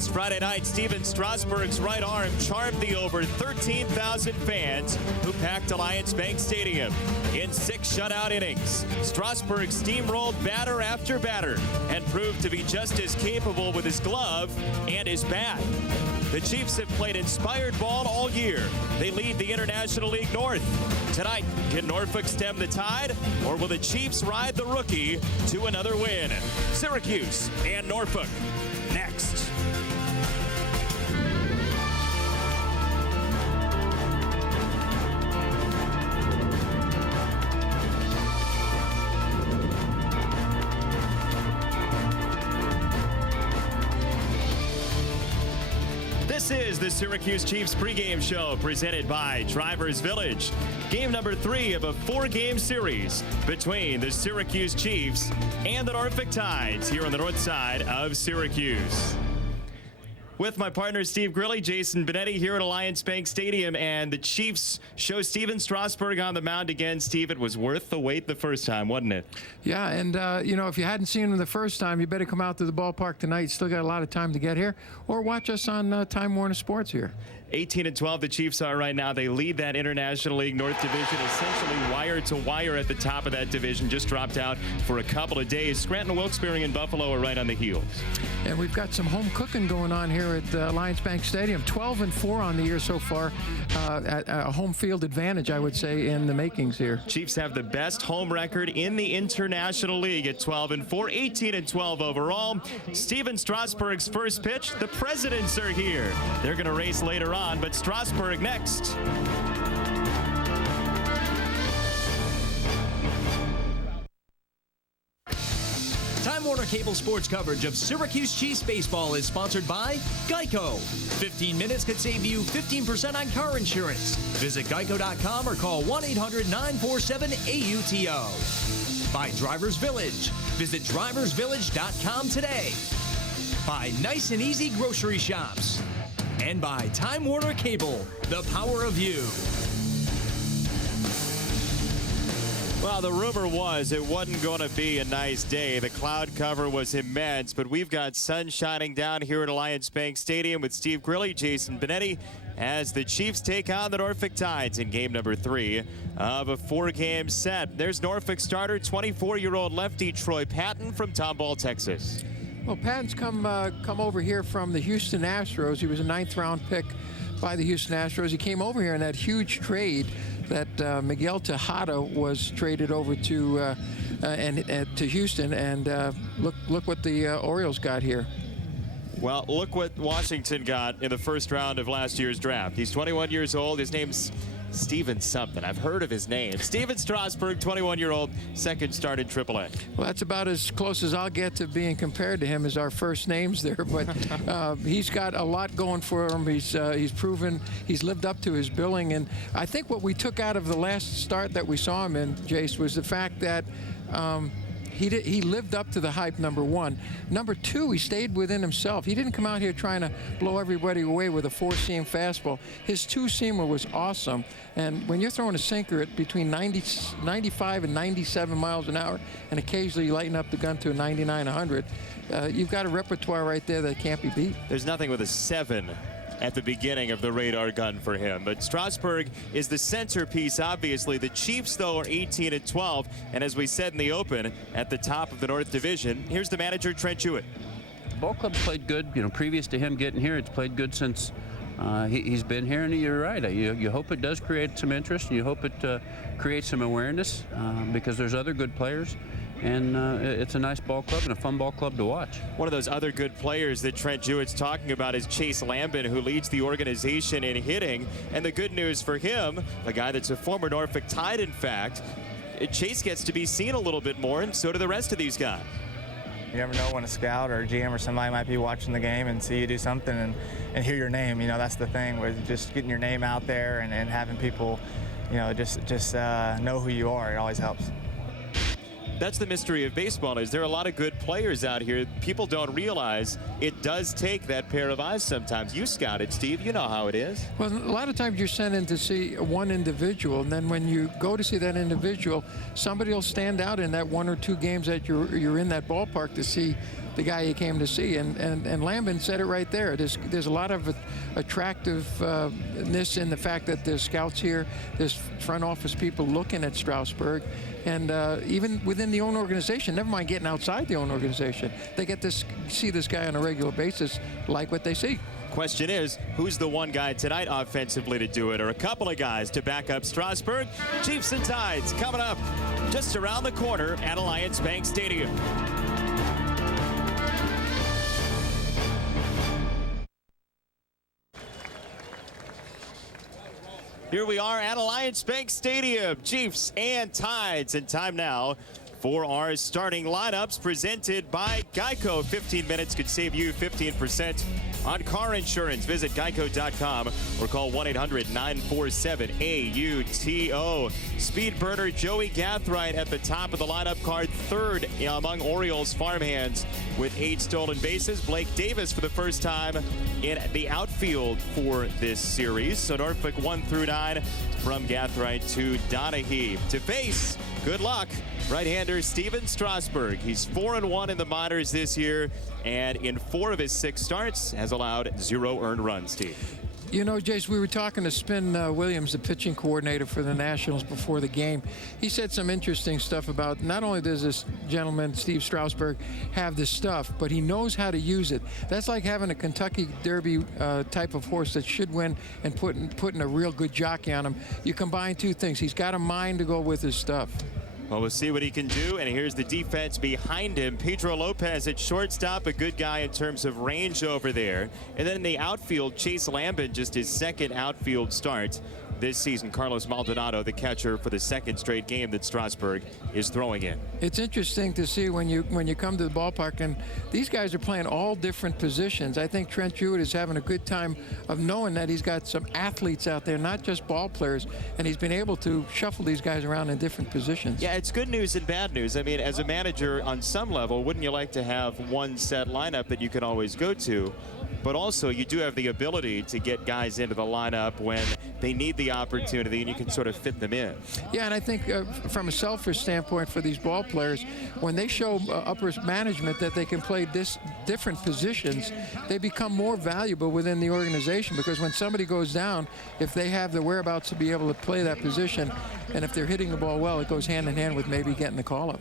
Last Friday night, Steven Strasburg's right arm charmed the over 13,000 fans who packed Alliance Bank Stadium. In 6 shutout innings, Strasburg steamrolled batter after batter and proved to be just as capable with his glove and his bat. The Chiefs have played inspired ball all year. They lead the International League North. Tonight, can Norfolk stem the tide, or will the Chiefs ride the rookie to another win? Syracuse and Norfolk next. This is the Syracuse Chiefs pregame show presented by Drivers Village. Game number 3 of a 4-game series between the Syracuse Chiefs and the Norfolk Tides here on the north side of Syracuse. With my partner Steve Grilly, Jason Benetti here at Alliance Bank Stadium, and the Chiefs show Steven Strasburg on the mound again. Steve, it was worth the wait the first time, wasn't it? Yeah, and you know, if you hadn't seen him the first time, you better come out to the ballpark tonight. You still got a lot of time to get here, or watch us on Time Warner Sports here. 18-12 the Chiefs are right now. They lead that International League North Division, essentially wire to wire at the top of that division. Just dropped out for a couple of days. Scranton, Wilkes-Barre, and Buffalo are right on the heels. And we've got some home cooking going on here at Alliance Bank Stadium. 12-4 on the year so far. At a home field advantage, I would say, in the makings here. Chiefs have the best home record in the International League at 12-4, 18-12 overall. Steven Strasburg's first pitch. The Presidents are here. They're going to race later on, but Strasburg next. Time Warner Cable Sports coverage of Syracuse Chiefs baseball is sponsored by Geico. 15 minutes could save you 15% on car insurance. Visit geico.com or call 1-800-947-AUTO. By Drivers Village. Visit driversvillage.com today. By Nice and Easy Grocery Shops. And by Time Warner Cable, the power of you. Well, the rumor was it wasn't going to be a nice day. The cloud cover was immense, but we've got sun shining down here at Alliance Bank Stadium with Steve Grilly, Jason Benetti, as the Chiefs take on the Norfolk Tides in game number 3 of a 4-game set. There's Norfolk starter, 24-year-old lefty Troy Patton from Tomball, Texas. Well, Patton's come over here from the Houston Astros. He was a 9th-round pick by the Houston Astros. He came over here in that huge trade that Miguel Tejada was traded over to Houston, and look what the Orioles got here. Well, look what Washington got in the first round of last year's draft. He's 21 years old. His name's Steven something. I've heard of his name. Steven Strasburg, 21-year-old, second start in AAA. Well, that's about as close as I'll get to being compared to him as our first names there. But he's got a lot going for him. He's proven he's lived up to his billing. And I think what we took out of the last start that we saw him in, Jace, was the fact that he lived up to the hype, number one. Number two, he stayed within himself. He didn't come out here trying to blow everybody away with a 4-seam fastball. His 2-seamer was awesome. And when you're throwing a sinker at between 95 and 97 miles an hour, and occasionally you lighten up the gun to a 99, 100, you've got a repertoire right there that can't be beat. There's nothing with a 7 at the beginning of the radar gun for him. But Strasburg is the centerpiece, obviously. The Chiefs, though, are 18-12. And as we said in the open, at the top of the North Division, here's the manager, Trent Jewett. The ball club played good. You know, previous to him getting here, it's played good since he's been here. And you're right. You hope it does create some interest. You hope it creates some awareness because there's other good players. And it's a nice ball club and a fun ball club to watch. One of those other good players that Trent Jewett's talking about is Chase Lambin, who leads the organization in hitting. And the good news for him, a guy that's a former Norfolk Tide, in fact, Chase gets to be seen a little bit more, and so do the rest of these guys. You never know when a scout or a GM or somebody might be watching the game and see you do something and hear your name. You know, that's the thing, with just getting your name out there and having people, you know, just know who you are. It always helps. That's the mystery of baseball. Is there are a lot of good players out here. People don't realize it does take that pair of eyes sometimes. You scouted, Steve. You know how it is. Well, a lot of times you're sent in to see one individual, and then when you go to see that individual, somebody will stand out in that 1 or 2 games that you're in that ballpark to see the guy you came to see. And Lambin said it right there. There's a lot of attractiveness in the fact that there's scouts here, there's front office people looking at Strasburg, and even within the own organization, never mind getting outside the own organization, they get to see this guy on a regular basis, like what they see. Question is, who's the one guy tonight offensively to do it, or a couple of guys to back up Strasburg? Chiefs and Tides coming up just around the corner at Alliance Bank Stadium. Here we are at Alliance Bank Stadium, Chiefs and Tides, and time now for our starting lineups presented by Geico. 15 minutes could save you 15% on car insurance. Visit geico.com or call 1-800-947-AUTO. Speed burner Joey Gathright at the top of the lineup card, third among Orioles farmhands with 8 stolen bases. Blake Davis for the first time in the outfield for this series. So Norfolk 1 through 9 from Gathright to Donahue. To face, good luck, right-hander Steven Strasburg. He's 4-1 in the minors this year, and in 4 of his 6 starts has allowed 0 earned runs, Steve. You know, Jace, we were talking to Spin Williams, the pitching coordinator for the Nationals, before the game. He said some interesting stuff about not only does this gentleman, Steve Strasburg, have this stuff, but he knows how to use it. That's like having a Kentucky Derby type of horse that should win and putting a real good jockey on him. You combine 2 things. He's got a mind to go with his stuff. Well, we'll see what he can do, and here's the defense behind him. Pedro Lopez at shortstop, a good guy in terms of range over there. And then in the outfield, Chase Lambin, just his 2nd outfield start this season. Carlos Maldonado, the catcher, for the 2nd straight game that Strasburg is throwing in. It's interesting to see when you come to the ballpark, and these guys are playing all different positions. I think Trent Jewett is having a good time of knowing that he's got some athletes out there, not just ball players, and he's been able to shuffle these guys around in different positions. Yeah, it's good news and bad news. I mean, as a manager on some level, wouldn't you like to have one set lineup that you can always go to? But also, you do have the ability to get guys into the lineup when they need the opportunity, and you can sort of fit them in. Yeah, and I think from a selfish standpoint for these ball players, when they show upper management that they can play different positions, they become more valuable within the organization, because when somebody goes down, if they have the whereabouts to be able to play that position, and if they're hitting the ball well, it goes hand in hand with maybe getting the call-up.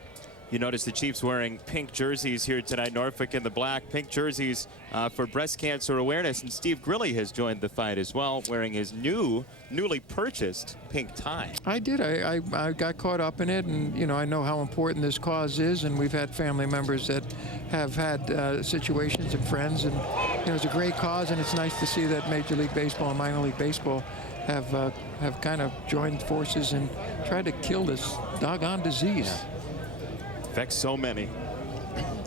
You notice the Chiefs wearing pink jerseys here tonight. Norfolk in the black. Pink jerseys for breast cancer awareness. And Steve Grilly has joined the fight as well, wearing his newly purchased pink tie. I did. I got caught up in it, and you know, I know how important this cause is, and we've had family members that have had situations and friends, and you know, it's a great cause, and it's nice to see that Major League Baseball and Minor League Baseball have kind of joined forces and tried to kill this doggone disease. Yeah. Affects so many.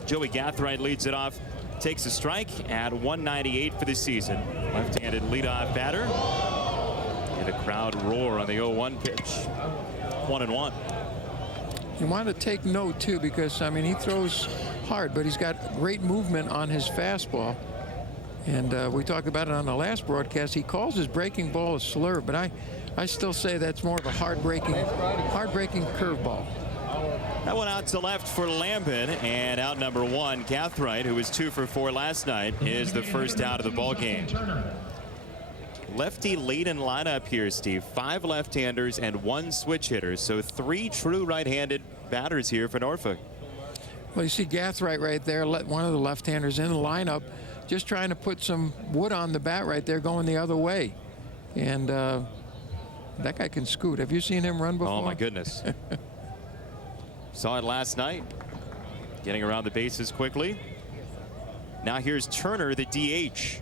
Joey Gathright leads it off, takes a strike at 198 for the season. Left-handed leadoff batter. And a crowd roar on the 0-1 pitch. 1-1. You want to take note too, because I mean, he throws hard, but he's got great movement on his fastball. And we talked about it on the last broadcast. He calls his breaking ball a slur, but I still say that's more of a hard-breaking curveball. That one out to left for Lambin, and out number 1, Gathright, who was 2 for 4 last night, is the first out of the ball game. Lefty laden lineup here, Steve. 5 left-handers and 1 switch hitter, so 3 true right-handed batters here for Norfolk. Well, you see Gathright right there, one of the left-handers in the lineup, just trying to put some wood on the bat right there, going the other way. And that guy can scoot. Have you seen him run before? Oh, my goodness. Saw it last night, getting around the bases quickly. Now here's Turner, the DH,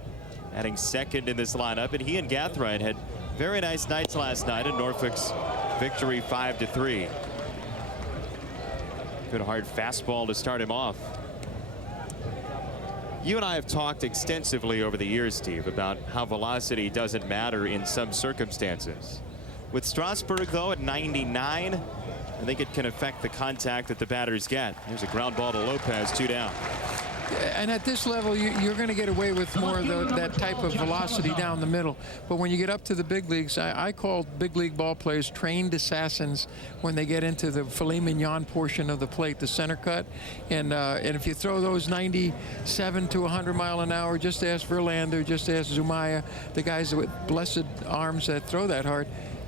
adding second in this lineup, and he and Gathright had very nice nights last night in Norfolk's victory 5-3. Good hard fastball to start him off. You and I have talked extensively over the years, Steve, about how velocity doesn't matter in some circumstances. With Strasburg, though, at 99, I think it can affect the contact that the batters get. There's a ground ball to Lopez, 2 down. And at this level, you're going to get away with more of that type of velocity down the middle. But when you get up to the big leagues, I call big league ball players trained assassins when they get into the filet mignon portion of the plate, the center cut. And if you throw those 97 to 100 mile an hour, just ask Verlander, just ask Zumaya, the guys with blessed arms that throw that hard.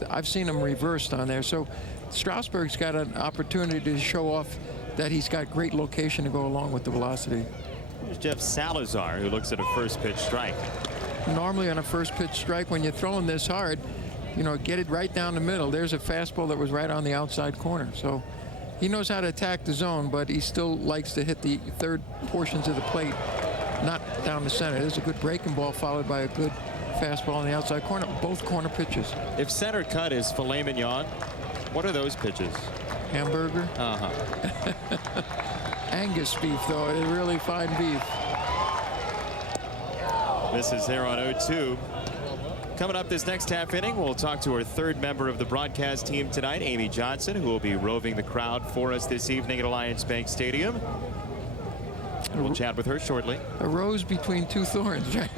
I've seen them reversed on there. So Strasburg's got an opportunity to show off that he's got great location to go along with the velocity. Here's Jeff Salazar, who looks at a first pitch strike. Normally on a first pitch strike, when you're throwing this hard, you know, get it right down the middle. There's a fastball that was right on the outside corner. So he knows how to attack the zone, but he still likes to hit the third portions of the plate, not down the center. There's a good breaking ball followed by a good fastball on the outside corner, both corner pitches. If center cut is filet mignon, what are those pitches? Hamburger. Angus beef, though. It's really fine beef. This is there on 0-2. Coming up this next half inning, we'll talk to our third member of the broadcast team tonight, Amy Johnson, who will be roving the crowd for us this evening at Alliance Bank Stadium. We'll chat with her shortly. A rose between two thorns, right?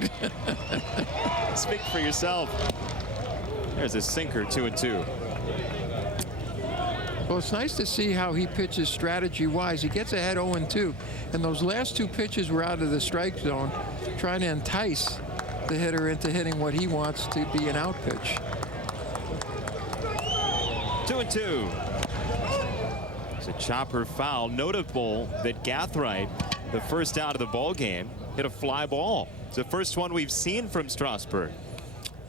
Speak for yourself. There's a sinker, 2-2. Well, it's nice to see how he pitches strategy-wise. He gets ahead 0-2, and those last two pitches were out of the strike zone, trying to entice the hitter into hitting what he wants to be an out pitch. 2-2. It's a chopper foul. Notable that Gathright, the first out of the ball game, hit a fly ball. It's the first one we've seen from Strasburg.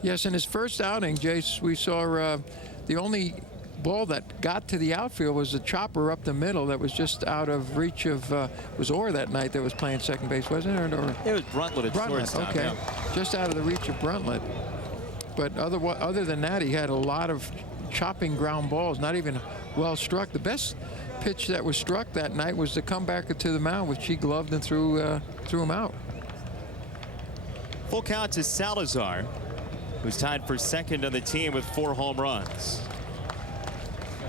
Yes, in his first outing, Jace, we saw the only ball that got to the outfield was a chopper up the middle that was just out of reach of was Orr that night that was playing second base, wasn't it? Or it was Bruntlett at shortstop. Okay, yeah. Just out of the reach of Bruntlett. But other than that, he had a lot of chopping ground balls, not even well struck. The best pitch that was struck that night was the comebacker to the mound, which he gloved and threw him out. Full count to Salazar, who's tied for second on the team with 4 home runs.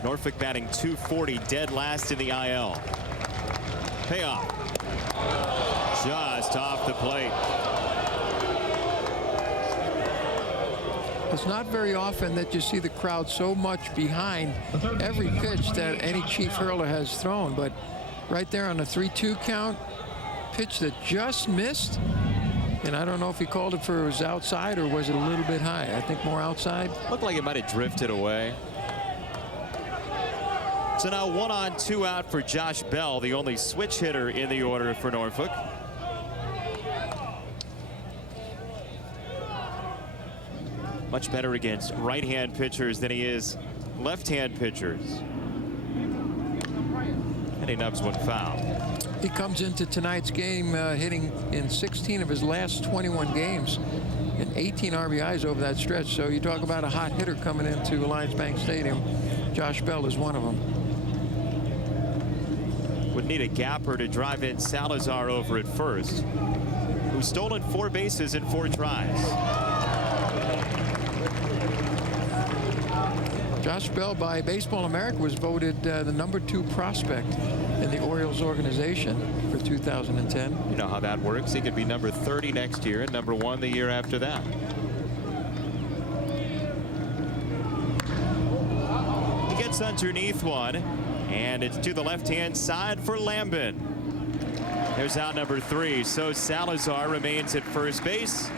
Norfolk batting .240, dead last in the IL. Payoff. Just off the plate. It's not very often that you see the crowd so much behind every pitch that any Chief hurler has thrown, but right there on a 3-2 count, pitch that just missed, and I don't know if he called it for his outside or was it a little bit high. I think more outside. Looked like it might have drifted away. So now 1 on 2 out for Josh Bell, the only switch hitter in the order for Norfolk. Much better against right-hand pitchers than he is left-hand pitchers. And he nubs one foul. He comes into tonight's game hitting in 16 of his last 21 games and 18 RBIs over that stretch. So you talk about a hot hitter coming into Alliance Bank Stadium. Josh Bell is one of them. Would need a gapper to drive in Salazar over at first, who's stolen 4 bases in 4 tries. Josh Bell by Baseball America was voted the #2 prospect in the Orioles organization for 2010. You know how that works. He could be number 30 next year and number 1 the year after that. He gets underneath one, and it's to the left-hand side for Lambin. There's out number 3. So Salazar remains at first base,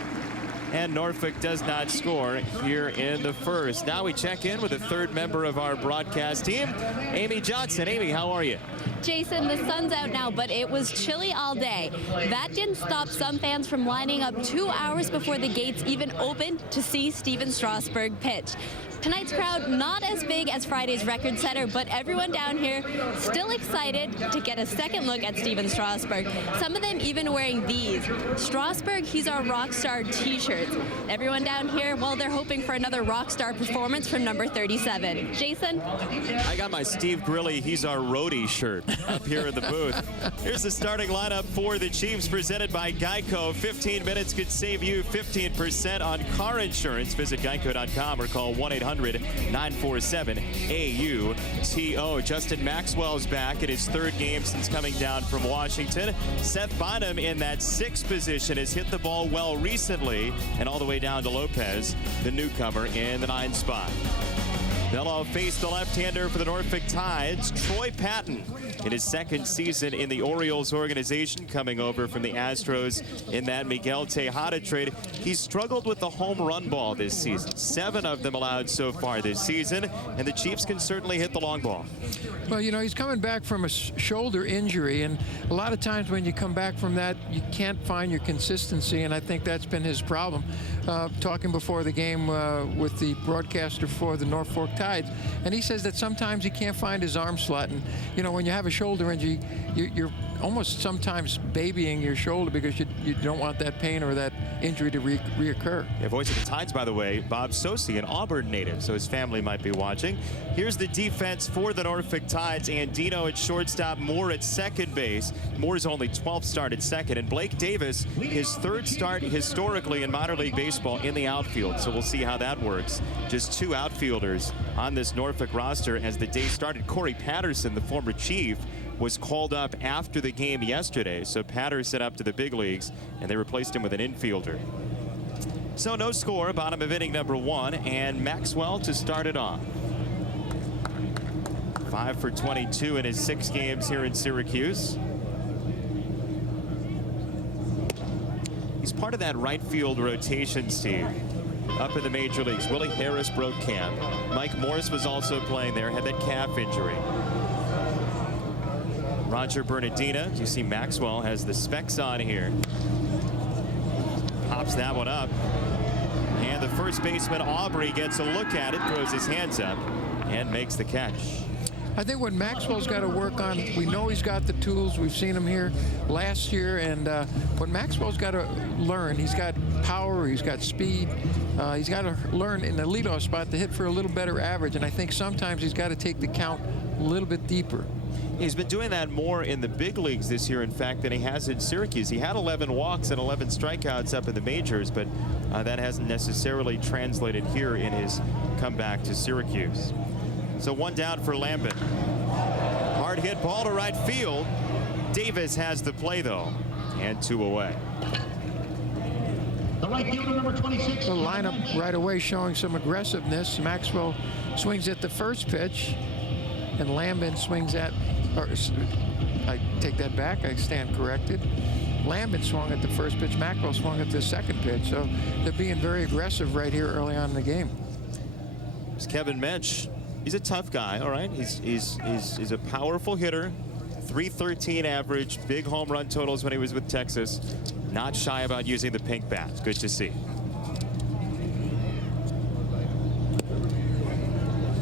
and Norfolk does not score here in the first. Now we check in with a third member of our broadcast team, Amy Johnson. Amy, how are you? Jason, the sun's out now, but it was chilly all day. That didn't stop some fans from lining up 2 hours before the gates even opened to see Steven Strasburg pitch. Tonight's crowd not as big as Friday's record setter, but everyone down here still excited to get a second look at Steven Strasburg. Some of them even wearing these Strasburg, he's our rock star t-shirts. Everyone down here, well, they're hoping for another rock star performance from number 37. Jason? I got my Steve Grilly, he's our roadie shirt. up here in the booth. Here's the starting lineup for the Chiefs, presented by Geico. 15 minutes could save you 15% on car insurance. Visit geico.com or call 1-800-947-AUTO. Justin Maxwell's back in his third game since coming down from Washington. Seth Bynum in that sixth position has hit the ball well recently, and all the way down to Lopez, the newcomer, in the 9th spot. They'll all face the left-hander for the Norfolk Tides, Troy Patton, in his second season in the Orioles organization, coming over from the Astros in that Miguel Tejada trade. He's struggled with the home run ball this season. 7 of them allowed so far this season, and the Chiefs can certainly hit the long ball. Well, you know, he's coming back from a shoulder injury, and a lot of times when you come back from that, you can't find your consistency, and I think that's been his problem. Talking before the game with the broadcaster for the Norfolk Tides, and he says that sometimes he can't find his arm slot, and you know, when you have a shoulder injury, you're almost sometimes babying your shoulder because you don't want that pain or that injury to reoccur. Yeah, voice of the Tides, by the way, Bob Sosi, an Auburn native, so his family might be watching. Here's the defense for the Norfolk Tides. Andino at shortstop, Moore at second base. Moore's only 12th start at second, and Blake Davis, his third start historically in minor league baseball in the outfield, so we'll see how that works. Just 2 outfielders on this Norfolk roster as the day started. Corey Patterson, the former Chief, was called up after the game yesterday, so Patterson up to the big leagues, and they replaced him with an infielder. So no score, bottom of inning number 1, and Maxwell to start it off. 5 for 22 in his 6 games here in Syracuse. He's part of that right field rotation, Steve, up in the major leagues. Willie Harris broke camp. Mike Morris was also playing there, had that calf injury. Roger Bernardina, you see Maxwell has the specs on here. Pops that one up. And the first baseman, Aubrey, gets a look at it, throws his hands up, and makes the catch. I think what Maxwell's got to work on, we know he's got the tools. We've seen him here last year, and what Maxwell's got to learn, he's got power, he's got speed. He's got to learn in the leadoff spot to hit for a little better average, and I think sometimes he's got to take the count a little bit deeper. He's been doing that more in the big leagues this year, in fact, than he has in Syracuse. He had 11 walks and 11 strikeouts up in the majors, but that hasn't necessarily translated here in his comeback to Syracuse. So 1 down for Lambert. Hard hit ball to right field. Davis has the play, though, and 2 away. The right fielder, number 26. The lineup right away showing some aggressiveness. Maxwell swings at the first pitch, and Lambert swings at, or I take that back, I stand corrected. Lambert swung at the first pitch, Maxwell swung at the second pitch, so they're being very aggressive right here early on in the game. It's Kevin Mensch. He's a tough guy, all right? He's a powerful hitter, .313 average, big home run totals when he was with Texas. Not shy about using the pink bat. Good to see.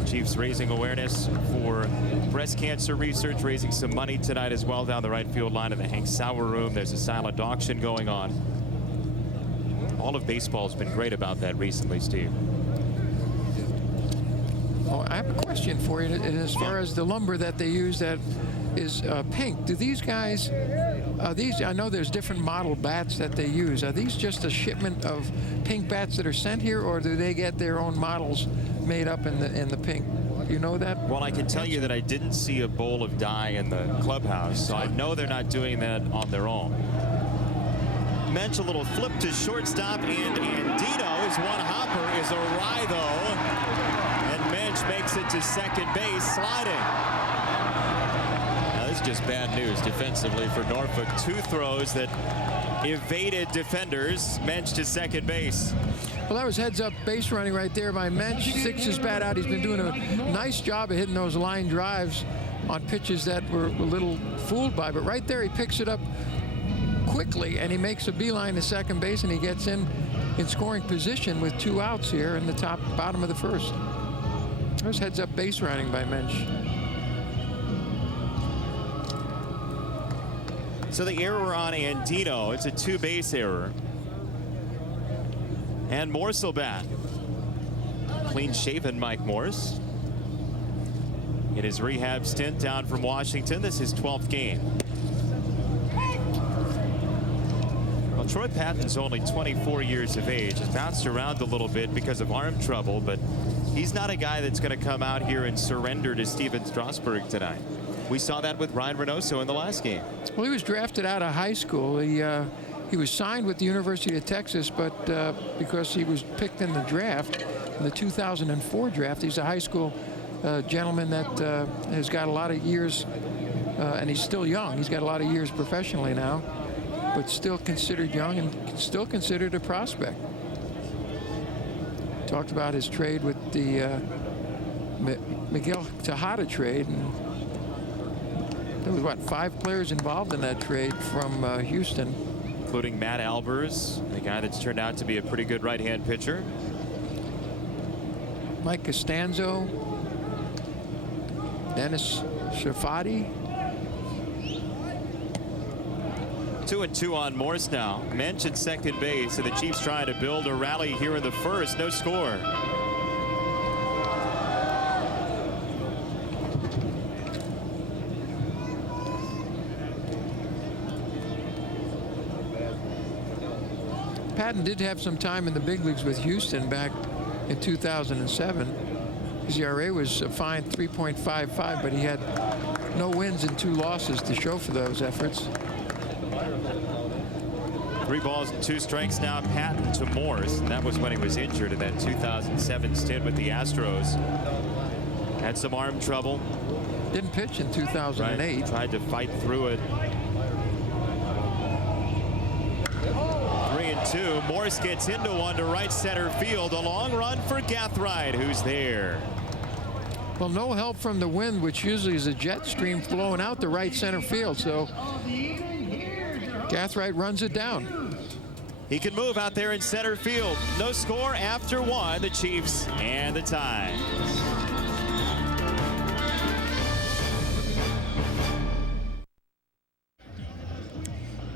Chiefs raising awareness for breast cancer research, raising some money tonight as well down the right field line in the Hank Sauer room. There's a silent auction going on. All of baseball's been great about that recently, Steve. Oh, I have a question for you. As far as the lumber that they use that is pink, do these guys, I know there's different model bats that they use. Are these just a shipment of pink bats that are sent here, or do they get their own models made up in the pink? Do you know that? Well, I can tell you that I didn't see a bowl of dye in the clubhouse, so I know they're not doing that on their own. Mensch, a little flip to shortstop, and Andino, his one hopper is awry, though. And Mensch makes it to second base, sliding. Now, this is just bad news defensively for Norfolk. 2 throws that evaded defenders. Mensch to second base. Well, that was heads-up base running right there by Mensch. 6 his bat out. He's been doing a nice job of hitting those line drives on pitches that were a little fooled by. But right there, he picks it up quickly, and he makes a beeline to second base, and he gets in scoring position with 2 outs here in the bottom of the first. There's heads-up base running by Mensch. So the error on Andino, it's a 2-base error. And Morse will bat. Clean-shaven Mike Morse. in his rehab stint down from Washington. This is his 12th game. Well, Troy Patton's only 24 years of age. He's bounced around a little bit because of arm trouble, but he's not a guy that's going to come out here and surrender to Stephen Strasburg tonight. We saw that with Ryan Reynoso in the last game. Well, he was drafted out of high school. He was signed with the University of Texas, but because he was picked in the draft, in the 2004 draft, he's a high school gentleman that has got a lot of years, and he's still young. He's got a lot of years professionally now, but still considered young and still considered a prospect. Talked about his trade with the Miguel Tejada trade, and there was, what, 5 players involved in that trade from Houston. Including Matt Albers, the guy that's turned out to be a pretty good right-hand pitcher. Mike Costanzo, Dennis Safadi. 2-2 on Morse now. Mensch at second base, and the Chiefs trying to build a rally here in the first. No score. Patton did have some time in the big leagues with Houston back in 2007. His ERA was a fine 3.55, but he had no wins and 2 losses to show for those efforts. 3 balls and 2 strikes now. Patton to Morse, and that was when he was injured in that 2007 stint with the Astros. Had some arm trouble. Didn't pitch in 2008. Right. Tried to fight through it. 3-2. Morse gets into one to right center field. A long run for Gathright, who's there. Well, no help from the wind, which usually is a jet stream flowing out to right center field. So Gathright runs it down. He can move out there in center field. No score after 1. The Chiefs and the Tides.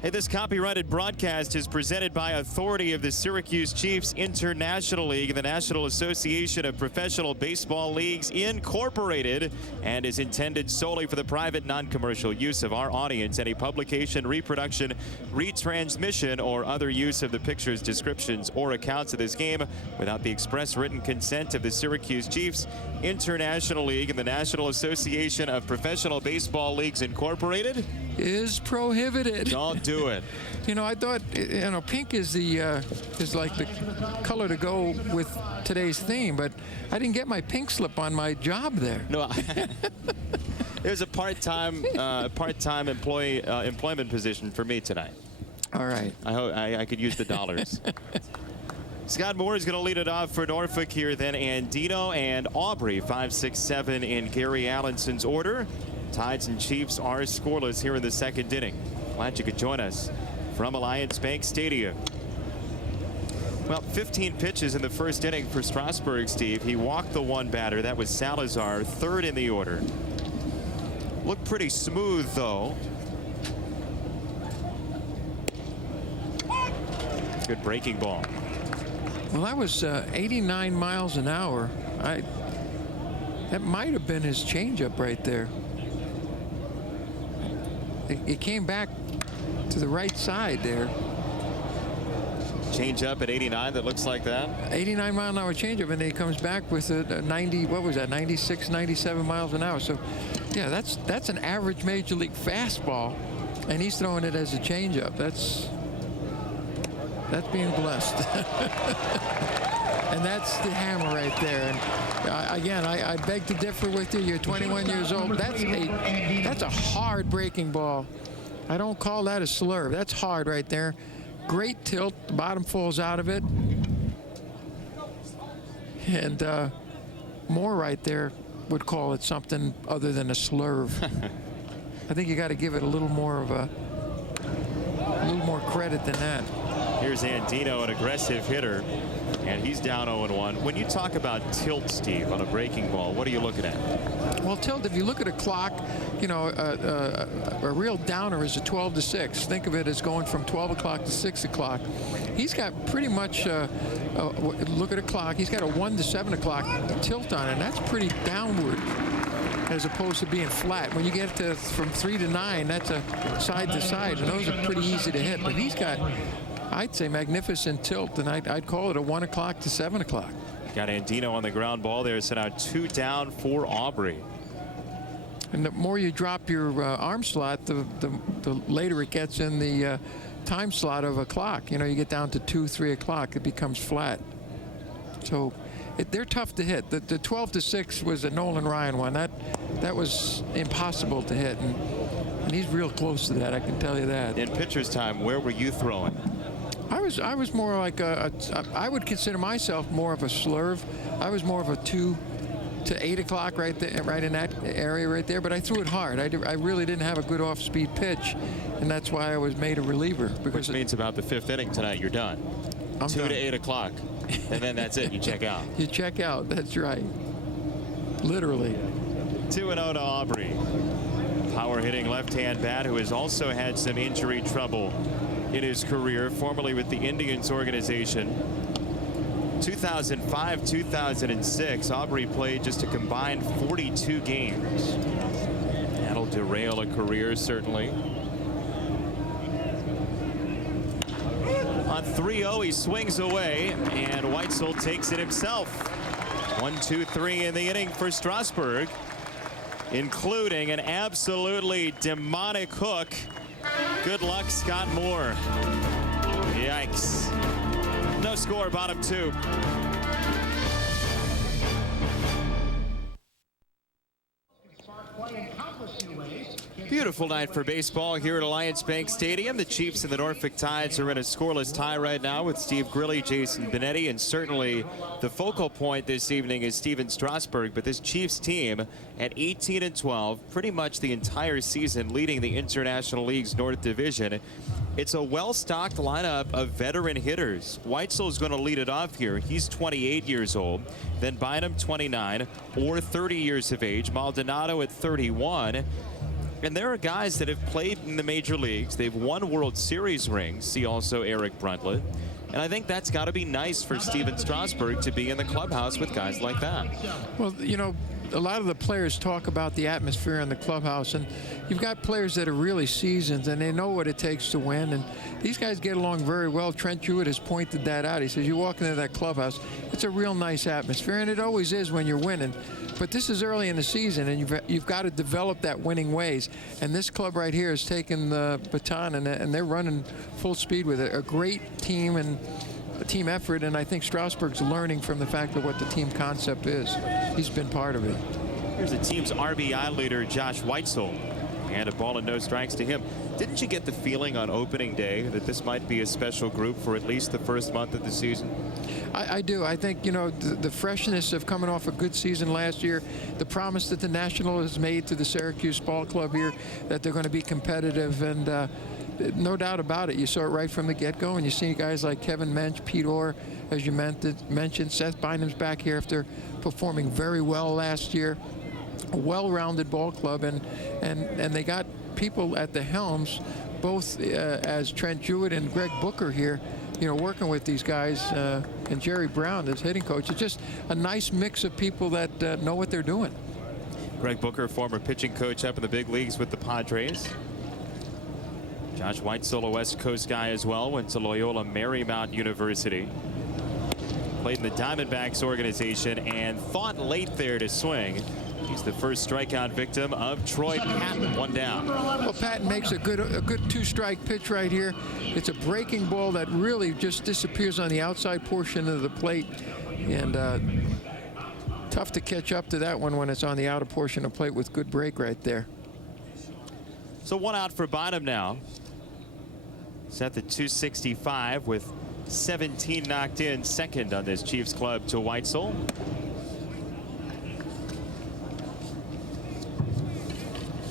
Hey, this copyrighted broadcast is presented by authority of the Syracuse Chiefs International League, the National Association of Professional Baseball Leagues Incorporated, and is intended solely for the private, non-commercial use of our audience. Any publication, reproduction, retransmission, or other use of the pictures, descriptions, or accounts of this game without the express written consent of the Syracuse Chiefs International League and the National Association of Professional Baseball Leagues Incorporated is prohibited. Don't do it. You know, I thought, you know, pink is the is like the color to go with today's theme, but I didn't get my pink slip on my job there. No, it was a part-time employment position for me tonight. All right. I hope I could use the dollars. Scott Moore is going to lead it off for Norfolk here, then Andino and Aubrey, 5, 6, 7 in Gary Allenson's order. Tides and Chiefs are scoreless here in the second inning. Glad you could join us from Alliance Bank Stadium. Well, 15 pitches in the first inning for Strasburg, Steve. He walked the 1 batter. That was Salazar, 3rd in the order. Looked pretty smooth, though. Good breaking ball. Well, that was 89 miles an hour. That might have been his changeup right there. It came back to the right side there. Change up at 89 that looks like that. 89 mile an hour changeup, and then he comes back with a 90, what was that, 96, 97 miles an hour. So, yeah, that's an average major league fastball, and he's throwing it as a changeup. That's being blessed. And that's the hammer right there. And again, I beg to differ with you. You're 21 years old. That's a hard breaking ball. I don't call that a slurve. That's hard right there. Great tilt. The bottom falls out of it. And Moore right there would call it something other than a slurve. I think you got to give it a little more credit than that. Here's Andino, an aggressive hitter, and he's down 0-1. When you talk about tilt, Steve, on a breaking ball, what are you looking at? Well, tilt, if you look at a clock, you know, a real downer is a 12 to 6. Think of it as going from 12 o'clock to 6 o'clock. He's got pretty much, look at a clock, he's got a 1 to 7 o'clock tilt on it, and that's pretty downward. as opposed to being flat. When you get to from 3 to 9, that's a side to side, and those are pretty easy to hit. But he's got, I'd say, magnificent tilt, and I'd call it a 1 o'clock to 7 o'clock. Got Andino on the ground ball there, so now 2 down for Aubrey. And the more you drop your arm slot, the later it gets in the time slot of a clock. You know, you get down to 2, 3 o'clock, it becomes flat. So they're tough to hit. The 12 to 6 was a Nolan Ryan one. That was impossible to hit, and he's real close to that, I can tell you that. In pitcher's time, where were you throwing? I was more like I would consider myself more of a slurve. I was more of a 2 to 8 o'clock right there, right in that area right there. But I threw it hard. I really didn't have a good off-speed pitch, and that's why I was made a reliever. Because which means about the 5th inning tonight, you're done. I'm 2 done. to 8 o'clock, and then that's it. You check out. You check out. That's right. Literally. 2-0 to Aubrey. Power hitting left-hand bat who has also had some injury trouble in his career, formerly with the Indians organization. 2005, 2006, Aubrey played just a combined 42 games. That'll derail a career, certainly. On 3-0, he swings away, and Weitzel takes it himself. 1-2-3 in the inning for Strasburg, including an absolutely demonic hook. Good luck, Scott Moore. Yikes. No score, bottom 2. Beautiful night for baseball here at Alliance Bank Stadium. The Chiefs and the Norfolk Tides are in a scoreless tie right now with Steve Grilly, Jason Benetti, and certainly the focal point this evening is Steven Strasburg. But this Chiefs team at 18-12, pretty much the entire season leading the International League's North Division. It's a well-stocked lineup of veteran hitters. Weitzel is going to lead it off here. He's 28 years old. Then Bynum, 29 or 30 years of age. Maldonado at 31. And there are guys that have played in the major leagues. They've won World Series rings. See also Eric Bruntlett. And I think that's got to be nice for Steven Strasburg to be in the clubhouse with guys like that. Well, you know, a lot of the players talk about the atmosphere in the clubhouse, and you've got players that are really seasoned and they know what it takes to win, and these guys get along very well. Trent Jewett has pointed that out. He says you walk into that clubhouse, it's a real nice atmosphere, and it always is when you're winning. But this is early in the season, and you've got to develop that winning ways. And this club right here has taken the baton, and they're running full speed with it. A great team and a team effort, and I think Strasburg's learning from the fact of what the team concept is. He's been part of it. Here's the team's RBI leader, Josh Weitzel. And a ball and no strikes to him. Didn't you get the feeling on opening day that this might be a special group for at least the first month of the season? I do. I think, you know, the freshness of coming off a good season last year, the promise that the National has made to the Syracuse Ball Club here, that they're going to be competitive, and no doubt about it. You saw it right from the get-go, and you see guys like Kevin Mensch, Pete Orr, as you mentioned. Seth Bynum's back here after performing very well last year. A well-rounded ball club, and they got people at the helms, both as Trent Jewett and Greg Booker here, you know, working with these guys, and Jerry Brown as hitting coach. It's just a nice mix of people that know what they're doing. Greg Booker, former pitching coach up in the big leagues with the Padres. Josh Weitzel, a West Coast guy as well, went to Loyola Marymount University. Played in the Diamondbacks organization and fought late there to swing. He's the first strikeout victim of Troy Patton. 1 down. Well, Patton makes a good two-strike pitch right here. It's a breaking ball that really just disappears on the outside portion of the plate, and tough to catch up to that one when it's on the outer portion of the plate with good break right there. So 1 out for Bynum now. Set the 265 with 17 knocked in. Second on this Chiefs club to Weitzel.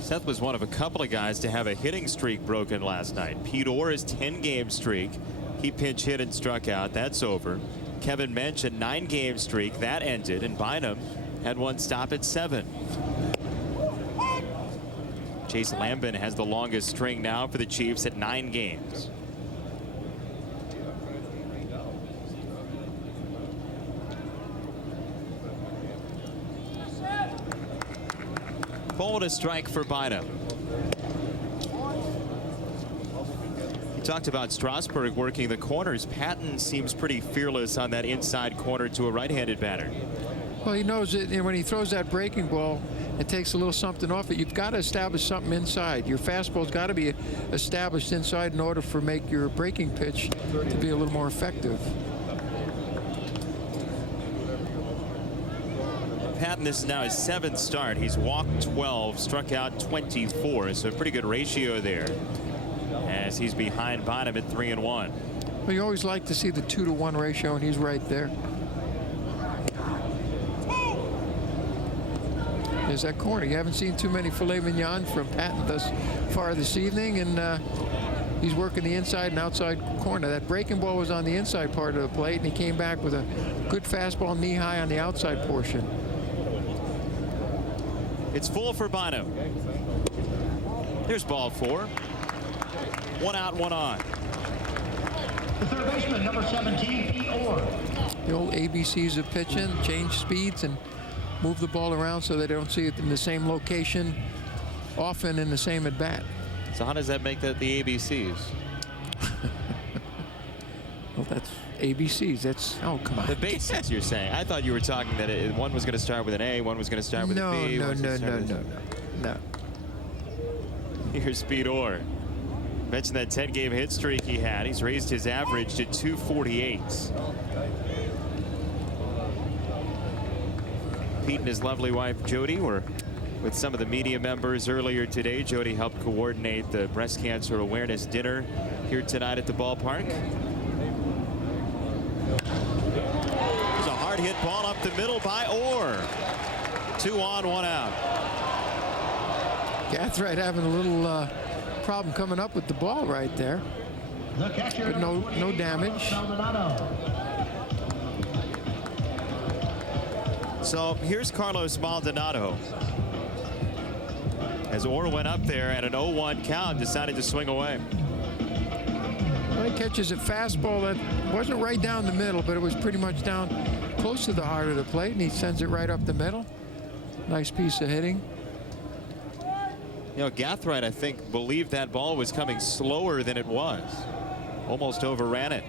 Seth was one of a couple of guys to have a hitting streak broken last night. Pete Orr's 10-game streak. He pinch hit and struck out. That's over. Kevin Mensch, a 9-game streak. That ended. And Bynum had one stop at 7. Chase Lambin has the longest string now for the Chiefs at 9 games. Ball to strike for Bynum. You talked about Strasburg working the corners. Patton seems pretty fearless on that inside corner to a right-handed batter. Well, he knows it, and when he throws that breaking ball, it takes a little something off it. You've got to establish something inside. Your fastball's got to be established inside in order for make your breaking pitch to be a little more effective. Patton, this is now his 7th start. He's walked 12, struck out 24, so a pretty good ratio there as he's behind Bynum at 3-1. Well, you always like to see the 2-to-1 ratio, and he's right there. There's that corner. You haven't seen too many filet mignon from Patton thus far this evening, and he's working the inside and outside corner. That breaking ball was on the inside part of the plate, and he came back with a good fastball knee high on the outside portion. It's full for Bynum. Here's ball 4. 1 out, 1 on. The third baseman, number 17, Pete Orr. The old ABCs of pitching, change speeds and move the ball around so they don't see it in the same location, often in the same at bat. So how does that make that the ABCs? Well, that's ABCs. That's, oh, come on. The basics, you're saying. I thought you were talking that one was going to start with an A, one was going to start with a B. No. Here's Pete Orr. Mentioned that 10-game hit streak he had. He's raised his average to 248. Pete and his lovely wife Jody were with some of the media members earlier today. Jody helped coordinate the breast cancer awareness dinner here tonight at the ballpark. There's a hard hit ball up the middle by Orr. 2 on, 1 out. Gathright having a little problem coming up with the ball right there. But no damage. So here's Carlos Maldonado. As Orr went up there at an 0-1 count, decided to swing away. Well, he catches a fastball that wasn't right down the middle, but it was pretty much down close to the heart of the plate, and he sends it right up the middle. Nice piece of hitting. You know, Gathright, I think, believed that ball was coming slower than it was. Almost overran it.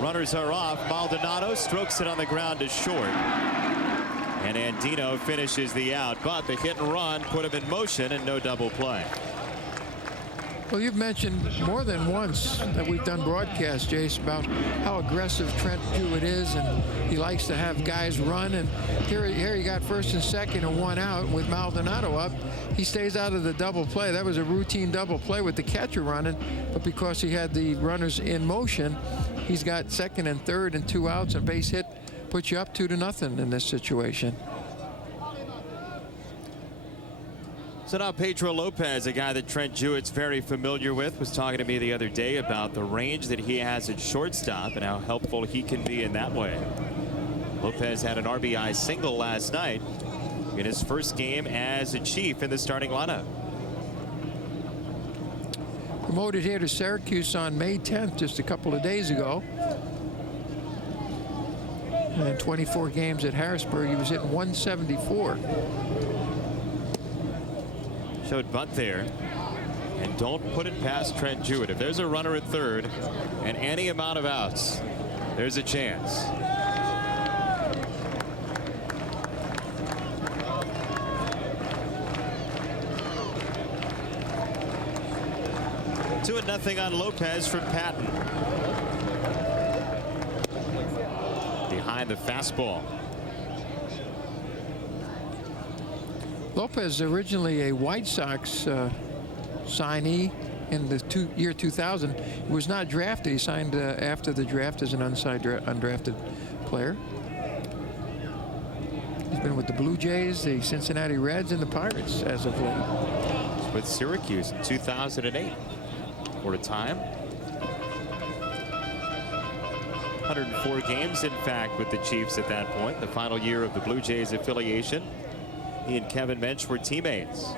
Runners are off. Maldonado strokes it on the ground to short. And Andino finishes the out, but the hit and run put him in motion and no double play. Well, you've mentioned more than once that we've done broadcasts, Jace, about how aggressive Trent Jewett is, and he likes to have guys run. And here you got first and second and 1 out with Maldonado up. He stays out of the double play. That was a routine double play with the catcher running, but because he had the runners in motion, he's got second and third and 2 outs, and base hit puts you up 2-0 in this situation. So now Pedro Lopez, a guy that Trent Jewett's very familiar with, was talking to me the other day about the range that he has at shortstop and how helpful he can be in that way. Lopez had an RBI single last night in his first game as a Chief in the starting lineup. Promoted here to Syracuse on May 10th, just a couple of days ago. And in 24 games at Harrisburg, he was hitting 174. Showed bunt there, and don't put it past Trent Jewett. If there's a runner at third and any amount of outs, there's a chance. Two and nothing on Lopez from Patton. Behind the fastball. Lopez, originally a White Sox signee in the year 2000, he was not drafted. He signed after the draft as an undrafted player. He's been with the Blue Jays, the Cincinnati Reds, and the Pirates as of late. With Syracuse in 2008. For a time. 104 games, in fact, with the Chiefs at that point, the final year of the Blue Jays affiliation. He and Kevin Mensch were teammates.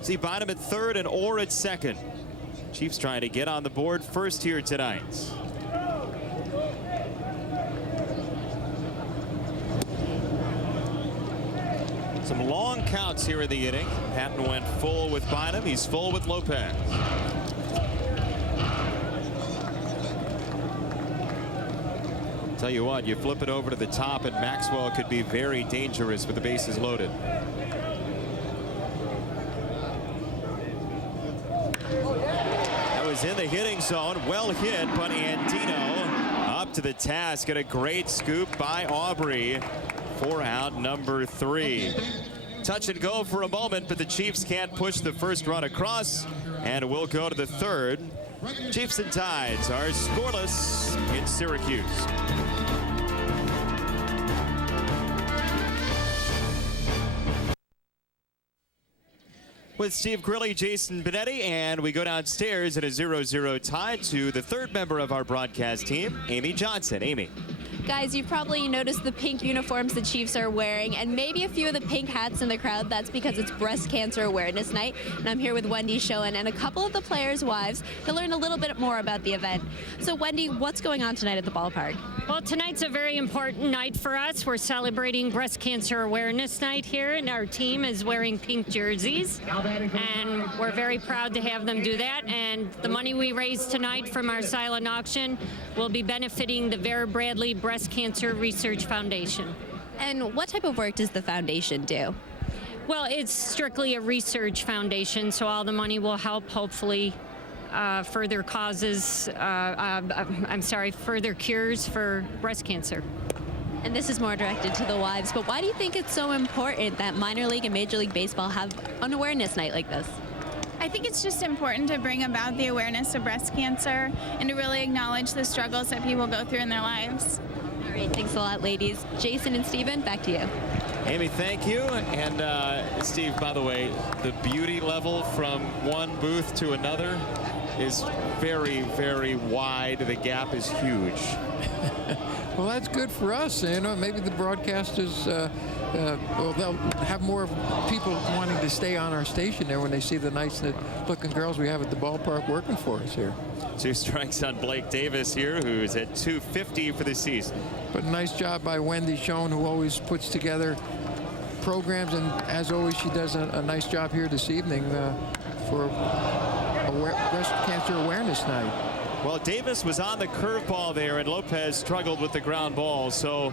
See Bynum at third and Orr at second. Chiefs trying to get on the board first here tonight. Some long counts here in the inning. Patton went full with Bynum. He's full with Lopez. Tell you what, you flip it over to the top, and Maxwell could be very dangerous with the bases loaded. That was in the hitting zone. Well hit, but Andino up to the task. Got a great scoop by Aubrey for out number 3. Touch and go for a moment, but the Chiefs can't push the first run across, and we'll go to the 3rd. Chiefs and Tides are scoreless in Syracuse. With Steve Grilly, Jason Benetti, and we go downstairs at a 0-0 tie to the 3rd member of our broadcast team, Amy Johnson. Amy. Guys, you've probably noticed the pink uniforms the Chiefs are wearing, and maybe a few of the pink hats in the crowd. That's because it's Breast Cancer Awareness Night, and I'm here with Wendy Schoen and a couple of the players' wives to learn a little bit more about the event. So, Wendy, what's going on tonight at the ballpark? Well, tonight's a very important night for us. We're celebrating Breast Cancer Awareness Night here, and our team is wearing pink jerseys, and we're very proud to have them do that. And the money we raise tonight from our silent auction will be benefiting the Vera Bradley Breast Cancer Research Foundation. And what type of work does the foundation do? Well, it's strictly a research foundation, so all the money will help, hopefully, further causes, further cures for breast cancer. And this is more directed to the wives, but why do you think it's so important that minor league and Major League Baseball have an awareness night like this? I think it's just important to bring about the awareness of breast cancer and to really acknowledge the struggles that people go through in their lives. All right, thanks a lot, ladies. Jason and Steven, back to you. Amy, thank you. And Steve, by the way, the beauty level from one booth to another is very, very wide. The gap is huge. Well, that's good for us. You know, maybe the broadcasters, well, they'll have more people wanting to stay on our station there when they see the nice-looking girls we have at the ballpark working for us here. 2 strikes on Blake Davis here, who's at .250 for the season. But nice job by Wendy Schoen, who always puts together programs, and as always, she does a nice job here this evening for Breast Cancer Awareness Night. Well, Davis was on the curveball there, and Lopez struggled with the ground ball, so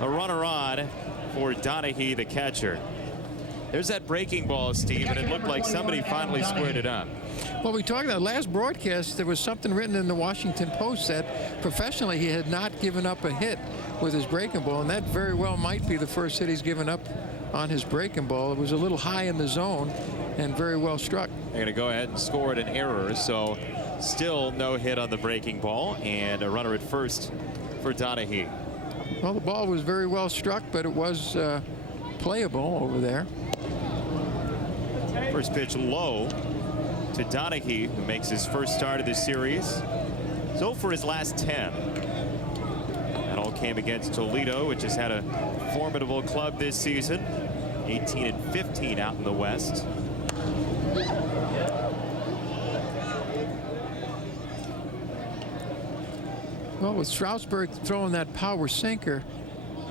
a runner on for Donahue, the catcher. There's that breaking ball, Steve, and it looked like somebody finally squared it up. Well, we talked about last broadcast, there was something written in the Washington Post that professionally he had not given up a hit with his breaking ball, and that very well might be the first hit he's given up on his breaking ball. It was a little high in the zone and very well struck. They're going to go ahead and score it an error, so still no hit on the breaking ball, and a runner at first for Donahue. Well, the ball was very well struck, but it was playable over there. First pitch low to Donahue, who makes his first start of the series. So for his last 10. That all came against Toledo, which has had a formidable club this season. 18-15 out in the West. Well, with Strasburg throwing that power sinker,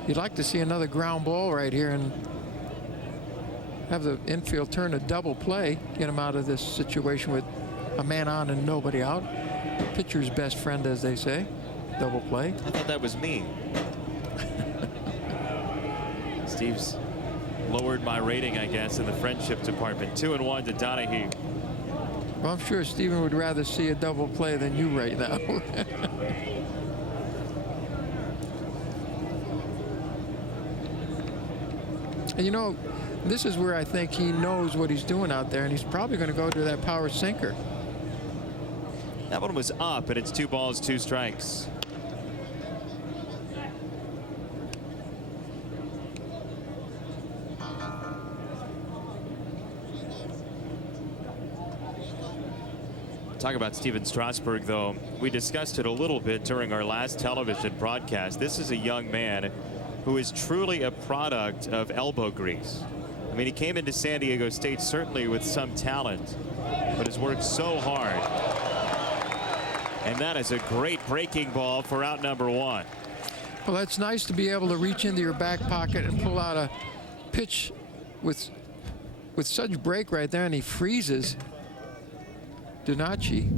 you'd like to see another ground ball right here and have the infield turn a double play, get him out of this situation with a man on and nobody out. Pitcher's best friend, as they say. Double play. I thought that was me. Steve's lowered my rating, I guess, in the friendship department. 2-1 to Donahue. Well, I'm sure Steven would rather see a double play than you right now. And you know, this is where I think he knows what he's doing out there, and he's probably going to go to that power sinker. That one was up, and it's 2 balls, 2 strikes. Talk about Steven Strasburg, though. We discussed it a little bit during our last television broadcast. This is a young man who is truly a product of elbow grease. I mean, he came into San Diego State certainly with some talent, but has worked so hard. And that is a great breaking ball for out number 1. Well, that's nice to be able to reach into your back pocket and pull out a pitch with such break right there, and he freezes Donaci.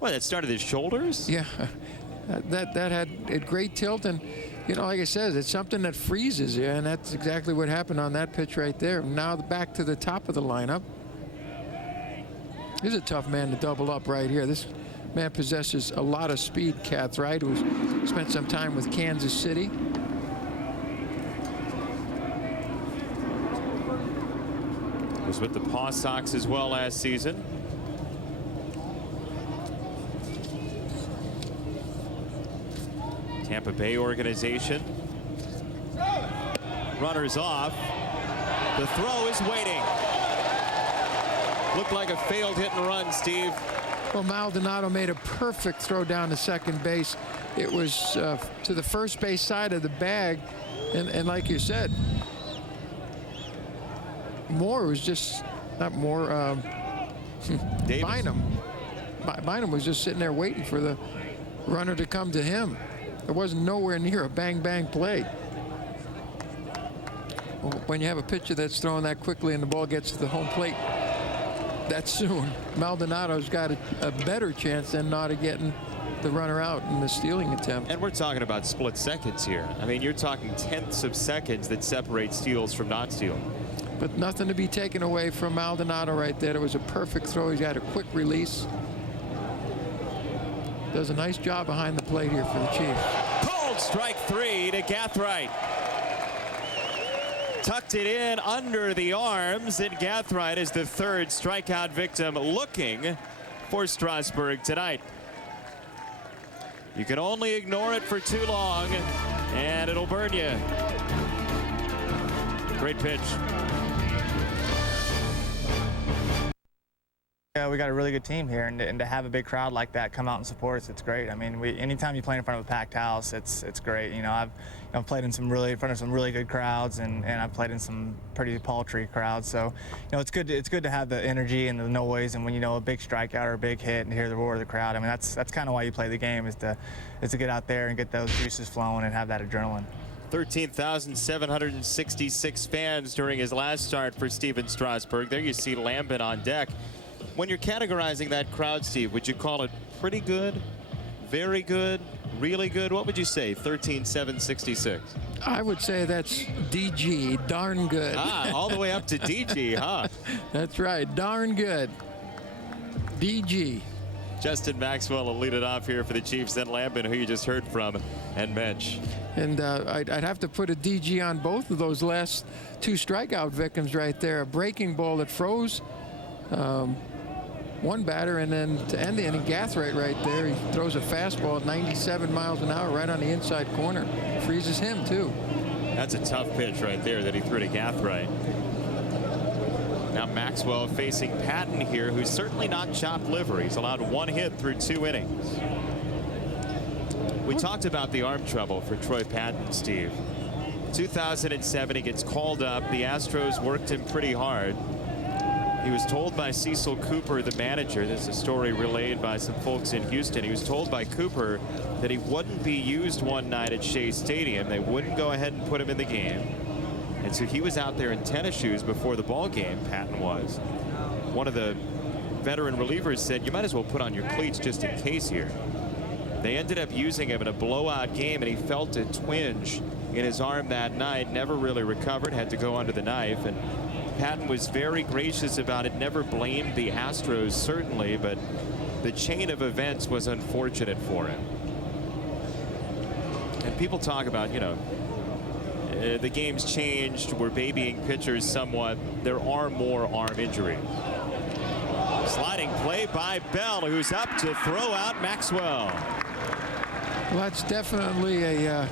Well, that started his shoulders? Yeah, that had a great tilt, and you know, like I said, it's something that freezes you, and that's exactly what happened on that pitch right there. Now back to the top of the lineup. He's a tough man to double up right here. This man possesses a lot of speed, Cathright, who's spent some time with Kansas City. Was with the Paw Sox as well last season. Tampa Bay organization. Runners off. The throw is waiting. Looked like a failed hit and run, Steve. Well, Maldonado made a perfect throw down to second base. It was to the first base side of the bag, and like you said, Moore was just not Moore. Bynum was just sitting there waiting for the runner to come to him. It wasn't nowhere near a bang-bang play. Well, when you have a pitcher that's throwing that quickly and the ball gets to the home plate that soon, Maldonado's got a better chance than not of getting the runner out in the stealing attempt. And we're talking about split seconds here. I mean, you're talking tenths of seconds that separate steals from not stealing. But nothing to be taken away from Maldonado right there. It was a perfect throw. He's got a quick release. Does a nice job behind the plate here for the Chiefs. Pulled strike 3 to Gathright. Tucked it in under the arms, and Gathright is the third strikeout victim looking for Strasburg tonight. You can only ignore it for too long, and it'll burn you. Great pitch. Yeah, we got a really good team here, and to have a big crowd like that come out and support us, it's great. I mean, anytime you play in front of a packed house, it's great. You know, I've played in front of some really good crowds, and I've played in some pretty paltry crowds. So, you know, it's good to have the energy and the noise, and when you know a big strikeout or a big hit and hear the roar of the crowd. I mean, that's kind of why you play the game, is to get out there and get those juices flowing and have that adrenaline. 13,766 fans during his last start for Stephen Strasburg. There you see Lambert on deck. When you're categorizing that crowd, Steve, would you call it pretty good, very good, really good? What would you say, 13,766? I would say that's DG, darn good. All the way up to DG, huh? That's right, darn good. DG. Justin Maxwell will lead it off here for the Chiefs, then Lambert, who you just heard from, and Mensch. And I'd have to put a DG on both of those last two strikeout victims right there. A breaking ball that froze one batter, and then to end the inning, Gathright right there. He throws a fastball at 97 miles an hour right on the inside corner. Freezes him, too. That's a tough pitch right there that he threw to Gathright. Now Maxwell facing Patton here, who's certainly not chopped liver. He's allowed one hit through 2 innings. We talked about the arm trouble for Troy Patton, Steve. 2007, he gets called up. The Astros worked him pretty hard. He was told by Cecil Cooper, the manager, this is a story relayed by some folks in Houston. He was told by Cooper that he wouldn't be used one night at Shea Stadium. They wouldn't go ahead and put him in the game. And so he was out there in tennis shoes before the ball game, Patton was. One of the veteran relievers said, you might as well put on your cleats just in case here. They ended up using him in a blowout game, and he felt a twinge in his arm that night, never really recovered, had to go under the knife. And Patton was very gracious about it, never blamed the Astros, certainly, but the chain of events was unfortunate for him. And people talk about, you know, the game's changed, we're babying pitchers somewhat. There are more arm injuries. Sliding play by Bell, who's up to throw out Maxwell. Well, that's definitely a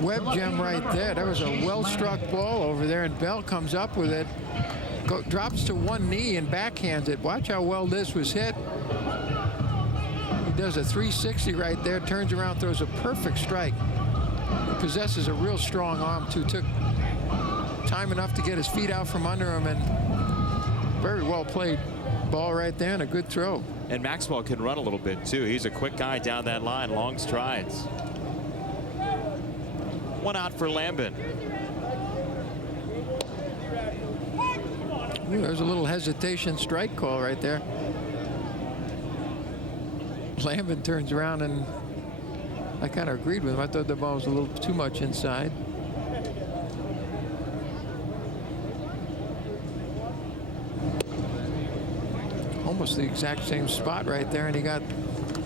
web gem right there. That was a well-struck ball over there, and Bell comes up with it, drops to one knee and backhands it. Watch how well this was hit. He does a 360 right there, turns around, throws a perfect strike. He possesses a real strong arm, too. Took time enough to get his feet out from under him, and very well played ball right there, and a good throw. And Maxwell can run a little bit, too. He's a quick guy down that line, long strides. One out for Lambert. Ooh, there's a little hesitation strike call right there. Lambin turns around, and I kind of agreed with him. I thought the ball was a little too much inside. Almost the exact same spot right there, and he got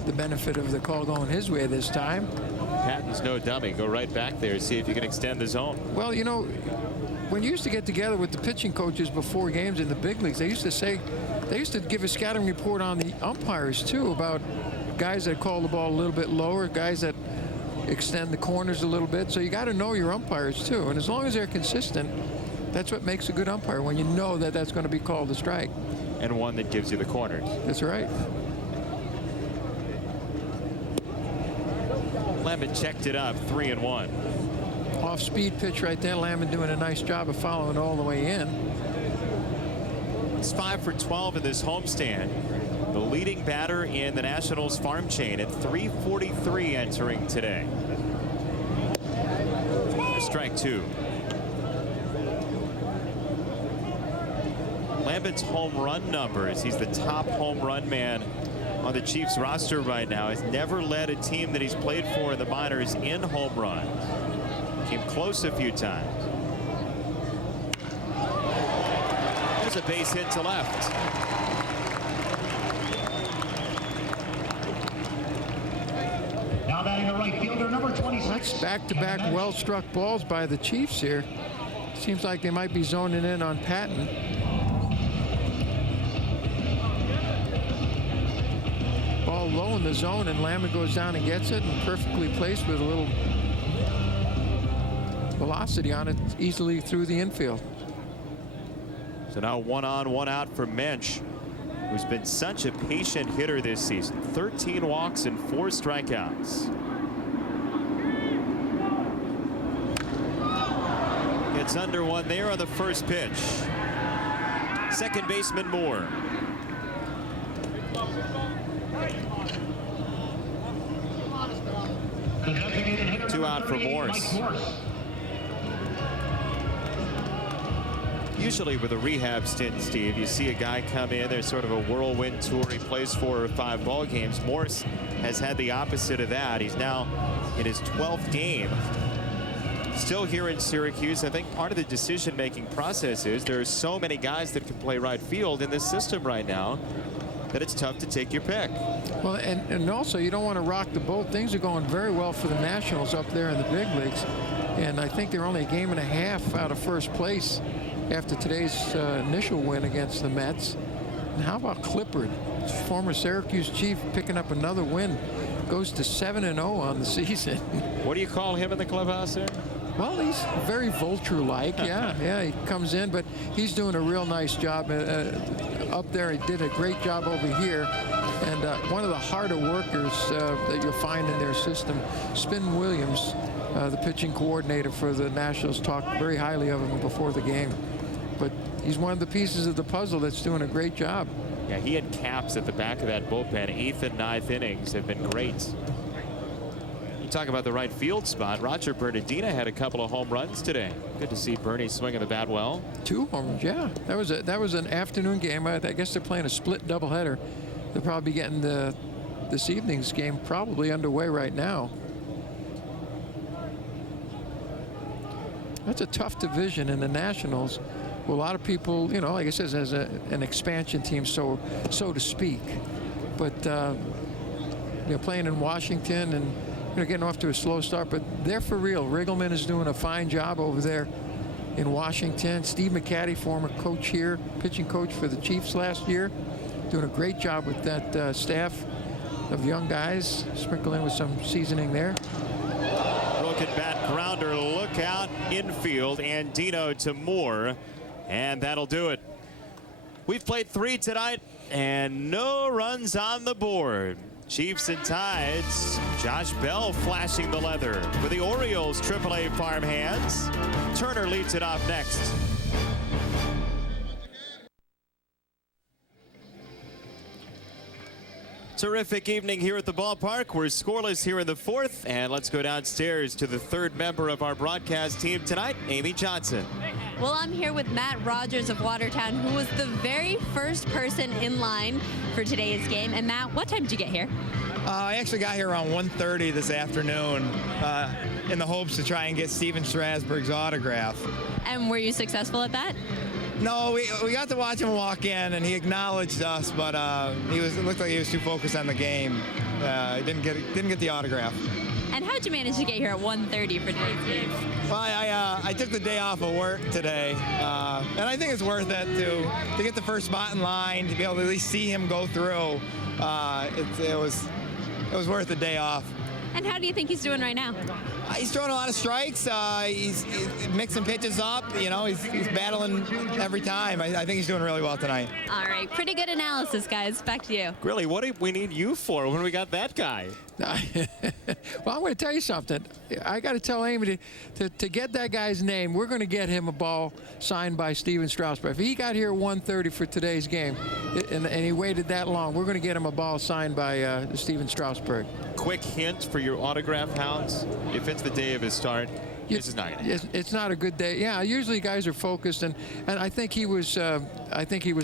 the benefit of the call going his way this time. Patton's no dummy. Go right back there, see if you can extend the zone. Well, you know, when you used to get together with the pitching coaches before games in the big leagues, they used to give a scouting report on the umpires too, about guys that call the ball a little bit lower, guys that extend the corners a little bit. So you got to know your umpires too, and as long as they're consistent, that's what makes a good umpire, when you know that that's going to be called a strike. And one that gives you the corners. That's right. Lambin checked it up, 3-1. Off-speed pitch right there. Lambin doing a nice job of following all the way in. He's 5 for 12 in this homestand. The leading batter in the Nationals farm chain at 343 entering today. Strike 2. Lambin's home run numbers. He's the top home run man on the Chiefs roster right now. He's never led a team that he's played for in the minors in home runs. Came close a few times. There's a base hit to left. Now batting the right fielder, number 26. That's back-to-back well-struck balls by the Chiefs here. Seems like they might be zoning in on Patton. Ball low in the zone, and Lambin goes down and gets it, and perfectly placed with a little velocity on it, easily through the infield. So now 1 on, 1 out for Mensch, who's been such a patient hitter this season. 13 walks and 4 strikeouts. Gets under one there on the first pitch. Second baseman Moore. Two out for Morse. Usually with a rehab stint, Steve, you see a guy come in, there's sort of a whirlwind tour, he plays 4 or 5 ball games. Morse has had the opposite of that. He's now in his 12th game. Still here in Syracuse. I think part of the decision-making process is there are so many guys that can play right field in this system right now that it's tough to take your pick. Well, and also you don't want to rock the boat. Things are going very well for the Nationals up there in the big leagues, and I think they're only a game and a half out of first place after today's initial win against the Mets. And how about Clippard, former Syracuse Chief, picking up another win, goes to 7-0 on the season. What do you call him in the clubhouse there? Well, he's very vulture-like. Yeah, he comes in, but he's doing a real nice job up there. He did a great job over here. And one of the harder workers that you'll find in their system, Spin Williams, the pitching coordinator for the Nationals, talked very highly of him before the game. But he's one of the pieces of the puzzle that's doing a great job. Yeah, he had caps at the back of that bullpen. 8th and 9th innings have been great. You talk about the right field spot. Roger Bernardina had a couple of home runs today. Good to see Bernie swinging the bat well. 2 homers, yeah. That was an afternoon game. I guess they're playing a split doubleheader. They'll probably be getting this evening's game probably underway right now. That's a tough division in the Nationals. Well, a lot of people, you know, like I said, as an expansion team, so to speak. But playing in Washington and getting off to a slow start, but they're for real. Riggleman is doing a fine job over there in Washington. Steve McCaddy, former coach here, pitching coach for the Chiefs last year, doing a great job with that staff of young guys, sprinkle in with some seasoning there. Broken bat grounder, look out infield, and Dino to Moore, and that'll do it. We've played 3 tonight and no runs on the board. Chiefs and Tides. Josh Bell flashing the leather for the Orioles AAA farm hands. Turner leads it off next. Terrific evening here at the ballpark. We're scoreless here in the 4th, and let's go downstairs to the 3rd member of our broadcast team tonight, Amy Johnson. Well, I'm here with Matt Rogers of Watertown, who was the very first person in line for today's game. And Matt, what time did you get here? I actually got here around 1:30 this afternoon in the hopes to try and get Steven Strasburg's autograph. And were you successful at that? No, we got to watch him walk in, and he acknowledged us, but it looked like he was too focused on the game. He didn't get the autograph. And how did you manage to get here at 1:30 for today's game? Well, I took the day off of work today, and I think it's worth it to get the first spot in line, to be able to at least see him go through. It was worth the day off. And how do you think he's doing right now? He's throwing a lot of strikes. He's mixing pitches up. You know, he's battling every time. I think he's doing really well tonight. All right, pretty good analysis, guys. Back to you. Really, what do we need you for when we got that guy? Well, I'm going to tell you something. I got to tell Amy to get that guy's name. We're going to get him a ball signed by Steven Strasburg. If he got here at 1:30 for today's game, and he waited that long, we're going to get him a ball signed by Steven Strasburg. Quick hint for your autograph hounds: if it's the day of his start, this is not going to happen. It's not a good day. Yeah, usually guys are focused, and I think he was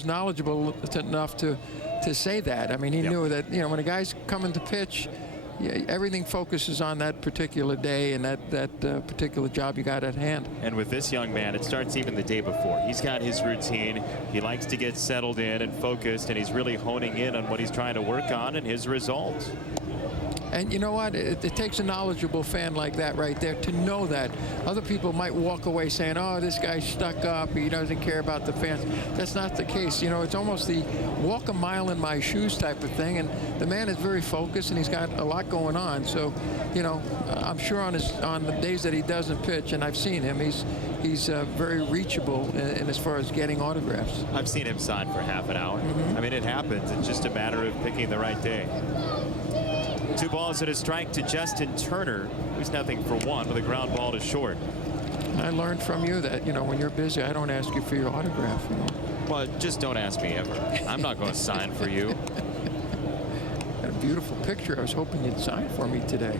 knowledgeable enough to say that. I mean, he knew that, you know, when a guy's coming to pitch, everything focuses on that particular day and that particular job you got at hand. And with this young man, it starts even the day before. He's got his routine. He likes to get settled in and focused, and he's really honing in on what he's trying to work on and his results. And you know what? It takes a knowledgeable fan like that right there to know that. Other people might walk away saying, oh, this guy's stuck up. He doesn't care about the fans. That's not the case. You know, it's almost the walk a mile in my shoes type of thing. And the man is very focused, and he's got a lot going on. So, you know, I'm sure on the days that he doesn't pitch, and I've seen him, he's very reachable in as far as getting autographs. I've seen him sign for half an hour. I mean, it happens. It's just a matter of picking the right day. 2 balls and a strike to Justin Turner, who's nothing for one with a ground ball to short. I learned from you that, you know, when you're busy, I don't ask you for your autograph. You know? Well, just don't ask me ever. I'm not going to sign for you. Got a beautiful picture. I was hoping you'd sign for me today.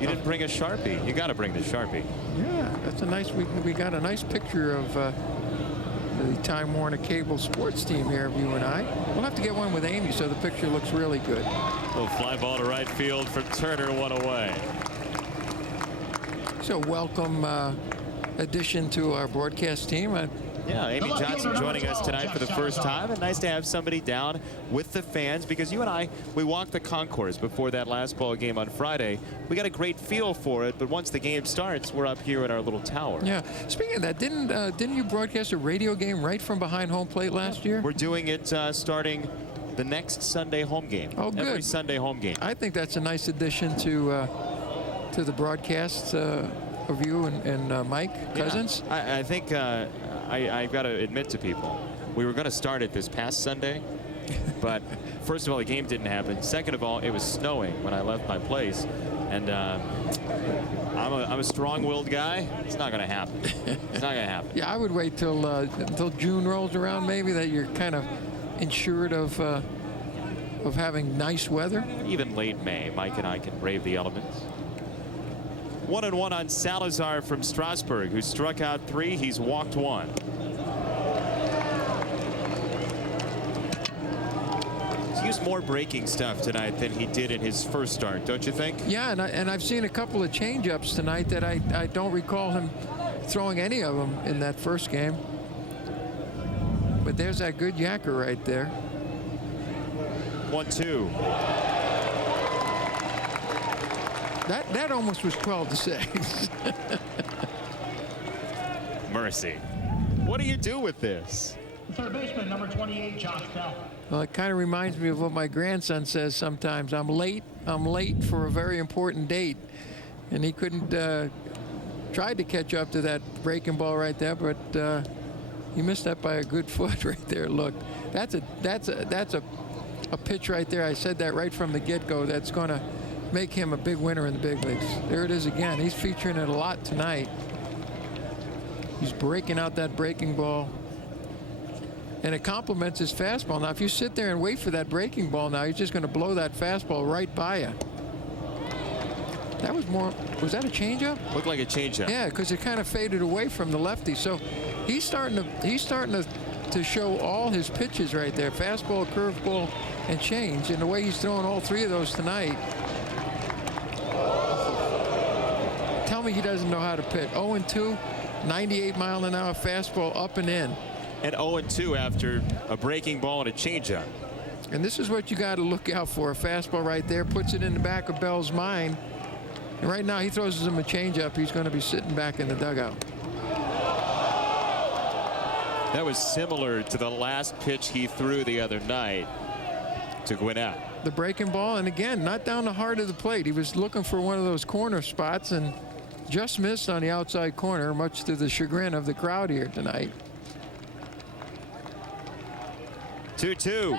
You didn't bring a Sharpie. You got to bring the Sharpie. Yeah, that's a nice. We got a nice picture of the Time Warner Cable sports team here of you and I. We'll have to get one with Amy so the picture looks really good. Little fly ball to right field from Turner, 1 away. So welcome addition to our broadcast team. Yeah, Amy Johnson joining us tonight for the first time, and nice to have somebody down with the fans, because you and I, we walked the concourse before that last ball game on Friday. We got a great feel for it, but once the game starts, we're up here in our little tower. Yeah. Speaking of that, didn't you broadcast a radio game right from behind home plate last year? We're doing it starting the next Sunday home game. Oh, good. Every Sunday home game. I think that's a nice addition to the broadcasts of you and Mike Cousins. Yeah, I think I've got to admit to people, we were going to start it this past Sunday, but first of all, the game didn't happen. Second of all, it was snowing when I left my place, and I'm a strong-willed guy. It's not going to happen. It's not going to happen. Yeah, I would wait till June rolls around, maybe, that you're kind of insured of having nice weather. Even late May, Mike and I can brave the elements. 1-1 on Salazar from Strasburg, who struck out 3. He's walked 1. He's used more breaking stuff tonight than he did in his first start, don't you think? Yeah, and I've seen a couple of changeups tonight that I don't recall him throwing any of them in that first game. But there's that good yacker right there. 1-2. That almost was 12-6. Mercy. What do you do with this? Third baseman, number 28, Josh Bell. Well, it kind of reminds me of what my grandson says sometimes. I'm late for a very important date. And he couldn't tried to catch up to that breaking ball right there, but he missed that by a good foot right there. Look, that's a pitch right there. I said that right from the get-go. That's going to make him a big winner in the big leagues. There it is again. He's featuring it a lot tonight. He's breaking out that breaking ball, and it complements his fastball. Now, if you sit there and wait for that breaking ball now, he's just going to blow that fastball right by you. That was more, was that a changeup? Looked like a changeup. Yeah, because it kind of faded away from the lefty. So he's starting to show all his pitches right there. Fastball, curveball, and change. And the way he's throwing all three of those tonight. Tell me he doesn't know how to pitch. 0-2, 98-mile-an-hour fastball up and in. And 0-2 after a breaking ball and a changeup. And this is what you got to look out for. A fastball right there puts it in the back of Bell's mind. And right now he throws him a changeup. He's going to be sitting back in the dugout. That was similar to the last pitch he threw the other night to Gwinnett. The breaking ball, and again, not down the heart of the plate. He was looking for one of those corner spots and just missed on the outside corner, much to the chagrin of the crowd here tonight. 2-2.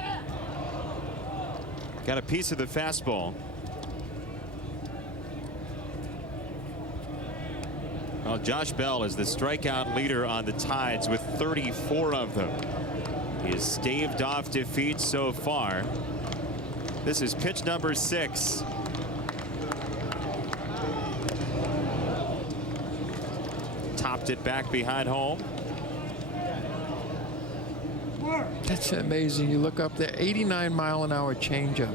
Got a piece of the fastball. Well, Josh Bell is the strikeout leader on the Tides with 34 of them. He has staved off defeat so far. This is pitch number 6. Topped it back behind home. That's amazing. You look up there, 89-mile-an-hour changeup.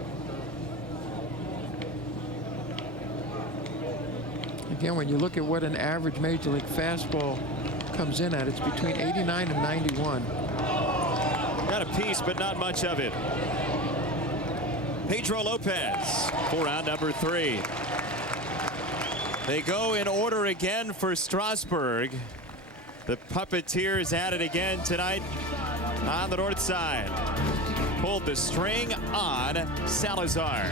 Again, when you look at what an average major league fastball comes in at, it's between 89 and 91. Got a piece, but not much of it. Pedro Lopez for round number 3. They go in order again for Strasburg. The Puppeteers at it again tonight on the north side. Pulled the string on Salazar.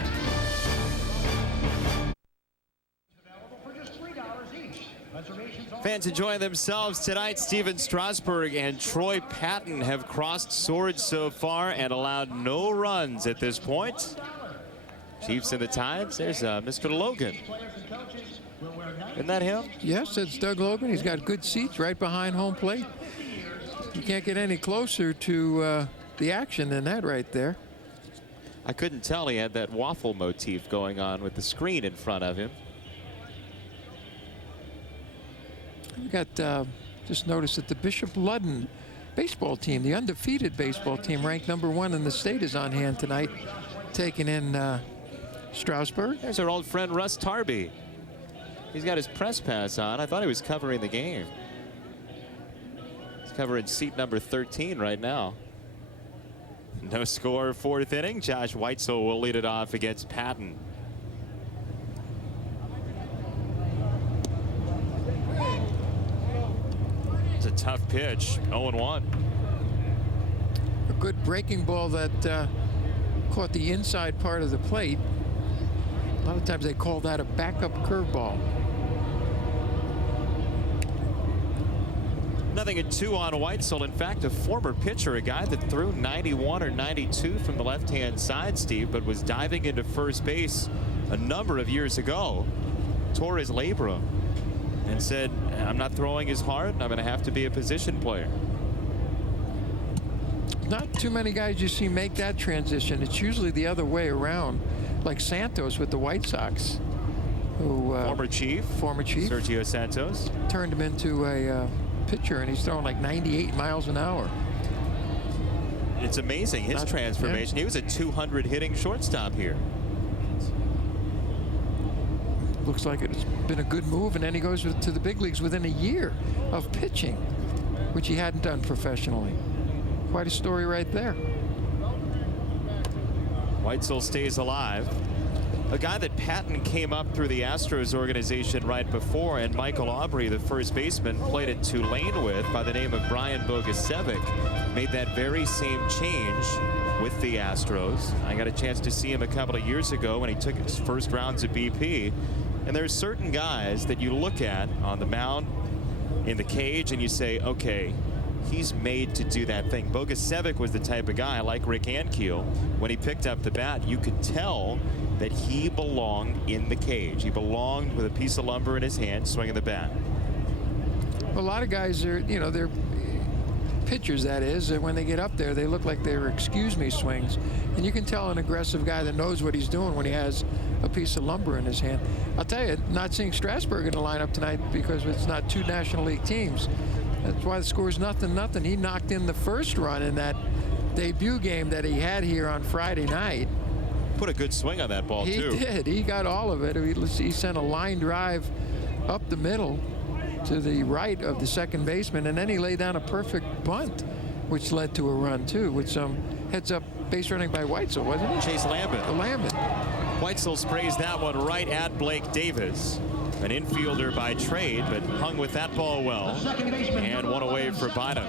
Fans enjoying themselves tonight. Steven Strasburg and Troy Patton have crossed swords so far and allowed no runs at this point. Chiefs and the Tides. There's Mr. Logan. Isn't that him? Yes, it's Doug Logan. He's got good seats right behind home plate. You can't get any closer to the action than that right there. I couldn't tell he had that waffle motif going on with the screen in front of him. We got just noticed that the Bishop Ludden baseball team, the undefeated baseball team, ranked #1 in the state, is on hand tonight, taking in Strasburg. There's our old friend Russ Tarby. He's got his press pass on. I thought he was covering the game. He's covering seat number 13 right now. No score, 4th inning. Josh Weitzel will lead it off against Patton. It's a tough pitch. 0-1. A good breaking ball that caught the inside part of the plate. A lot of times they call that a backup curveball. Nothing at 2 on Weitzel. In fact, a former pitcher, a guy that threw 91 or 92 from the left-hand side, Steve, but was diving into first base a number of years ago, tore his labrum and said, I'm not throwing as hard. I'm going to have to be a position player. Not too many guys you see make that transition. It's usually the other way around, like Santos with the White Sox, who former chief Sergio Santos turned him into a pitcher, and he's throwing like 98 miles an hour. It's amazing, his transformation. Yeah. He was a 200 hitting shortstop here. Looks like it's been a good move, and then he goes to the big leagues within a year of pitching, which he hadn't done professionally. Quite a story right there. Weitzel stays alive. A guy that Patton came up through the Astros organization right before, and Michael Aubrey, the first baseman, played at Tulane with, by the name of Brian Bogusevic, made that very same change with the Astros. I got a chance to see him a couple of years ago when he took his first rounds at BP. And there's certain guys that you look at on the mound, in the cage, and you say, okay, he's made to do that thing. Bogusevic was the type of guy, like Rick Ankiel, when he picked up the bat, you could tell that he belonged in the cage. He belonged with a piece of lumber in his hand, swinging the bat. Well, a lot of guys are, you know, they're pitchers, that is, and when they get up there, they look like they're excuse-me swings. And you can tell an aggressive guy that knows what he's doing when he has a piece of lumber in his hand. I'll tell you, not seeing Strasburg in the lineup tonight because it's not two National League teams. That's why the score's 0-0. He knocked in the first run in that debut game that he had here on Friday night. Put a good swing on that ball, too. He did. He got all of it. He sent a line drive up the middle to the right of the second baseman, and then he laid down a perfect bunt, which led to a run, too, with some heads-up base running by Weitzel, wasn't it? Chase Lambert. Lambert. Weitzel sprays that one right at Blake Davis. An infielder by trade, but hung with that ball well. And one away for Bynum.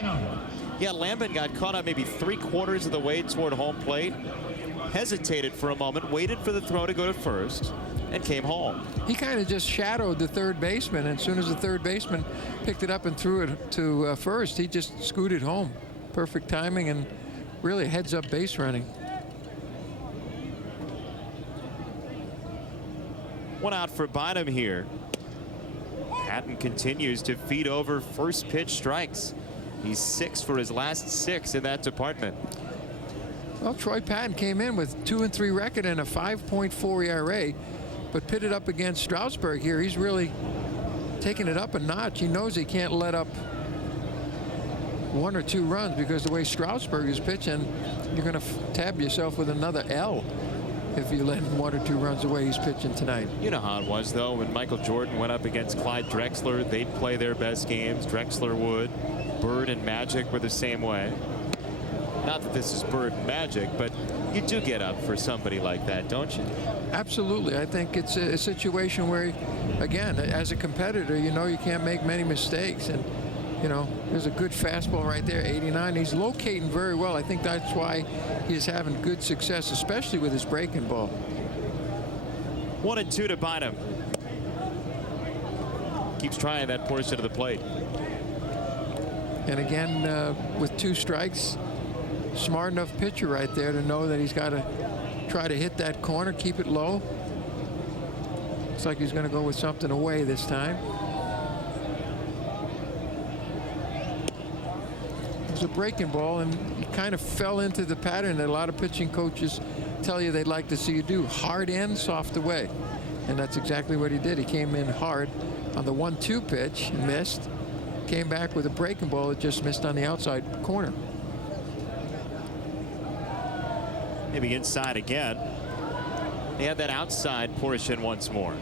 Yeah, Lambert got caught up maybe 3/4 of the way toward home plate. Hesitated for a moment, waited for the throw to go to first, and came home. He kind of just shadowed the third baseman, and as soon as the third baseman picked it up and threw it to first, he just scooted home. Perfect timing and really heads-up base running. One out for Bynum here. Patton continues to feed over first pitch strikes. He's 6 for his last 6 in that department. Well, Troy Patton came in with 2-3 record and a 5.4 ERA, but pitted up against Strasburg here. He's really taking it up a notch. He knows he can't let up 1 or 2 runs because the way Strasburg is pitching, you're going to tab yourself with another L if you let 1 or 2 runs away he's pitching tonight. You know how it was, though, when Michael Jordan went up against Clyde Drexler. They'd play their best games. Drexler would. Bird and Magic were the same way. Not that this is Bird and Magic, but you do get up for somebody like that, don't you? Absolutely. I think it's a situation where, again, as a competitor, you know you can't make many mistakes. And, you know, there's a good fastball right there, 89. He's locating very well. I think that's why he's having good success, especially with his breaking ball. 1-2 to Bynum. Keeps trying that portion of the plate. And again, with 2 strikes, smart enough pitcher right there to know that he's got to try to hit that corner, keep it low. Looks like he's going to go with something away this time. It was a breaking ball, and he kind of fell into the pattern that a lot of pitching coaches tell you they'd like to see you do. Hard in, soft away. And that's exactly what he did. He came in hard on the 1-2 pitch and missed. Came back with a breaking ball that just missed on the outside corner. Maybe inside again. They had that outside portion once more.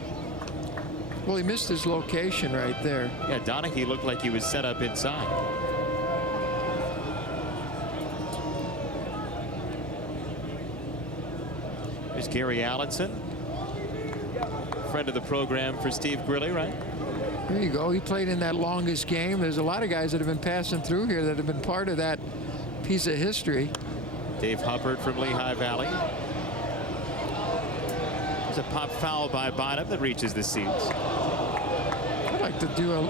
Well, he missed his location right there. Yeah, Donaghy looked like he was set up inside. There's Gary Allenson, friend of the program for Steve Grilly, right? There you go. He played in that longest game. There's a lot of guys that have been passing through here that have been part of that piece of history. Dave Hubbard from Lehigh Valley. There's a pop foul by Bynum that reaches the seats. I'd like to do a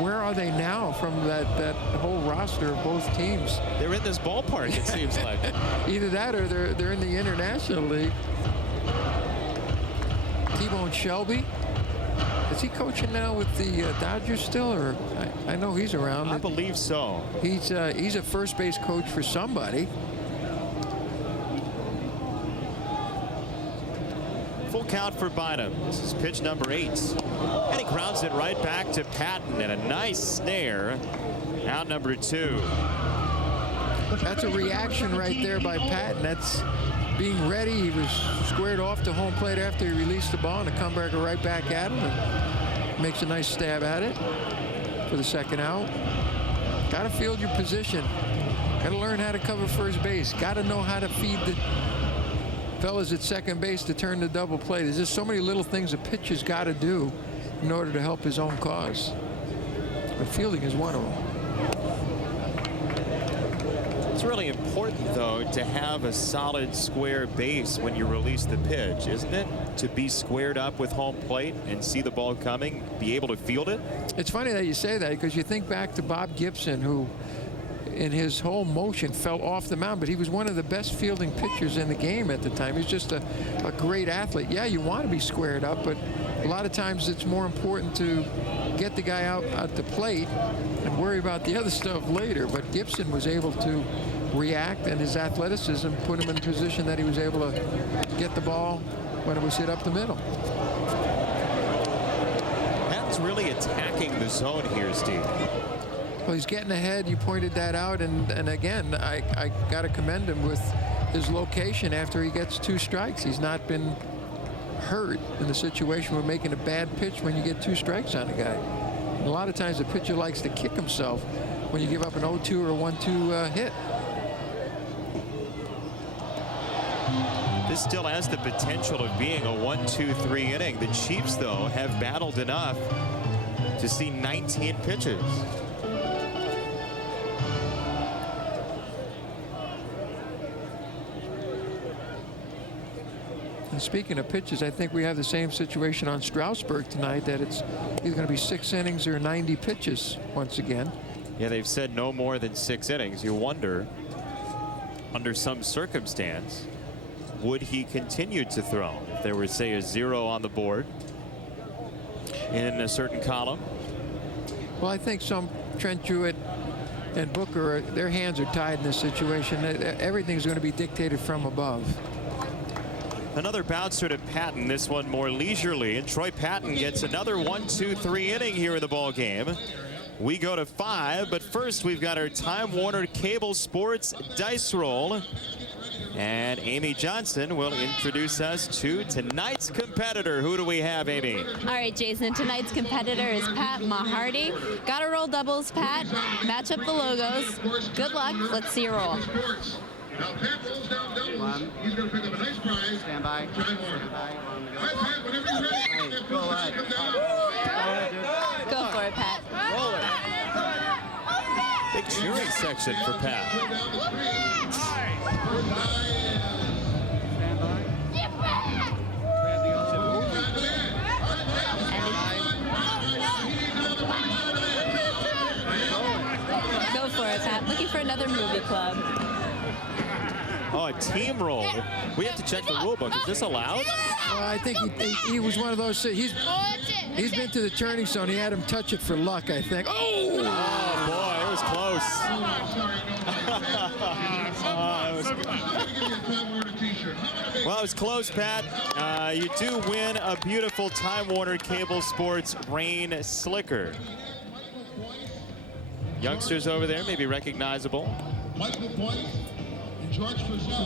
where are they now from that whole roster of both teams. They're in this ballpark, it seems like. Either that or they're in the International League. T-Bone Shelby. Is he coaching now with the Dodgers still, or I know he's around. I believe so. He's a first base coach for somebody. Full count for Bynum. This is pitch number 8. And he grounds it right back to Patton, and a nice snare. Out number 2. That's a reaction right there by Patton. That's being ready. He was squared off to home plate after he released the ball, and the comebacker right back at him and makes a nice stab at it for the second out. Got to field your position. Got to learn how to cover first base. Got to know how to feed the fellas at second base to turn the double play. There's just so many little things a pitcher's got to do in order to help his own cause. But fielding is one of them. It's really important, though, to have a solid square base when you release the pitch, isn't it? To be squared up with home plate and see the ball coming, be able to field it. It's funny that you say that, because you think back to Bob Gibson, who in his whole motion, fell off the mound, but he was one of the best fielding pitchers in the game at the time. He's just a great athlete. Yeah, you want to be squared up, but a lot of times it's more important to get the guy out at the plate and worry about the other stuff later. But Gibson was able to react, and his athleticism put him in a position that he was able to get the ball when it was hit up the middle. Patton's really attacking the zone here, Steve. Well, he's getting ahead. You pointed that out, and again, I got to commend him with his location after he gets 2 strikes. He's not been hurt in the situation of making a bad pitch when you get 2 strikes on a guy. And a lot of times the pitcher likes to kick himself when you give up an 0-2 or a 1-2 hit. This still has the potential of being a 1-2-3 inning. The Chiefs, though, have battled enough to see 19 pitches. And speaking of pitches, I think we have the same situation on Strasburg tonight, that it's either going to be 6 innings or 90 pitches once again. Yeah, they've said no more than 6 innings. You wonder, under some circumstance, would he continue to throw if there was, say, a 0 on the board in a certain column? Well, I think Trent Jewett and Booker, their hands are tied in this situation. Everything's going to be dictated from above. Another bouncer to Patton, this one more leisurely, and Troy Patton gets another 1-2-3 inning here in the ball game. We go to 5, but first we've got our Time Warner Cable Sports dice roll, and Amy Johnson will introduce us to tonight's competitor. Who do we have, Amy? All right, Jason, tonight's competitor is Pat Mahardy. Gotta roll doubles, Pat. Match up the logos. Good luck. Let's see you roll. Now Pat rolls down doubles. He's going to pick up a nice prize. Stand by. Stand by. All right, Pat, whenever you're ready. That Go ahead. Go for it, Pat. Roll it. Big cheering section for Pat. Go for it, Pat. Looking for another movie club. Oh, a team roll. We have to check the rule book. Is this allowed? I think he was one of those. He's been to the turning zone. He had him touch it for luck, I think. Oh! Oh, boy, it was close. Well, it was close, Pat. You do win a beautiful Time Warner Cable Sports rain slicker. Youngsters over there may be recognizable.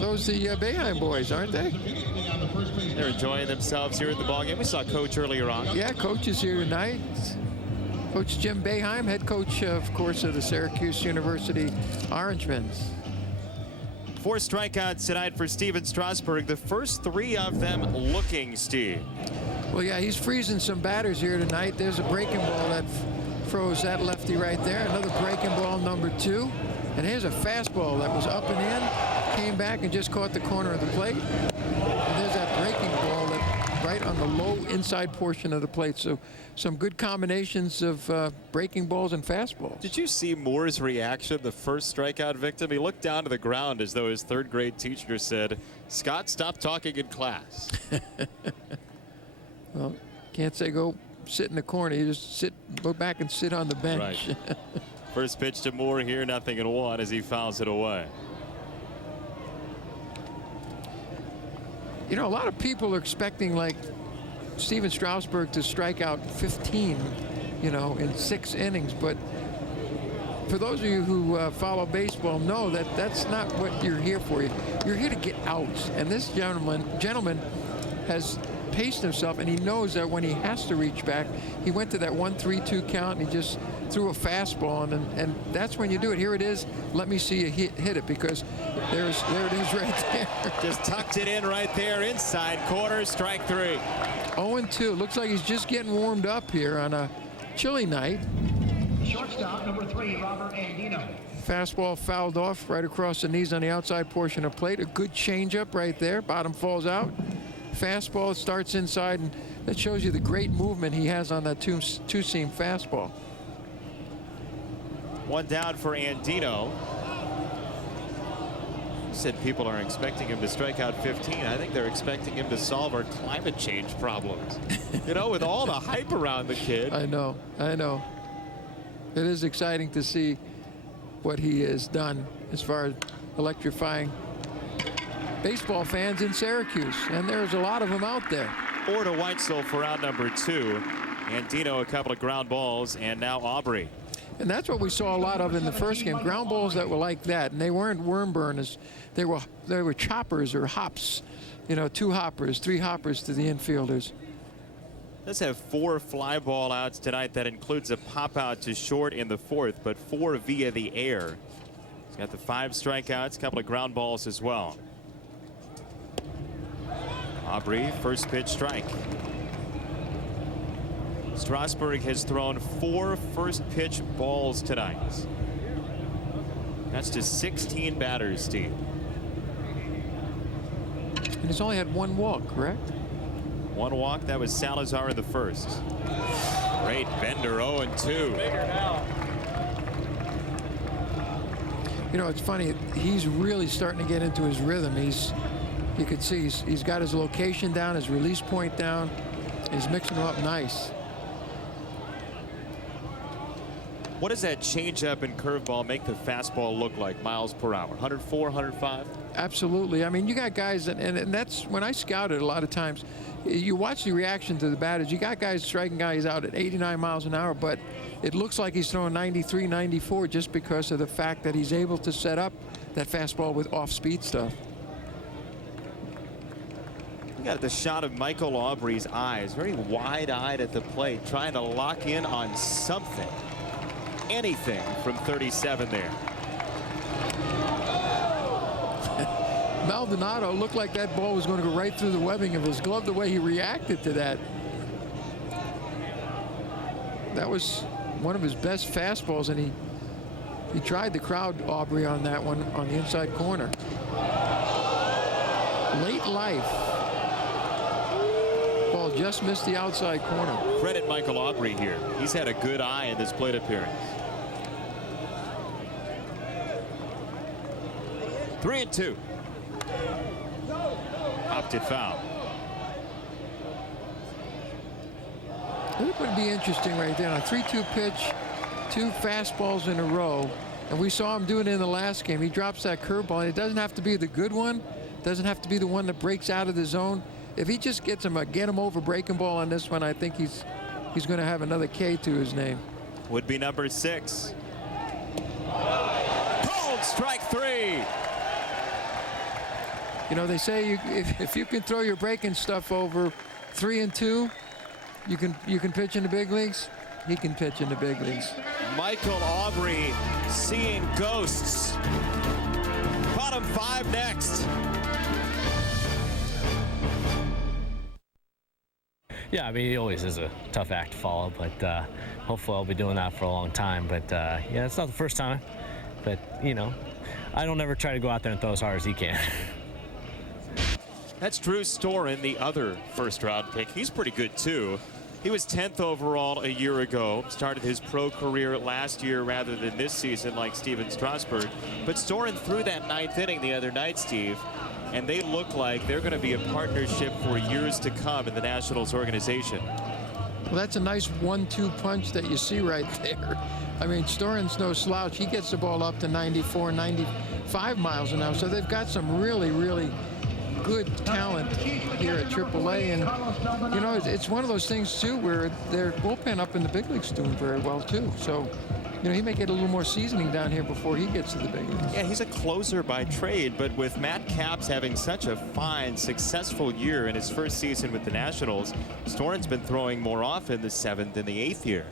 Those the Boeheim boys, aren't they? They're enjoying themselves here at the ballgame. We saw Coach earlier on. Yeah, Coach is here tonight. Coach Jim Boeheim, head coach, of course, of the Syracuse University Orangemen. 4 strikeouts tonight for Steven Strasburg. The first 3 of them looking, Steve. Well, yeah, he's freezing some batters here tonight. There's a breaking ball that froze that lefty right there. Another breaking ball, number 2. And here's a fastball that was up and in, came back and just caught the corner of the plate. And there's that breaking ball that right on the low inside portion of the plate. So some good combinations of breaking balls and fastballs. Did you see Moore's reaction, the first strikeout victim? He looked down to the ground as though his 3rd grade teacher said, "Scott, stop talking in class." Well, can't say go sit in the corner. You just go back and sit on the bench. Right. First pitch to Moore here, 0-1 as he fouls it away. You know, a lot of people are expecting like Steven Strasburg to strike out 15, you know, in 6 innings. But for those of you who follow baseball, know that that's not what you're here for. You're here to get outs. And this gentleman has paced himself, and he knows that when he has to reach back, he went to that 1-3-2 count, and he just threw a fastball, and that's when you do it. Here it is. Let me see you hit it, because there it is right there. Just tucked it in right there inside corner, strike 3. 0-2. Looks like he's just getting warmed up here on a chilly night. Shortstop, number 3, Robert Andino. Fastball fouled off right across the knees on the outside portion of plate. A good changeup right there. Bottom falls out. Fastball starts inside, and that shows you the great movement he has on that two-seam fastball. 1 down for Andino. said people are expecting him to strike out 15. I think they're expecting him to solve our climate change problems. You know, with all the hype around the kid. I know. It is exciting to see what he has done as far as electrifying baseball fans in Syracuse, and there's a lot of them out there. Or to Weitzel for out number 2. And Dino a couple of ground balls, and now Aubrey. And that's what we saw a lot of in the first game, ground balls that were like that, and they weren't worm burners. They were choppers or hops, you know, 2 hoppers, 3 hoppers to the infielders. Does have 4 fly ball outs tonight. That includes a pop out to short in the 4th, but 4 via the air. He's got the 5 strikeouts, a couple of ground balls as well. Aubrey, first pitch strike. Strasburg has thrown 4 first pitch balls tonight. That's to 16 batters, Steve. And he's only had 1 walk, correct? 1 walk. That was Salazar in the 1st. Great bender, 0-2. You know, it's funny. He's really starting to get into his rhythm. You could see he's got his location down, his release point down. He's mixing them up nice. What does that changeup and curveball make the fastball look like miles per hour? 104, 105? Absolutely. I mean, you got guys, and that's when I scouted a lot of times. You watch the reaction to the batters. You got guys striking guys out at 89 miles an hour, but it looks like he's throwing 93, 94 just because of the fact that he's able to set up that fastball with off-speed stuff. We got the shot of Michael Aubrey's eyes, very wide-eyed at the plate, trying to lock in on something. Anything from 37 there. Maldonado looked like that ball was going to go right through the webbing of his glove, the way he reacted to that. That was one of his best fastballs, and he tried to crowd Aubrey on that one on the inside corner. Late life. Ball just missed the outside corner. Credit Michael Aubrey here. He's had a good eye in this plate appearance. 3-2. Popped it foul. I think it would be interesting right there on a 3-2 pitch, 2 fastballs in a row, and we saw him do it in the last game. He drops that curveball, and it doesn't have to be the good one, doesn't have to be the one that breaks out of the zone. If he just gets him a get him over breaking ball on this one, I think he's going to have another K to his name. Would be number 6. Called strike 3. You know, they say if you can throw your breaking stuff over 3 and 2, you can pitch in the big leagues. He can pitch in the big leagues. Michael Aubrey seeing ghosts. Bottom 5 next. Yeah, I mean, he always is a tough act to follow, but hopefully I'll be doing that for a long time. But yeah, it's not the first time. But, you know, I don't ever try to go out there and throw as hard as he can. That's Drew Storen, the other first-round pick. He's pretty good, too. He was 10th overall a year ago, started his pro career last year rather than this season like Steven Strasburg. But Storen threw that 9th inning the other night, Steve, and they look like they're going to be a partnership for years to come in the Nationals organization. Well, that's a nice 1-2 punch that you see right there. I mean, Storen's no slouch. He gets the ball up to 94, 95 miles an hour. So they've got some really, really good talent here at AAA, and you know, it's one of those things too where their bullpen up in the big leagues doing very well too. So, you know, he may get a little more seasoning down here before he gets to the big leagues. Yeah, he's a closer by trade, but with Matt Capps having such a fine, successful year in his first season with the Nationals, Storen's been throwing more often the 7th and the 8th year.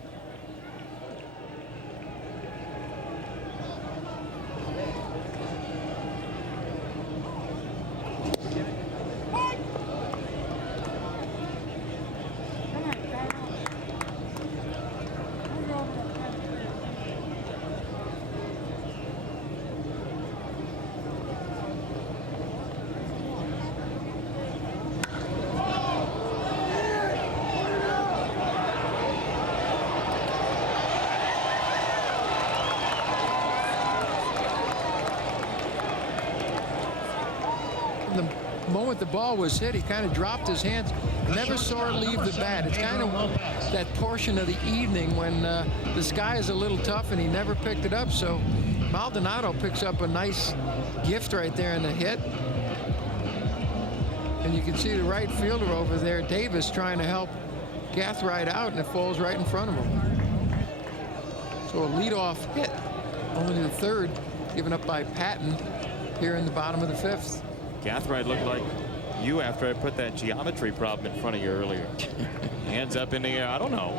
moment the ball was hit, he kind of dropped his hands, never saw it leave the bat. It's kind of that portion of the evening when the sky is a little tough and he never picked it up. So Maldonado picks up a nice gift right there in the hit. And you can see the right fielder over there, Davis, trying to help Gathright out, and it falls right in front of him. So a leadoff hit, only the third, given up by Patton here in the bottom of the fifth. Gathright looked like you after I put that geometry problem in front of you earlier. Hands up in the air. I don't know.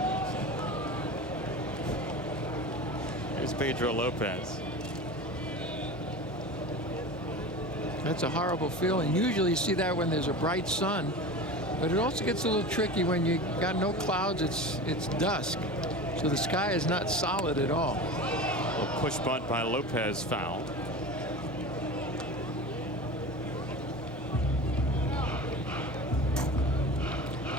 Here's Pedro Lopez. That's a horrible feeling. Usually you see that when there's a bright sun, but it also gets a little tricky when you got no clouds. It's dusk, so the sky is not solid at all. A push bunt by Lopez, fouled.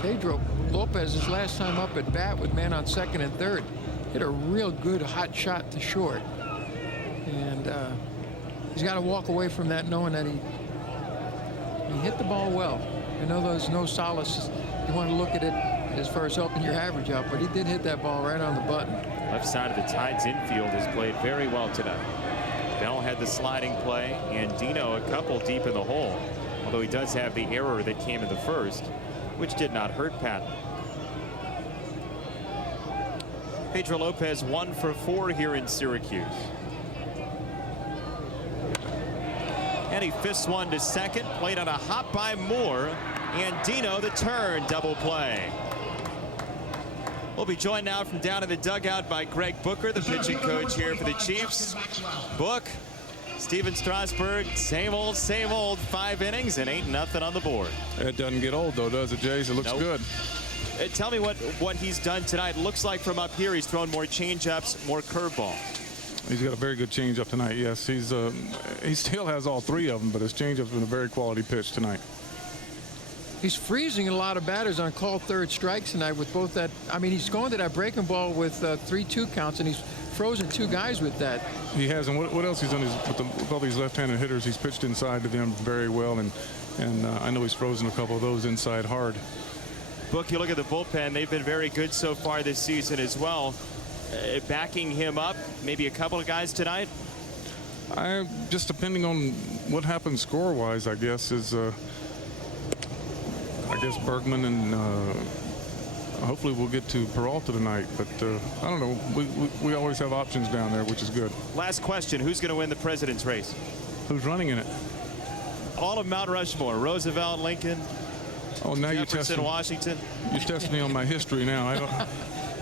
Pedro Lopez, his last time up at bat with man on second and third, hit a real good hot shot to short, and he's got to walk away from that knowing that he hit the ball well. I know there's no solace. You want to look at it as far as helping your average out, but he did hit that ball right on the button. Left side of the Tides infield has played very well tonight. Bell had the sliding play, and Dino a couple deep in the hole, although he does have the error that came in the first, which did not hurt Patton. Pedro Lopez 1 for 4 here in Syracuse. And he fists one to second, played on a hop by Moore, and Dino the turn, double play. We'll be joined now from down in the dugout by Greg Booker, the pitching coach here for the Chiefs. Book, Steven Strasburg, same old, 5 innings and 8-0 on the board. It doesn't get old though, does it, Jays? It looks good. Tell me what he's done tonight. Looks like from up here he's thrown more changeups, more curveballs. He's got a very good changeup tonight. Yes, he still has all 3 of them, but his changeup's been a very quality pitch tonight. He's freezing a lot of batters on called third strikes tonight with both that. I mean, he's going to that breaking ball with 3-2 counts, and he's frozen 2 guys with that. He has, and what else he's done is with all these left-handed hitters, he's pitched inside to them very well, and I know he's frozen a couple of those inside hard. Book, you look at the bullpen, they've been very good so far this season as well. Backing him up, maybe a couple of guys tonight? Just depending on what happens score-wise, I guess, is Bergman, and hopefully we'll get to Peralta tonight, but I don't know. We always have options down there, which is good. Last question, who's going to win the president's race? Who's running in it? All of Mount Rushmore, Roosevelt, Lincoln, oh, now Jefferson, Washington. You're testing me on my history now. I don't.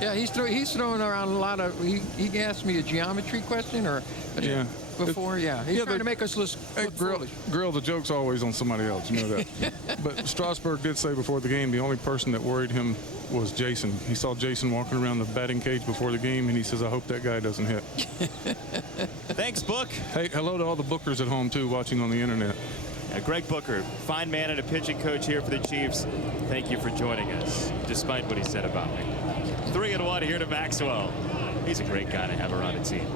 Yeah, he's throwing around a lot of. He asked me a geometry question or before. He's trying to make us look foolish. Grill, the joke's always on somebody else. You know that. But Strasburg did say before the game the only person that worried him was Jason. He saw Jason walking around the batting cage before the game, and he says, "I hope that guy doesn't hit." Thanks, Book. Hey, hello to all the Bookers at home too, watching on the internet. Greg Booker, fine man and a pitching coach here for the Chiefs. Thank you for joining us, despite what he said about me. 3-1 here to Maxwell. He's a great guy to have around a team.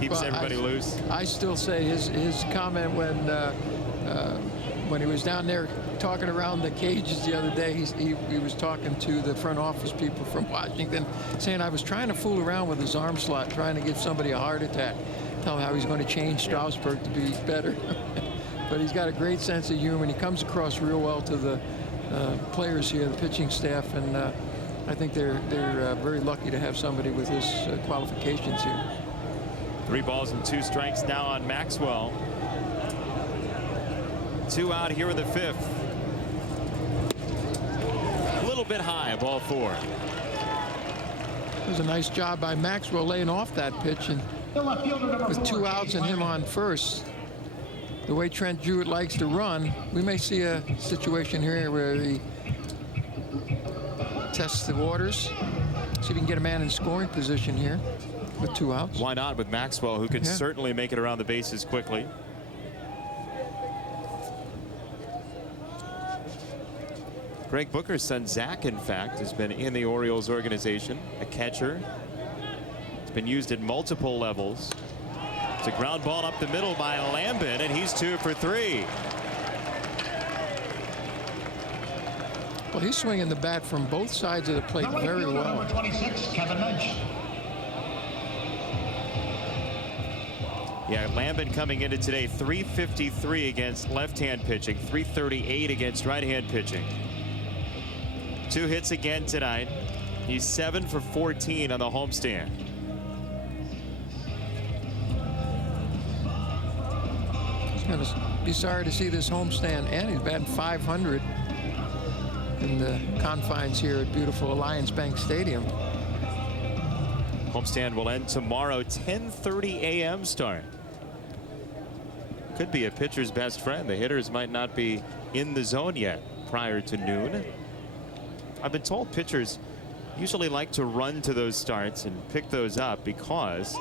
Keeps everybody loose. I still say his comment when he was down there talking around the cages the other day, he was talking to the front office people from Washington, saying I was trying to fool around with his arm slot, trying to give somebody a heart attack, tell him how he's going to change Strasburg to be better. But he's got a great sense of humor, and he comes across real well to the players here, the pitching staff, and I think they're very lucky to have somebody with his qualifications here. 3 balls and 2 strikes now on Maxwell. 2 out here in the 5th. A little bit high, ball 4. It was a nice job by Maxwell laying off that pitch, and with 2 outs and him on first. The way Trent Jewett likes to run, we may see a situation here where he tests the waters, see if he can get a man in scoring position here with 2 outs. Why not with Maxwell, who can certainly make it around the bases quickly. Greg Booker's son, Zach, in fact, has been in the Orioles organization, a catcher. It's been used at multiple levels. It's a ground ball up the middle by Lambin, and he's 2 for 3. baseball. He's swinging the bat from both sides of the plate very well. Number 26, Kevin Mensch. Yeah, Lambin coming into today, 353 against left-hand pitching, 338 against right-hand pitching. 2 hits again tonight. He's 7 for 14 on the homestand. He's going to be sorry to see this homestand end. He's batting 500 in the confines here at beautiful Alliance Bank Stadium. Homestand will end tomorrow, 10:30 a.m. start. Could be a pitcher's best friend. The hitters might not be in the zone yet prior to noon. I've been told pitchers usually like to run to those starts and pick those up because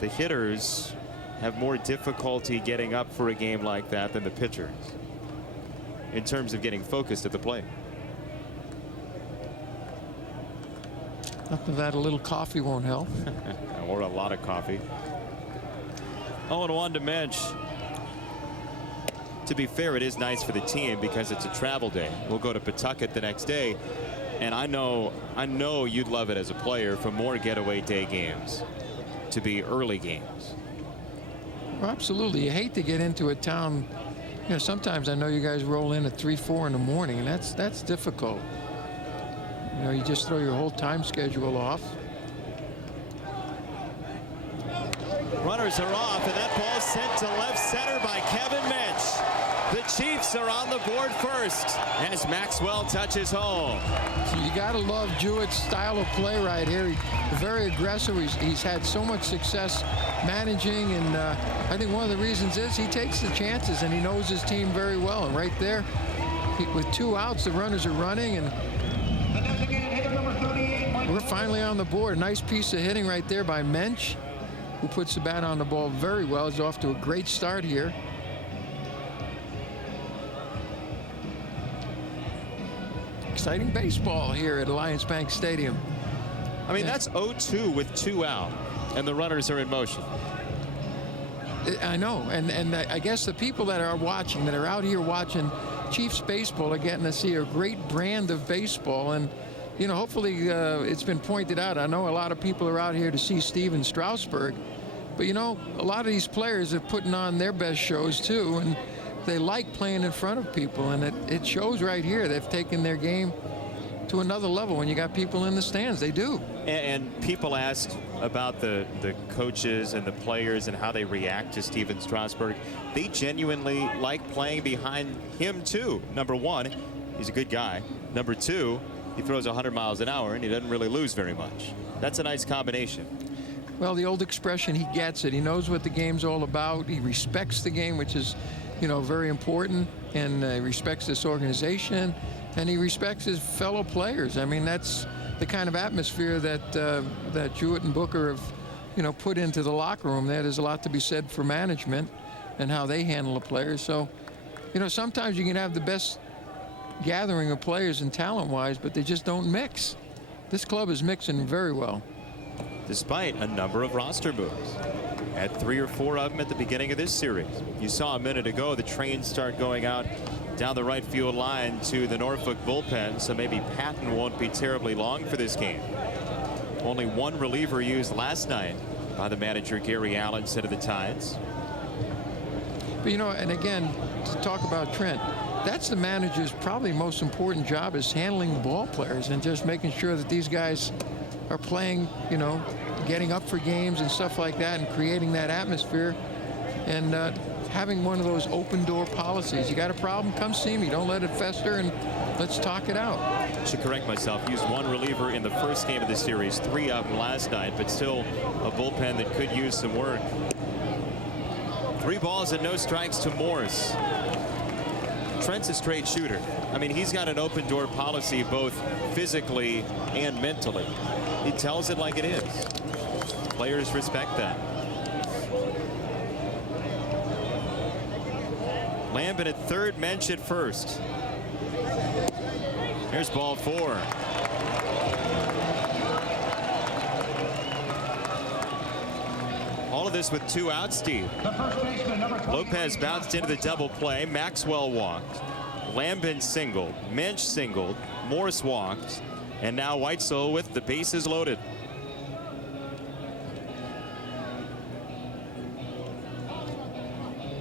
the hitters have more difficulty getting up for a game like that than the pitchers in terms of getting focused at the plate. Nothing that a little coffee won't help. Or a lot of coffee. 0-1 to Mensch. To be fair, it is nice for the team because it's a travel day. We'll go to Pawtucket the next day, and I know you'd love it as a player for more getaway day games to be early games. Well, absolutely. You hate to get into a town. You know, sometimes I know you guys roll in at 3, 4 in the morning, and that's difficult. You know, you just throw your whole time schedule off. Runners are off, and that ball sent to left center by Kevin Mensch. The Chiefs are on the board first as Maxwell touches home. So you got to love Jewett's style of play right here. He's very aggressive. He's had so much success managing, and I think one of the reasons is he takes the chances and he knows his team very well. And right there, with 2 outs, the runners are running, and we're finally on the board. Nice piece of hitting right there by Mensch, who puts the bat on the ball very well. He's off to a great start here. Exciting baseball here at Alliance Bank Stadium. I mean, that's 0-2 with 2 out, and the runners are in motion. I know, and I guess the people that are watching, that are out here watching Chiefs baseball, are getting to see a great brand of baseball. And you know, hopefully it's been pointed out. I know a lot of people are out here to see Steven Strasburg, but you know, a lot of these players are putting on their best shows too, and they like playing in front of people, and it shows right here. They've taken their game to another level. When you got people in the stands, they do. And people ask about the coaches and the players and how they react to Steven Strasburg. They genuinely like playing behind him too. Number one, he's a good guy. Number two, he throws 100 miles an hour and he doesn't really lose very much. That's a nice combination. Well, the old expression, he gets it. He knows what the game's all about. He respects the game, which is, you know, very important, and he respects this organization, and he respects his fellow players. I mean, that's the kind of atmosphere that that Jewett and Booker have, you know, put into the locker room. There's a lot to be said for management and how they handle the players. So, you know, sometimes you can have the best gathering of players and talent-wise, but they just don't mix. This club is mixing very well. Despite a number of roster moves. Had 3 or 4 of them at the beginning of this series. You saw a minute ago the trains start going out down the right field line to the Norfolk bullpen, so maybe Patton won't be terribly long for this game. Only 1 reliever used last night by the manager Gary Allen, said of the Tides. But you know, and again, to talk about Trent, that's the manager's probably most important job, is handling the ball players and just making sure that these guys are playing, you know, getting up for games and stuff like that, and creating that atmosphere, and having one of those open door policies. You got a problem, come see me. Don't let it fester, and let's talk it out. I should correct myself. Used 1 reliever in the first game of the series, 3 of them last night, but still a bullpen that could use some work. 3 balls and no strikes to Morse. Trent's a straight shooter. I mean, he's got an open door policy both physically and mentally. He tells it like it is. Players respect that. Lambin at third, Mensch at first. Here's ball 4. All of this with 2 outs, Steve. Lopez bounced into the double play. Maxwell walked. Lambin singled. Mensch singled. Morse walked, and now Weitzel with the bases loaded.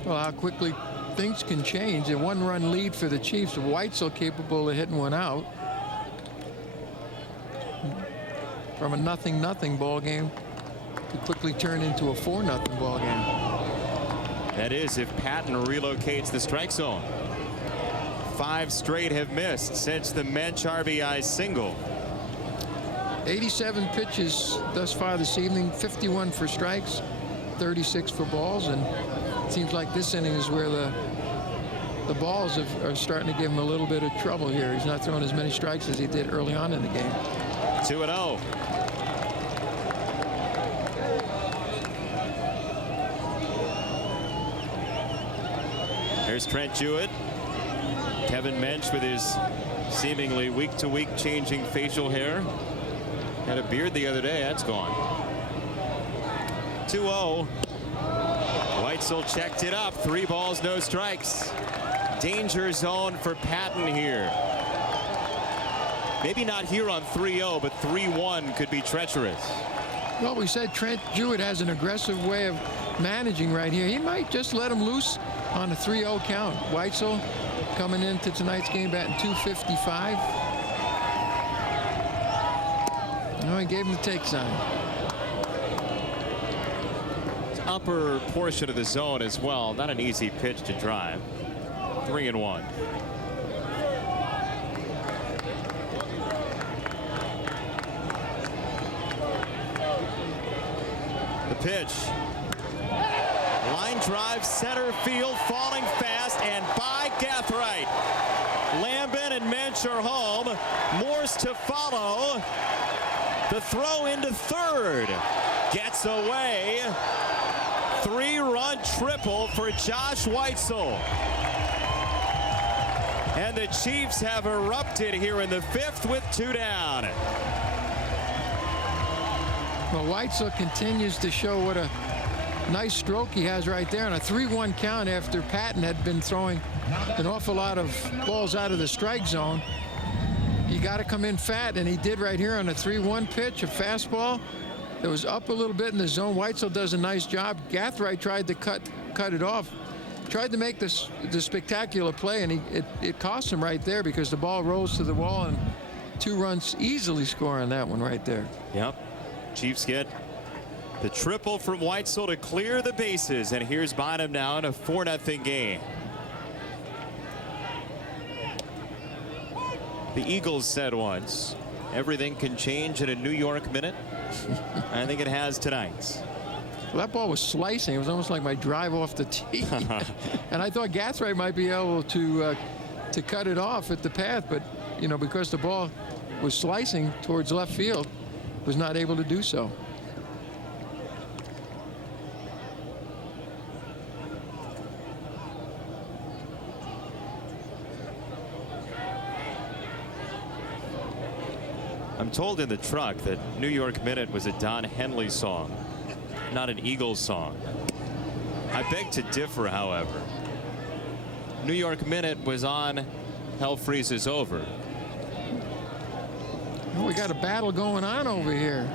Well, how quickly things can change. A one-run lead for the Chiefs. Weitzel capable of hitting one out. From a 0-0 ball game to quickly turn into a 4-0 ball game. That is if Patton relocates the strike zone. 5 straight have missed since the Mensch RBI single. 87 pitches thus far this evening, 51 for strikes, 36 for balls, and it seems like this inning is where the balls are starting to give him a little bit of trouble here. He's not throwing as many strikes as he did early on in the game. 2-0. There's Trent Jewett. Kevin Mensch with his seemingly week-to-week changing facial hair. Had a beard the other day. That's gone. 2-0. Weitzel checked it up. 3 balls, no strikes. Danger zone for Patton here. Maybe not here on 3-0, but 3-1 could be treacherous. Well, we said Trent Jewett has an aggressive way of managing right here. He might just let him loose on a 3-0 count. Weitzel coming into tonight's game batting .255. No, he gave him the take sign. Upper portion of the zone as well. Not an easy pitch to drive. 3-1. The pitch. Line drive, center field, falling fast, and by Gathright. Lambin and Mensch are home. Morse to follow. The throw into third. Gets away. 3-run triple for Josh Weitzel. And the Chiefs have erupted here in the 5th with 2 down. Well, Weitzel continues to show what a nice stroke he has right there on a 3-1 count after Patton had been throwing an awful lot of balls out of the strike zone. You got to come in fat, and he did right here on a 3-1 pitch, a fastball that was up a little bit in the zone. Weitzel does a nice job. Gathright tried to cut it off, tried to make the spectacular play, and it cost him right there because the ball rolls to the wall, and 2 runs easily score on that one right there. Yep. Chiefs get the triple from Weitzel to clear the bases, and here's Bynum now in a 4-0 game. The Eagles said once, everything can change in a New York minute. I think it has tonight. Well, that ball was slicing. It was almost like my drive off the tee. And I thought Gathright might be able to cut it off at the path, but you know, because the ball was slicing towards left field, was not able to do so. I'm told in the truck that New York Minute was a Don Henley song, not an Eagles song. I beg to differ, however. New York Minute was on Hell Freezes Over. Oh, we got a battle going on over here.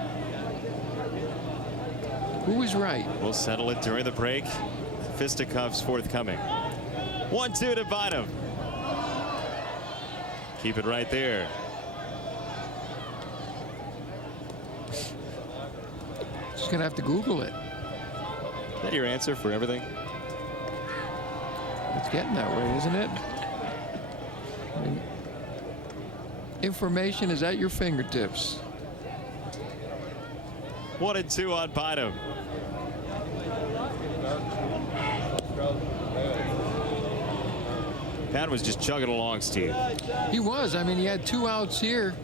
Who was right? We'll settle it during the break. Fisticuffs forthcoming. 1-2 to Bynum. Keep it right there. Just gonna have to Google it. Is that your answer for everything? It's getting that way, isn't it? I mean, information is at your fingertips. 1-2 on Bynum. Pat was just chugging along, Steve. He was. I mean, he had 2 outs here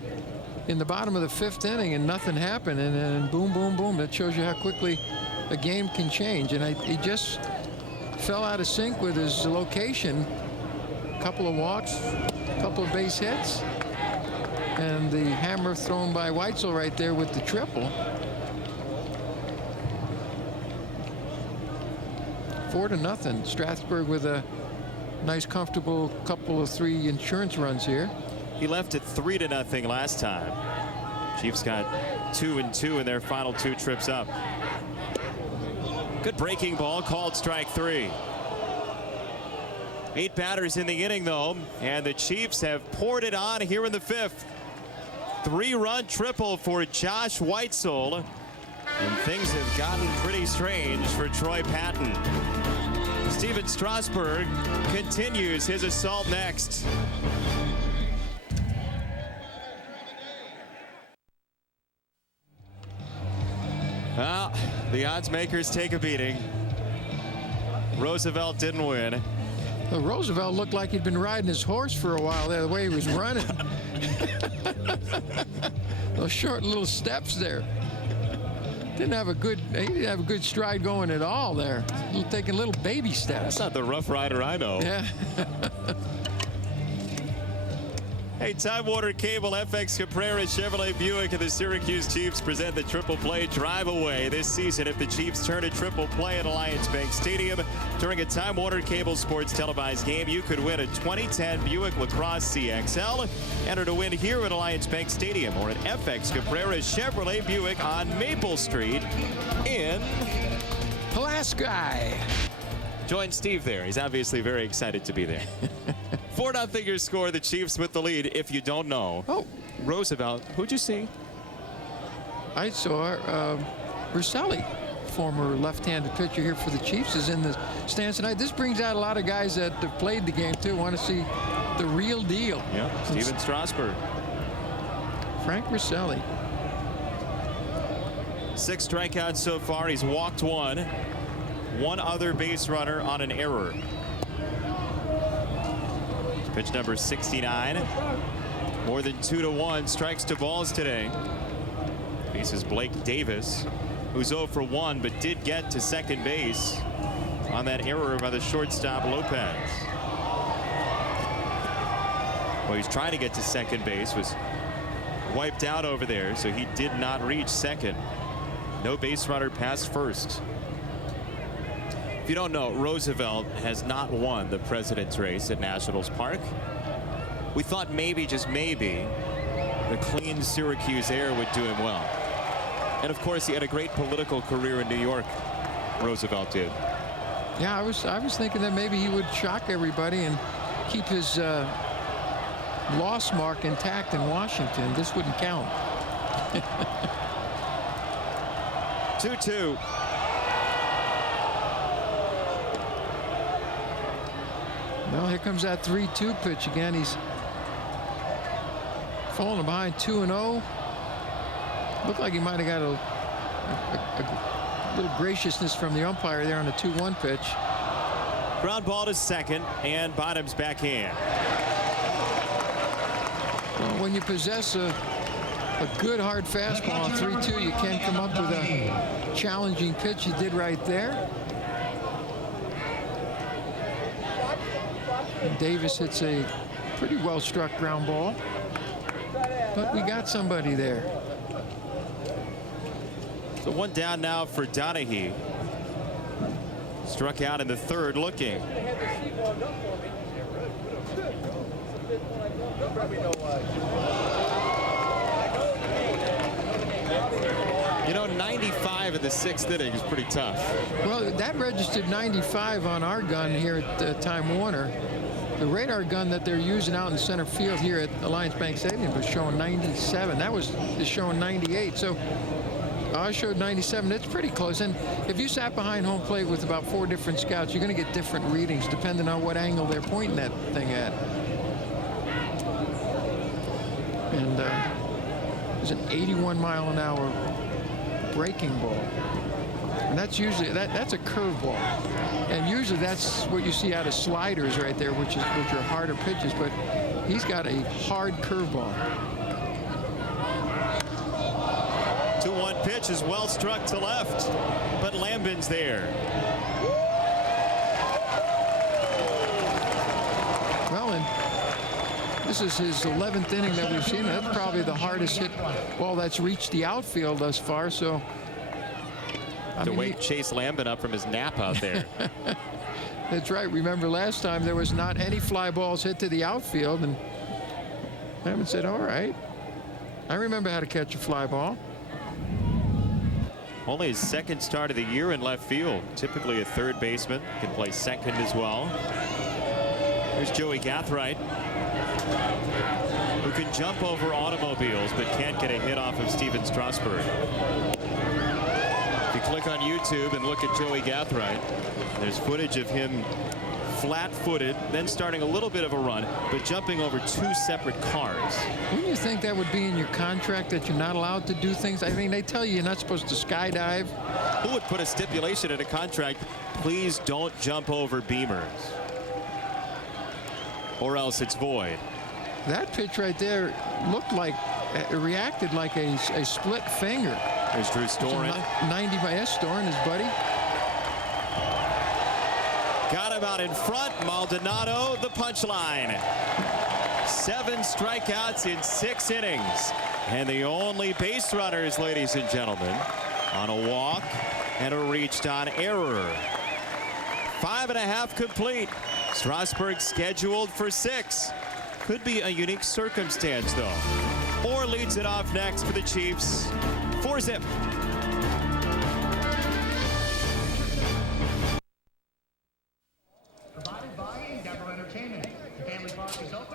in the bottom of the 5th inning, and nothing happened. And then boom, boom, boom. That shows you how quickly a game can change. And he just fell out of sync with his location. A couple of walks, a couple of base hits, and the hammer thrown by Weitzel right there with the triple. 4-0. Strasburg with a nice, comfortable couple of 3 insurance runs here. He left it 3-0 last time. Chiefs got 2-2 in their final 2 trips up. Good breaking ball, called strike 3. 8 batters in the inning, though, and the Chiefs have poured it on here in the 5th. 3-run triple for Josh Weitzel, and things have gotten pretty strange for Troy Patton. Steven Strasburg continues his assault next. Well, the odds makers take a beating. Roosevelt didn't win. Well, Roosevelt looked like he'd been riding his horse for a while there, the way he was running. Those short little steps there. He didn't have a good stride going at all there. Taking little baby steps. That's not the Rough Rider I know. Yeah. Hey, Time Warner Cable, FX Caprera, Chevrolet Buick, and the Syracuse Chiefs present the triple play drive away this season. If the Chiefs turn a triple play at Alliance Bank Stadium during a Time Warner Cable Sports televised game, you could win a 2010 Buick LaCrosse CXL. Enter to win here at Alliance Bank Stadium or at FX Caprera Chevrolet Buick on Maple Street in Pulaski. Join Steve there. He's obviously very excited to be there. 4-0 your score. The Chiefs with the lead. If you don't know, Roosevelt, who'd you see? I saw Rosselli, former left-handed pitcher here for the Chiefs, is in the stands tonight. This brings out a lot of guys that have played the game too. Want to see the real deal. Yeah, Steven Strasburg. Frank Rosselli. 6 strikeouts so far. He's walked 1. 1 other base runner on an error. Pitch number 69. More than 2-1 strikes to balls today. Faces Blake Davis, who's 0 for 1, but did get to second base on that error by the shortstop Lopez. Well, he's trying to get to second base, was wiped out over there, so he did not reach second. No base runner past first. If you don't know, Roosevelt has not won the President's race at Nationals Park. We thought maybe, just maybe, the clean Syracuse air would do him well. And of course, he had a great political career in New York. Roosevelt did. Yeah, I was thinking that maybe he would shock everybody and keep his loss mark intact in Washington. This wouldn't count. 2-2. Well, here comes that 3-2 pitch again. He's falling behind 2-0. Looked like he might have got a little graciousness from the umpire there on the 2-1 pitch. Ground ball to second, and Bottom's backhand. Well, when you possess a good hard fastball on 3-2, you can come up with a challenging pitch. He did right there. And Davis hits a pretty well struck ground ball, but we got somebody there. So 1 down now for Donahue. Struck out in the 3rd looking. You know, 95 in the 6th inning is pretty tough. Well, that registered 95 on our gun here at Time Warner. The radar gun that they're using out in center field here at Alliance Bank Stadium was showing 97. That is showing 98. So I showed 97. It's pretty close. And if you sat behind home plate with about 4 different scouts, you're going to get different readings depending on what angle they're pointing that thing at. And there's an 81-mile-an-hour breaking ball. And that's usually that's a curveball, and usually that's what you see out of sliders right there, which are harder pitches. But he's got a hard curveball. 2-1 pitch is well struck to left, but Lambin's there. Well, and this is his 11th inning that we've seen. That's probably the hardest hit ball that's reached the outfield thus far. So. To wake Chase Lambin up from his nap out there. That's right. Remember last time there was not any fly balls hit to the outfield, and Hammond said, all right. I remember how to catch a fly ball. Only his second start of the year in left field. Typically a third baseman. Can play second as well. Here's Joey Gathright, who can jump over automobiles but can't get a hit off of Stephen Strasburg. If you click on YouTube and look at Joey Gathright, there's footage of him flat-footed, then starting a little bit of a run, but jumping over 2 separate cars. Wouldn't you think that would be in your contract that you're not allowed to do things? I mean, they tell you you're not supposed to skydive. Who would put a stipulation in a contract, please don't jump over beamers, or else it's void? That pitch right there looked like, it reacted like a split finger. There's Drew Storen. 90 by Storen, his buddy. Got him out in front. Maldonado, the punchline. 7 strikeouts in 6 innings. And the only base runners, ladies and gentlemen, on a walk and a reached on error. 5.5 complete. Strasburg scheduled for 6. Could be a unique circumstance, though. Orr leads it off next for the Chiefs. 4-zip.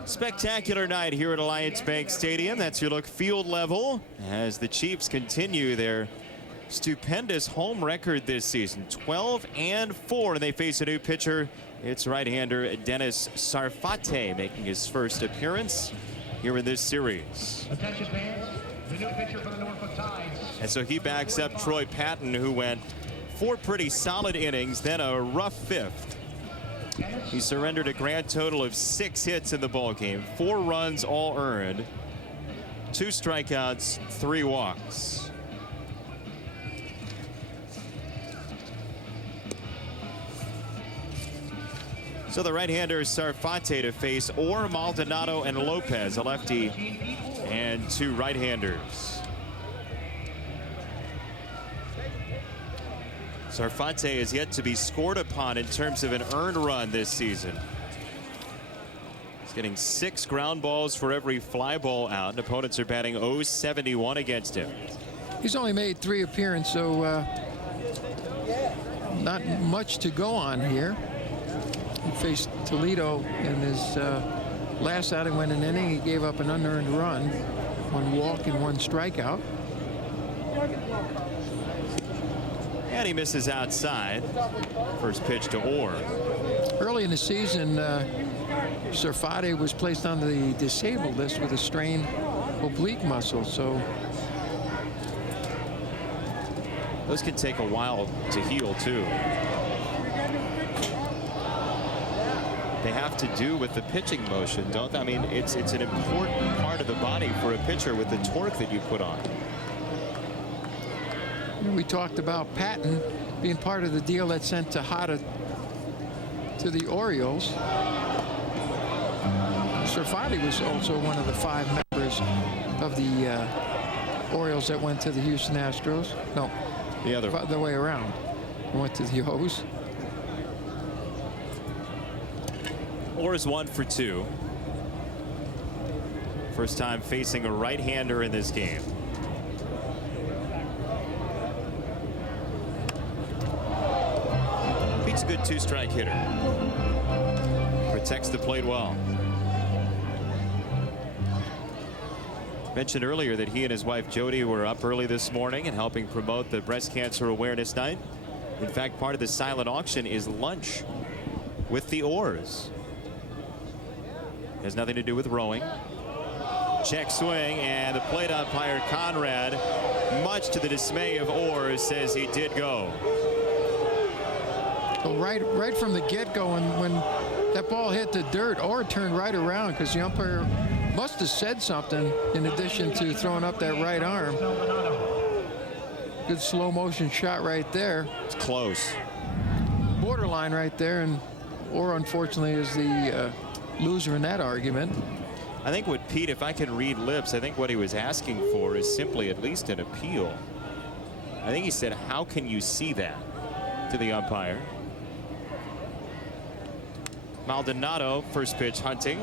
Spectacular night here at Alliance Bank Stadium. That's your look field level as the Chiefs continue their stupendous home record this season. 12-4, and they face a new pitcher. It's right-hander Dennis Sarfate making his first appearance here in this series. Attention fans, the new pitcher for the Norfolk Tides. And so he backs up Troy Patton, who went 4 pretty solid innings, then a rough 5th. He surrendered a grand total of 6 hits in the ballgame, 4 runs all earned, 2 strikeouts, 3 walks. So the right-hander Sarfate to face Orr, Maldonado, and Lopez, a lefty, and 2 right-handers. Sarfate is yet to be scored upon in terms of an earned run this season. He's getting 6 ground balls for every fly ball out, and opponents are batting .071 against him. He's only made 3 appearances, so not much to go on here. He faced Toledo in his last outing, went an inning. He gave up an unearned run, 1 walk and 1 strikeout. And he misses outside. First pitch to Orr. Early in the season, Sarfate was placed on the disabled list with a strained oblique muscle. So those can take a while to heal too. They have to do with the pitching motion, don't they? I mean, it's an important part of the body for a pitcher with the torque that you put on. We talked about Patton being part of the deal that sent Tejada to the Orioles. Sarfate was also one of the 5 members of the Orioles that went to the Houston Astros. No, the other way around. Went to the O's. Orr is 1 for 2. First time facing a right-hander in this game. He's a good 2-strike hitter. Protects the plate well. Mentioned earlier that he and his wife Jody were up early this morning and helping promote the Breast Cancer Awareness Night. In fact, part of the silent auction is lunch with the Orrs. Has nothing to do with rowing. Check swing, and the plate umpire Conrad, much to the dismay of Orr, says he did go. Well, right from the get-go, when that ball hit the dirt, Orr turned right around because the umpire must have said something in addition to throwing up that right arm. Good slow motion shot right there. It's close. Borderline right there, and Orr unfortunately is the loser in that argument. I think what Pete, if I can read lips, I think what he was asking for is simply at least an appeal. I think he said, how can you see that, to the umpire. Maldonado, first pitch hunting.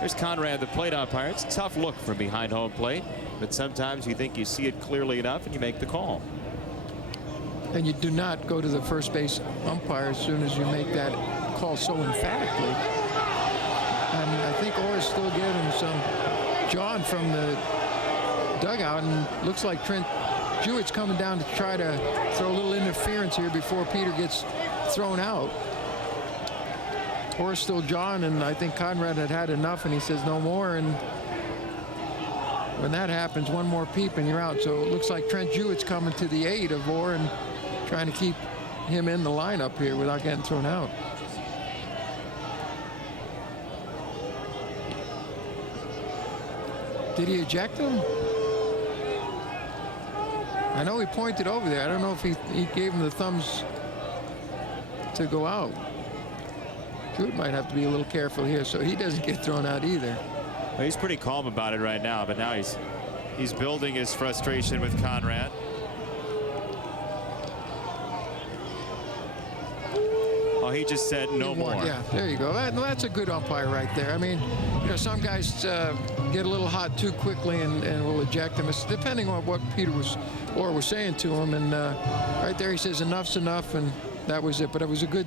There's Conrad, the plate umpire. It's a tough look from behind home plate, but sometimes you think you see it clearly enough and you make the call. And you do not go to the first base umpire as soon as you make that call so emphatically. And I think Orr's still getting some jawing from the dugout, and looks like Trent Jewett's coming down to try to throw a little interference here before Peter gets thrown out. Orr's still jawing, and I think Conrad had enough, and he says no more. And when that happens, one more peep and you're out. So it looks like Trent Jewett's coming to the aid of Orr and trying to keep him in the lineup here without getting thrown out. Did he eject him? I know he pointed over there. I don't know if he gave him the thumbs to go out. Jewett might have to be a little careful here so he doesn't get thrown out either. Well, he's pretty calm about it right now, but now he's building his frustration with Conrad. Oh, he just said no more. Yeah, there you go. That's a good umpire right there. I mean, you know, some guys get a little hot too quickly and will eject him. It's depending on what Orr was saying to him. And right there he says enough's enough, and that was it. But it was a good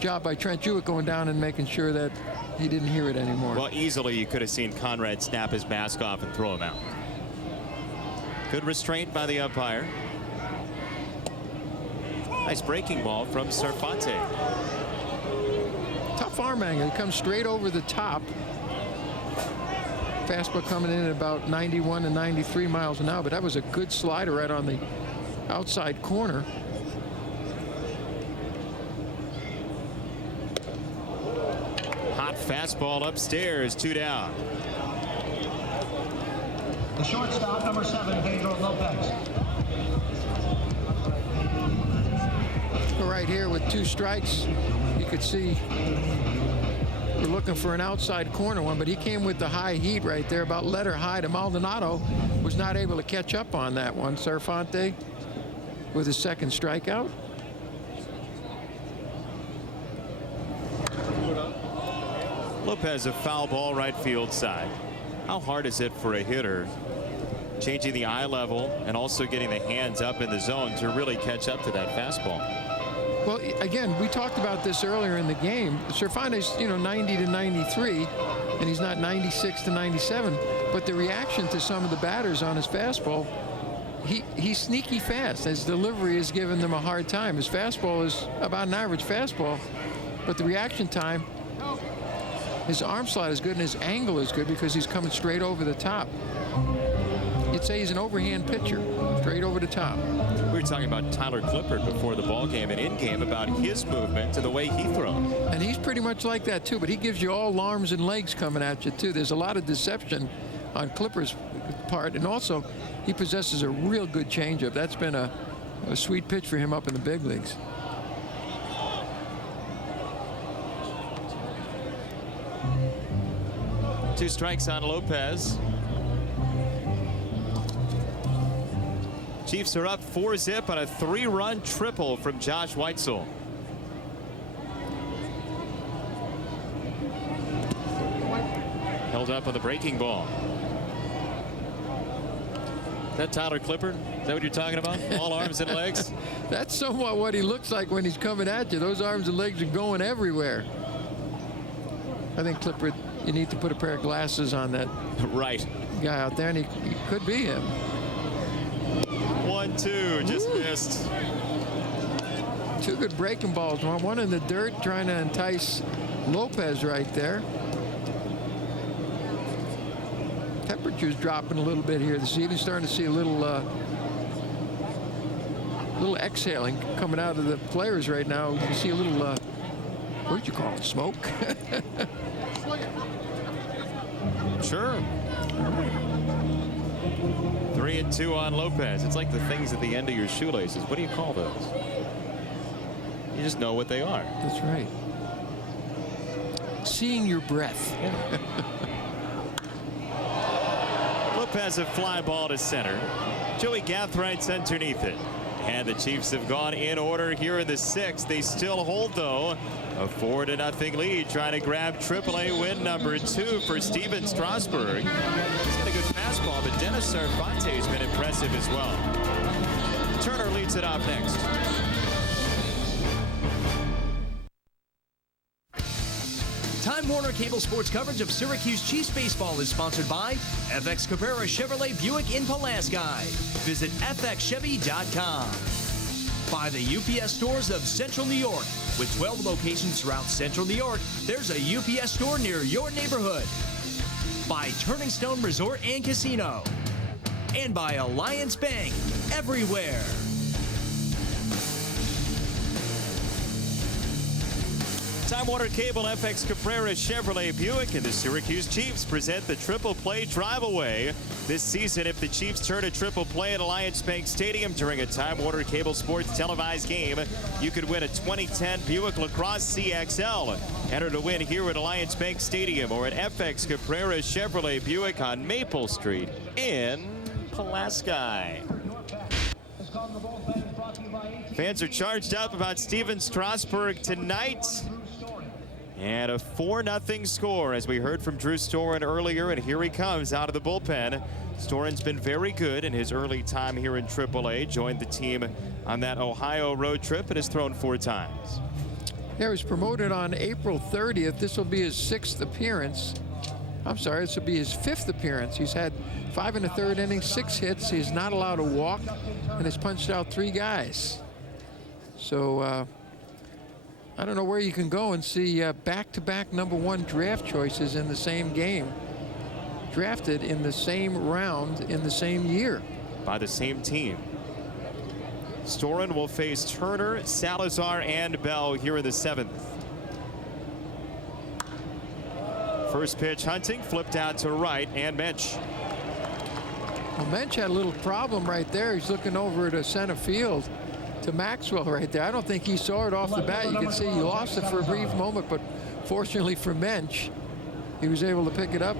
job by Trent Jewett going down and making sure that he didn't hear it anymore. Well, easily you could have seen Conrad snap his mask off and throw him out. Good restraint by the umpire. Nice breaking ball from Serfante. Tough arm angle. He comes straight over the top. Fastball coming in at about 91 to 93 miles an hour, but that was a good slider right on the outside corner. Hot fastball upstairs, 2 down. The shortstop, number 7, Pedro Lopez. Right here with 2 strikes, you could see we're looking for an outside corner one, but he came with the high heat right there, about letter high to Maldonado. Was not able to catch up on that one. Serfante with his second strikeout. Lopez, a foul ball right field side. How hard is it for a hitter changing the eye level and also getting the hands up in the zone to really catch up to that fastball? Well, again, we talked about this earlier in the game. Serfante's, 90 to 93, and he's not 96 to 97. But the reaction to some of the batters on his fastball, he's sneaky fast. His delivery is giving them a hard time. His fastball is about an average fastball, but the reaction time, his arm slot is good and his angle is good because he's coming straight over the top. You'd say he's an overhand pitcher, straight over the top. We were talking about Tyler Clippard before the ball game and in game about his movement to the way he throws. And he's pretty much like that too, but he gives you all arms and legs coming at you too. There's a lot of deception on Clippard's part, and also he possesses a real good changeup. That's been a sweet pitch for him up in the big leagues. Two strikes on Lopez. Chiefs are up 4-0 on a 3-run triple from Josh Weitzel. Held up on the breaking ball. Is that Tyler Clippard? Is that what you're talking about? All arms and legs? That's somewhat what he looks like when he's coming at you. Those arms and legs are going everywhere. I think Clippard, you need to put a pair of glasses on that right guy out there, and he could be him. 1-2, just missed. 2 good breaking balls. One in the dirt trying to entice Lopez right there. Temperature's dropping a little bit here this evening. Starting to see a little exhaling coming out of the players right now. You see a little, what did you call it, smoke? Sure. 3-2 on Lopez. It's like the things at the end of your shoelaces. What do you call those? You just know what they are. That's right. Seeing your breath. Yeah. Lopez a fly ball to center. Joey Gathrights underneath it. And the Chiefs have gone in order here in the 6th. They still hold, though, a 4-0 lead, trying to grab AAA win number 2 for Steven Strasburg. He's got a good fastball, but Dennis Sarfante has been impressive as well. Turner leads it off next. Time Warner Cable Sports coverage of Syracuse Chiefs baseball is sponsored by FX Cabrera Chevrolet Buick in Pulaski. Visit fxchevy.com. By the UPS stores of Central New York. With 12 locations throughout Central New York, there's a UPS store near your neighborhood. By Turning Stone Resort and Casino. And by Alliance Bank, everywhere. Time Warner Cable, FX Cabrera Chevrolet Buick, and the Syracuse Chiefs present the Triple Play Drive-Away. This season, if the Chiefs turn a triple play at Alliance Bank Stadium during a Time Warner Cable Sports televised game, you could win a 2010 Buick LaCrosse CXL. Enter to win here at Alliance Bank Stadium or at FX Cabrera Chevrolet Buick on Maple Street in Pulaski. Fans are charged up about Steven Strasburg tonight. And a 4-0 score, as we heard from Drew Storen earlier, and here he comes out of the bullpen. Storen's been very good in his early time here in AAA. Joined the team on that Ohio road trip and has thrown 4 times. Yeah, he was promoted on April 30th. This will be his 6th appearance. I'm sorry, this will be his 5th appearance. He's had 5 1/3 innings, 6 hits. He's not allowed to walk, and has punched out 3 guys. So I don't know where you can go and see back-to-back #1 draft choices in the same game, drafted in the same round in the same year. By the same team. Storen will face Turner, Salazar, and Bell here in the 7th. First pitch, Hunting, flipped out to right, and Mensch. Well, Mensch had a little problem right there. He's looking over to center field to Maxwell right there. I don't think he saw it off the bat. You can see he lost it for a brief moment, but fortunately for Mensch, he was able to pick it up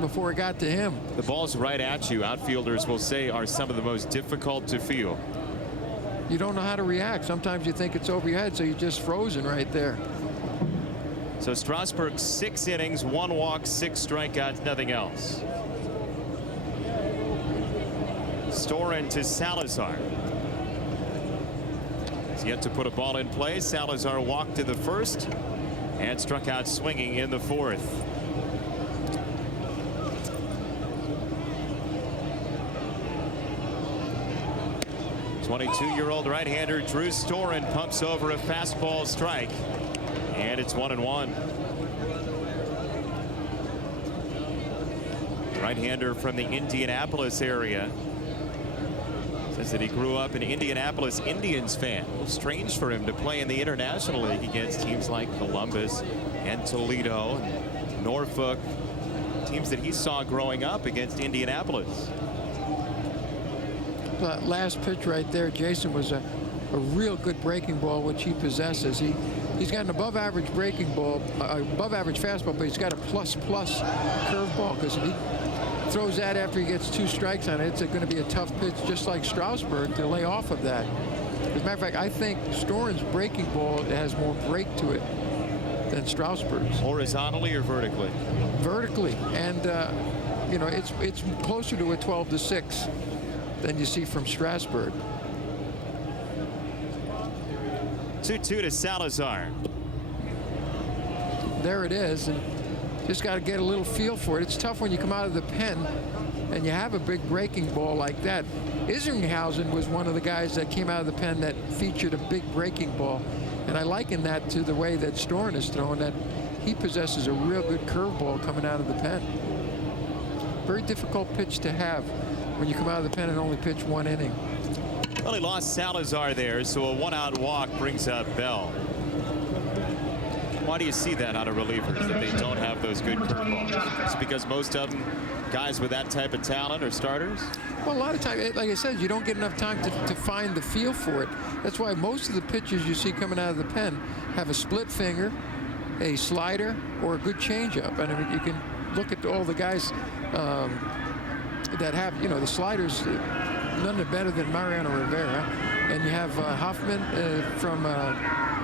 before it got to him. The ball's right at you. Outfielders will say are some of the most difficult to feel. You don't know how to react. Sometimes you think it's over your head, so you're just frozen right there. So Strasburg, 6 innings, 1 walk, 6 strikeouts, nothing else. Storen to Salazar. He's yet to put a ball in play. Salazar walked to the 1st and struck out swinging in the 4th. '22-year-old right-hander Drew Storen pumps over a fastball strike, and it's 1-1. Right-hander from the Indianapolis area. Says that he grew up an Indianapolis Indians fan. A little strange for him to play in the International League against teams like Columbus and Toledo and Norfolk, teams that he saw growing up against Indianapolis. That last pitch right there, Jason, was a real good breaking ball, which he possesses. He's got an above-average breaking ball, above-average fastball, but he's got a plus-plus curveball, because if he throws that after he gets 2 strikes on it, it's going to be a tough pitch, just like Strasburg, to lay off of that. As a matter of fact, I think Storen's breaking ball has more break to it than Strasburg's. Horizontally or vertically? Vertically, and you know, it's closer to a 12-6 than you see from Strasburg. 2-2 to Salazar. There it is, and just got to get a little feel for it. It's tough when you come out of the pen and you have a big breaking ball like that. Isringhausen was one of the guys that came out of the pen that featured a big breaking ball, and I liken that to the way that Storen is throwing, that he possesses a real good curveball coming out of the pen. Very difficult pitch to have when you come out of the pen and only pitch 1 inning. Well, he lost Salazar there, so a 1-out walk brings up Bell. Why do you see that out of relievers, that they don't have those good curveballs? It's because most of them, guys with that type of talent, are starters? Well, a lot of times, like I said, you don't get enough time to find the feel for it. That's why most of the pitchers you see coming out of the pen have a split finger, a slider, or a good changeup. And I mean, you can look at all the guys that have, you know, the sliders. None are better than Mariano Rivera. And you have Hoffman from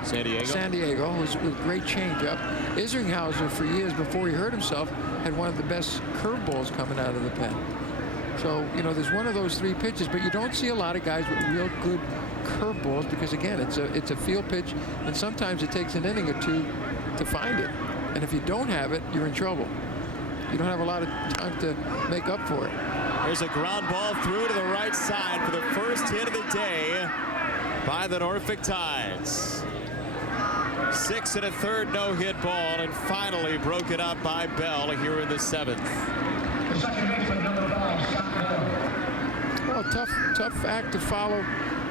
San Diego, who's with great changeup. Isringhauser, for years before he hurt himself, had one of the best curveballs coming out of the pen. So, you know, there's one of those 3 pitches, but you don't see a lot of guys with real good curveballs because, again, it's a field pitch, and sometimes it takes an inning or 2 to find it. And if you don't have it, you're in trouble. You don't have a lot of time to make up for it. There's a ground ball through to the right side for the first hit of the day by the Norfolk Tides. 6 1/3 no-hit ball, and finally broken up by Bell here in the 7th. Well, tough act to follow.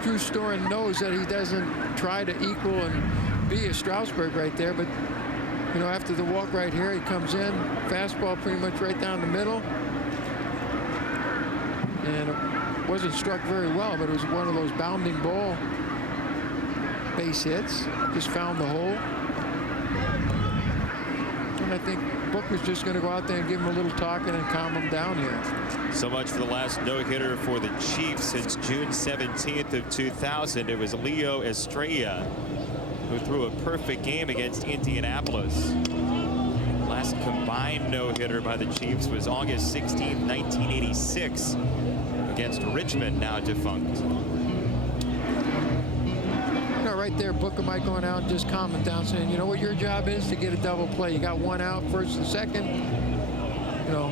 Drew Storen knows that he doesn't try to equal and be a Strasburg right there, but you know, after the walk right here, he comes in, fastball pretty much right down the middle, and it wasn't struck very well, but it was one of those bounding ball base hits. Just found the hole, and I think Booker's just going to go out there and give him a little talking and calm him down here. So much for the last no-hitter for the Chiefs since June 17th of 2000. It was Leo Estrella who threw a perfect game against Indianapolis. Last combined no-hitter by the Chiefs was August 16, 1986 against Richmond, now defunct. You know, right there, Booker might going out and just calm him down, saying, you know what your job is? To get a double play. You got 1 out, 1st and 2nd. You know,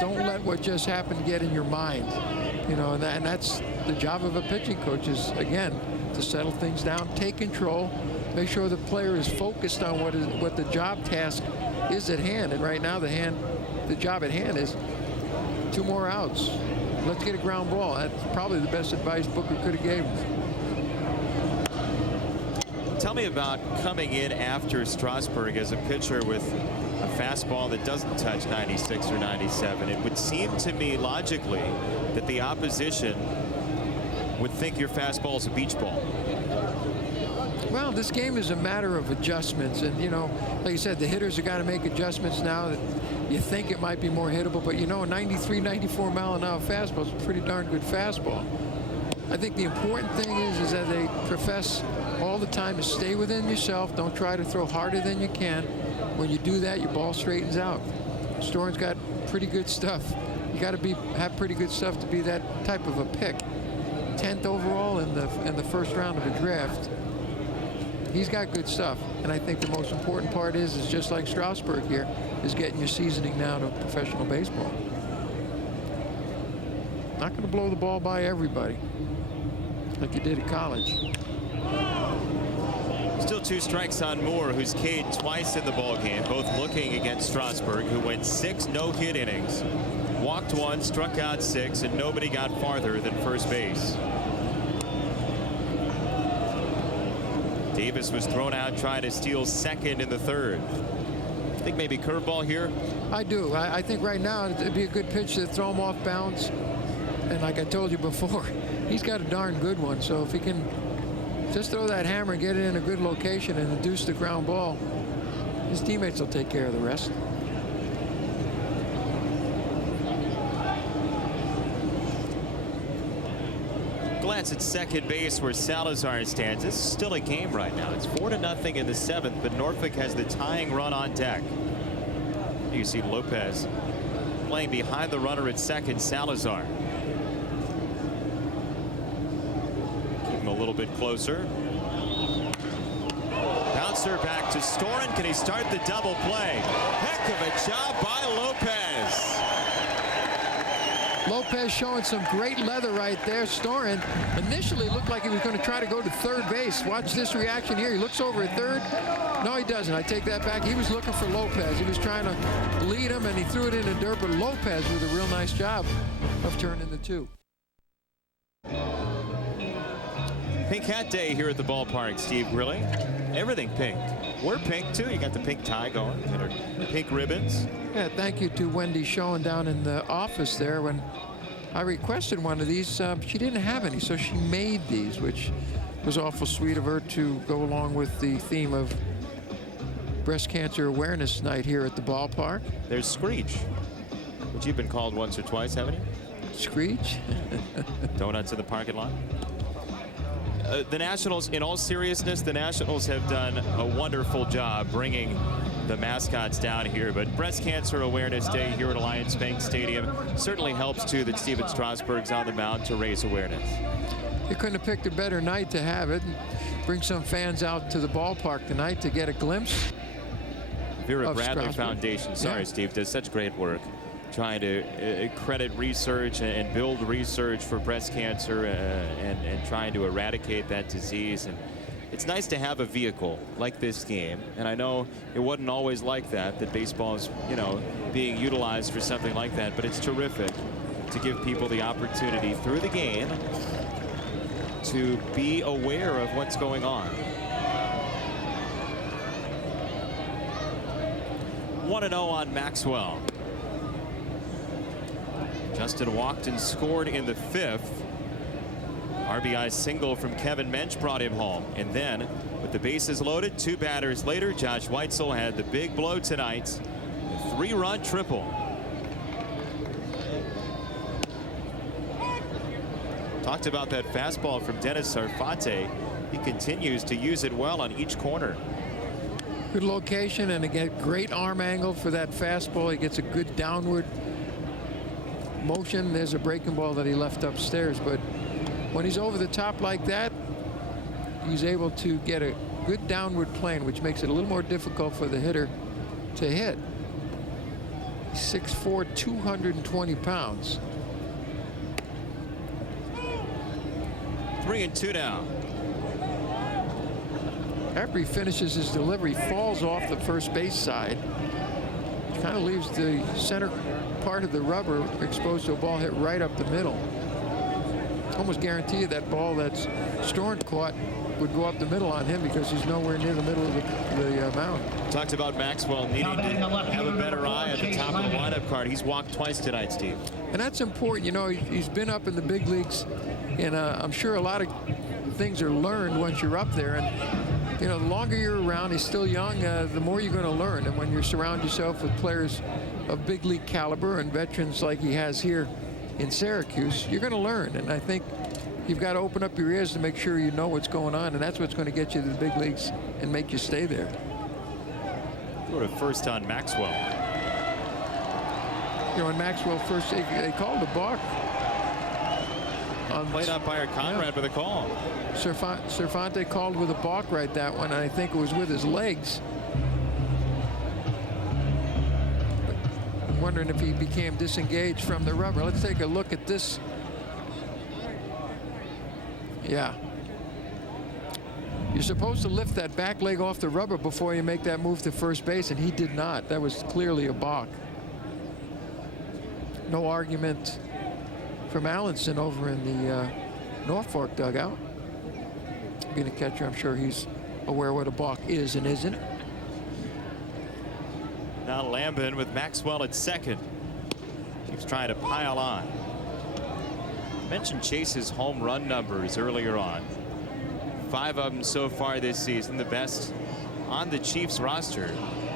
don't let what just happened get in your mind. You know, and that's the job of a pitching coach is, again, to settle things down, take control, make sure the player is focused on what the job task is at hand. And right now the job at hand is 2 more outs. Let's get a ground ball. That's probably the best advice Booker could have gave him. Tell me about coming in after Strasburg as a pitcher with a fastball that doesn't touch 96 or 97. It would seem to me logically that the opposition would think your fastball is a beach ball. Well, this game is a matter of adjustments, and you know, like you said, the hitters have got to make adjustments now that you think it might be more hittable, but you know, a 93, 94 mile an hour fastball is a pretty darn good fastball. I think the important thing is that they profess all the time to stay within yourself. Don't try to throw harder than you can. When you do that, your ball straightens out. Storen's got pretty good stuff. You got to have pretty good stuff to be that type of a pick. 10th overall in the first round of a draft. He's got good stuff, and I think the most important part is just like Strasburg here, is getting your seasoning now to professional baseball. Not going to blow the ball by everybody like you did at college. Still 2 strikes on Moore, who's K'd twice in the ball game, both looking against Strasburg, who went 6 no-hit innings, walked 1, struck out 6, and nobody got farther than first base. Davis was thrown out trying to steal 2nd in the 3rd. I think maybe curveball here. I do. I think right now it'd be a good pitch to throw him off bounds. And like I told you before, he's got a darn good one. So if he can just throw that hammer and get it in a good location and induce the ground ball, his teammates will take care of the rest. Glance at second base where Salazar stands. This is still a game right now. It's 4-0 in the 7th, but Norfolk has the tying run on deck. You see Lopez playing behind the runner at second, Salazar. Keep him a little bit closer. Bouncer back to Storen. Can he start the double play? Heck of a job by Lopez. Lopez showing some great leather right there. Storen initially looked like he was going to try to go to third base. Watch this reaction here. He looks over at third. No, he doesn't. I take that back. He was looking for Lopez. He was trying to lead him, and he threw it in the dirt. But Lopez with a real nice job of turning the 2. Pink hat day here at the ballpark, Steve Grilling. Everything pink. We're pink too. You got the pink tie going and our pink ribbons. Yeah, thank you to Wendy Schoen down in the office there. When I requested one of these, she didn't have any, so she made these, which was awful sweet of her to go along with the theme of Breast Cancer Awareness Night here at the ballpark. There's Screech, which you've been called once or twice, haven't you? Screech? Donuts in the parking lot. the Nationals, in all seriousness, the Nationals have done a wonderful job bringing the mascots down here, but Breast Cancer Awareness Day here at Alliance Bank Stadium certainly helps too that Steven Strasburg's on the mound to raise awareness. You couldn't have picked a better night to have it and bring some fans out to the ballpark tonight to get a glimpse. Vera of Bradley Strasburg. Foundation, sorry, Steve, does such great work trying to credit research and build research for breast cancer and trying to eradicate that disease. And it's nice to have a vehicle like this game, and I know it wasn't always like that baseball is, you know, being utilized for something like that, but it's terrific to give people the opportunity through the game to be aware of what's going on. 1-0 on Maxwell. Justin Walkton scored in the 5th. RBI single from Kevin Mensch brought him home. And then, with the bases loaded, 2 batters later, Josh Weitzel had the big blow tonight. A 3-run triple. Talked about that fastball from Dennis Sarfate. He continues to use it well on each corner. Good location, and again, great arm angle for that fastball. He gets a good downward motion. There's a breaking ball that he left upstairs, but when he's over the top like that, he's able to get a good downward plane, which makes it a little more difficult for the hitter to hit. 6'4", 220 pounds. 3-2 now. After he finishes his delivery, falls off the first base side. Kind of leaves the center part of the rubber exposed to a ball hit right up the middle. Almost guarantee you that ball that's Storn caught would go up the middle on him because he's nowhere near the middle of the mound. Talked about Maxwell needing to have a better eye at the top of the lineup card. He's walked twice tonight, Steve. And that's important. You know, he's been up in the big leagues, and I'm sure a lot of things are learned once you're up there. And, you know, the longer you're around, he's still young, the more you're going to learn. And when you surround yourself with players of big league caliber and veterans like he has here in Syracuse, you're going to learn. And I think you've got to open up your ears to make sure you know what's going on, and that's what's going to get you to the big leagues and make you stay there. Go to first on Maxwell. You know, when Maxwell first, they called a balk. Plate umpire Conrad with a call. Cervantes called with a balk right that one, and I think it was with his legs. I'm wondering if he became disengaged from the rubber. Let's take a look at this. Yeah. You're supposed to lift that back leg off the rubber before you make that move to first base, and he did not. That was clearly a balk. No argument from Allenson over in the Norfolk dugout. Being a catcher, I'm sure he's aware what a balk is and isn't. Now Lambin with Maxwell at second. Keeps trying to pile on. Mentioned Chase's home run numbers earlier on. 5 of them so far this season, the best on the Chiefs roster.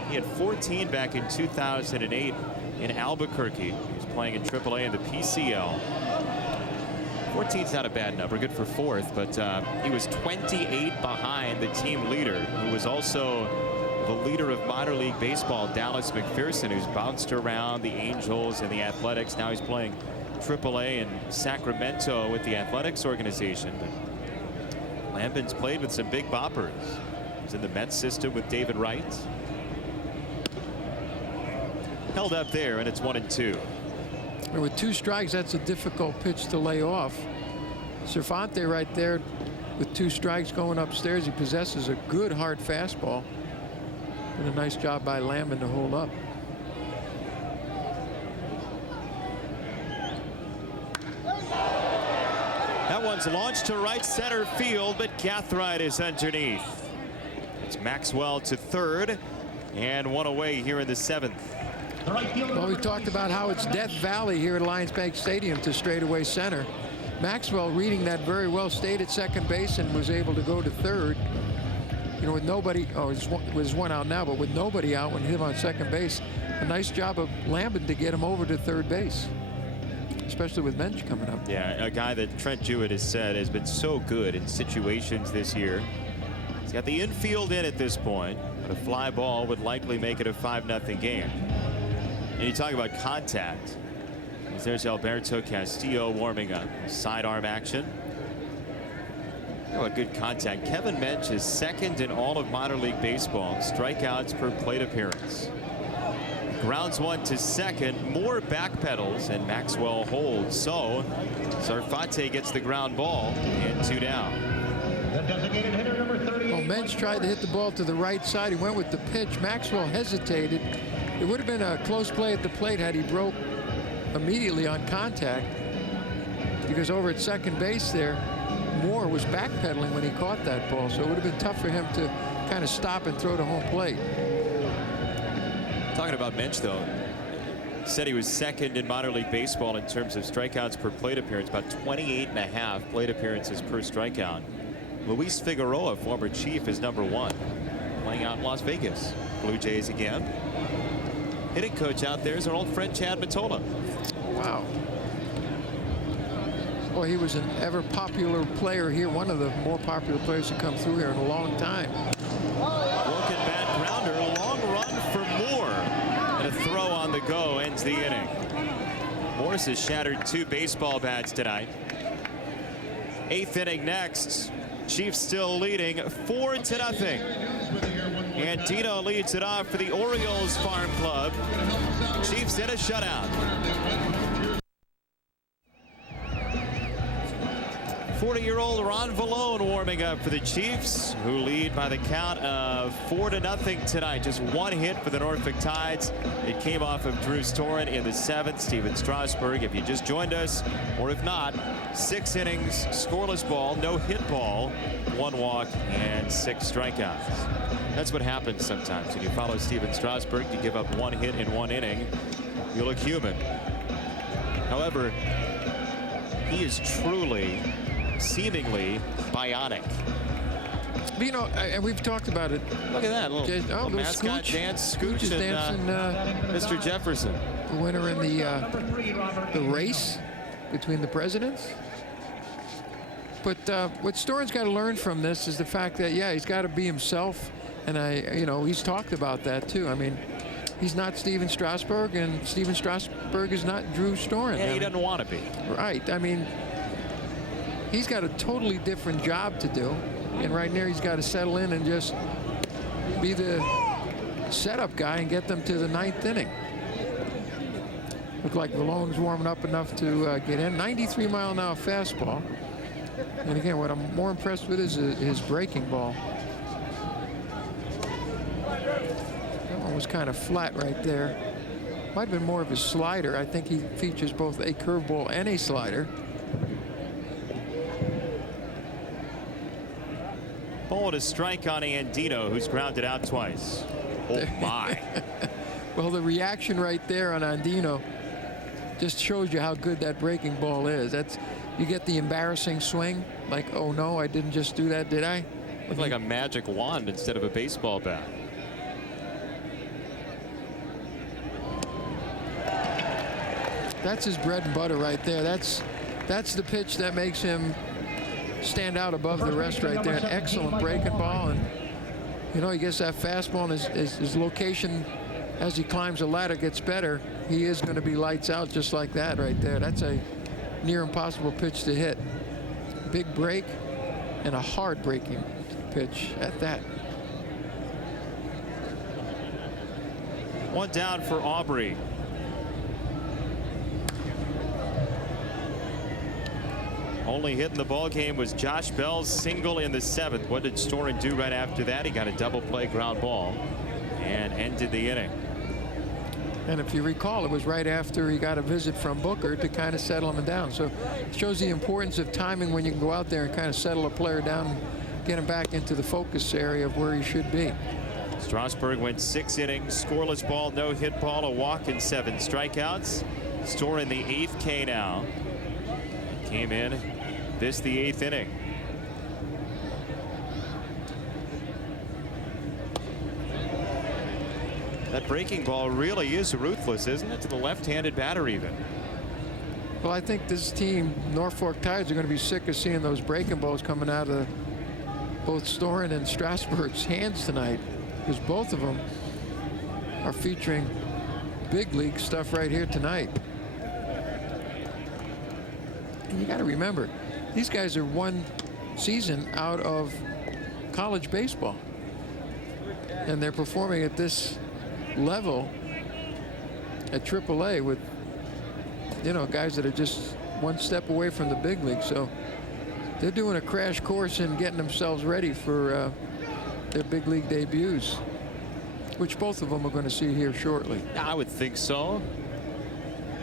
He had 14 back in 2008 in Albuquerque. He was playing in AAA in the PCL. 14's not a bad number, good for 4th, but he was 28 behind the team leader, who was also the leader of minor league baseball, Dallas McPherson, who's bounced around the Angels and the Athletics. Now he's playing AAA in Sacramento with the Athletics organization. But Lambin's played with some big boppers. He's in the Mets system with David Wright. Held up there, and it's 1-2. And with 2 strikes, that's a difficult pitch to lay off. Cervantes right there with 2 strikes going upstairs. He possesses a good hard fastball. And a nice job by Lambin to hold up. That one's launched to right center field, but Gathright is underneath. It's Maxwell to third, and 1 away here in the 7th. Well, we talked about how it's Death Valley here at Alliance Bank Stadium to straightaway center. Maxwell reading that very well, stayed at second base and was able to go to third. You know, with nobody, with 1 out now, but with nobody out when him on second base, a nice job of Lambin to get him over to third base. especially with Mensch coming up. Yeah, a guy that Trent Jewett has said has been so good in situations this year. He's got the infield in at this point, but a fly ball would likely make it a 5-0 game. And you talk about contact. There's Alberto Castillo warming up. Sidearm action. Oh, a good contact. Kevin Mensch is second in all of minor league baseball in strikeouts per plate appearance. Grounds one to second, more back pedals, and Maxwell holds. So Sarfate gets the ground ball and 2 down. The designated hitter, number 38. Well, Mensch tried to hit the ball to the right side. He went with the pitch. Maxwell hesitated. It would have been a close play at the plate had he broke immediately on contact, because over at second base there, Moore was backpedaling when he caught that ball, so it would have been tough for him to kind of stop and throw to home plate. Talking about Mensch, though, said he was second in minor league baseball in terms of strikeouts per plate appearance, about 28.5 plate appearances per strikeout. Luis Figueroa, former Chief, is number 1, playing out in Las Vegas. Blue Jays again. Hitting coach out there is our old friend Chad Mottola. Wow. Boy, he was an ever popular player here, one of the more popular players to come through here in a long time. Broken bat grounder, long run for Moore. And a throw on the go ends the inning. Morse has shattered 2 baseball bats tonight. 8th inning next. Chiefs still leading 4-0. And Dino leads it off for the Orioles Farm Club. Chiefs in a shutout. 40-year-old Ron Vallone warming up for the Chiefs, who lead by the count of 4-0 tonight. Just 1 hit for the Norfolk Tides. It came off of Drew Storen in the 7th. Steven Strasburg, if you just joined us, or if not, 6 innings, scoreless ball, no hit ball, 1 walk, and 6 strikeouts. That's what happens sometimes when you follow Steven Strasburg. You give up 1 hit in 1 inning, you look human. However, he is truly, seemingly bionic. You know, and we've talked about it. Look at that little mascot Scooch. dance. Scooch is dancing. Mr. Jefferson, the winner in the race between the presidents. But what Storen's got to learn from this is the fact that, yeah, he's got to be himself, and he's talked about that too. I mean, he's not Steven Strasburg, and Steven Strasburg is not Drew Storen. Yeah, he doesn't want to be. Right. I mean, he's got a totally different job to do, and right now he's got to settle in and just be the setup guy and get them to the 9th inning. Looked like Vallone's warming up enough to get in. 93-mile-an-hour fastball. And again, what I'm more impressed with is his breaking ball. That one was kind of flat right there. Might have been more of his slider. I think he features both a curveball and a slider. Ball and a strike on Andino, who's grounded out twice. Oh my. Well, the reaction right there on Andino just shows you how good that breaking ball is. You get the embarrassing swing, like, oh no, I didn't just do that, did I? Looked like a magic wand instead of a baseball bat. That's his bread and butter right there. That's the pitch that makes him stand out above the rest right there. An excellent breaking ball, and he gets that fastball, and his location as he climbs the ladder gets better. He is going to be lights out just like that right there. That's a near impossible pitch to hit. Big break and a hard breaking pitch at that. 1 down for Aubrey. Only hit in the ball game was Josh Bell's single in the 7th. What did Storen do right after that? He got a double play ground ball and ended the inning. And if you recall, it was right after he got a visit from Booker to kind of settle him down. So it shows the importance of timing when you can go out there and kind of settle a player down and get him back into the focus area of where he should be. Strasburg went 6 innings, scoreless ball, no hit ball, a walk, and 7 strikeouts. Storen the 8th K now. Came in the 8th inning. That breaking ball really is ruthless, isn't it? To the left-handed batter even. Well, I think this team, Norfolk Tides, are going to be sick of seeing those breaking balls coming out of both Storen and Strasburg's hands tonight, because both of them are featuring big league stuff right here tonight. And you got to remember, these guys are one season out of college baseball, and they're performing at this level at AAA with, you know, guys that are just one step away from the big league. So they're doing a crash course in getting themselves ready for their big league debuts, which both of them are going to see here shortly. I would think so.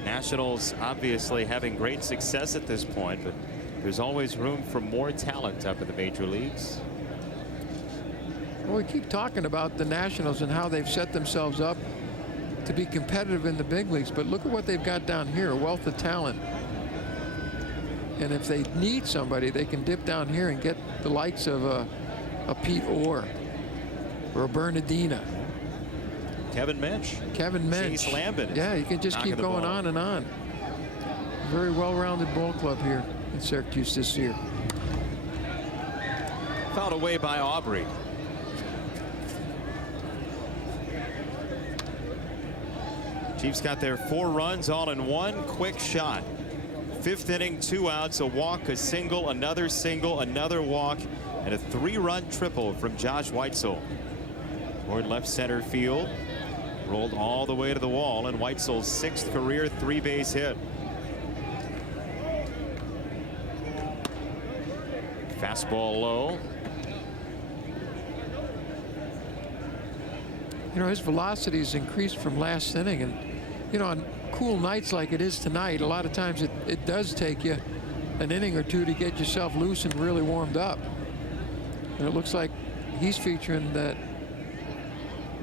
Nationals obviously having great success at this point, but there's always room for more talent up in the major leagues. Well, we keep talking about the Nationals and how they've set themselves up to be competitive in the big leagues, but look at what they've got down here, a wealth of talent. And if they need somebody, they can dip down here and get the likes of a Pete Orr or a Bernardina. Kevin Mensch. Chase Lambert. Yeah, you can just keep going on and on. Very well-rounded ball club here in Syracuse this year. Fouled away by Aubrey. Chiefs got their 4 runs all in one quick shot. 5th inning, 2 outs, a walk, a single, another walk, and a 3-run triple from Josh Weitzel. Toward left center field. Rolled all the way to the wall, and Weitzel's 6th career 3-base hit. Fastball low. You know, his velocity has increased from last inning, and you know, on cool nights like it is tonight, a lot of times it does take you an inning or two to get yourself loose and really warmed up. And it looks like he's featuring that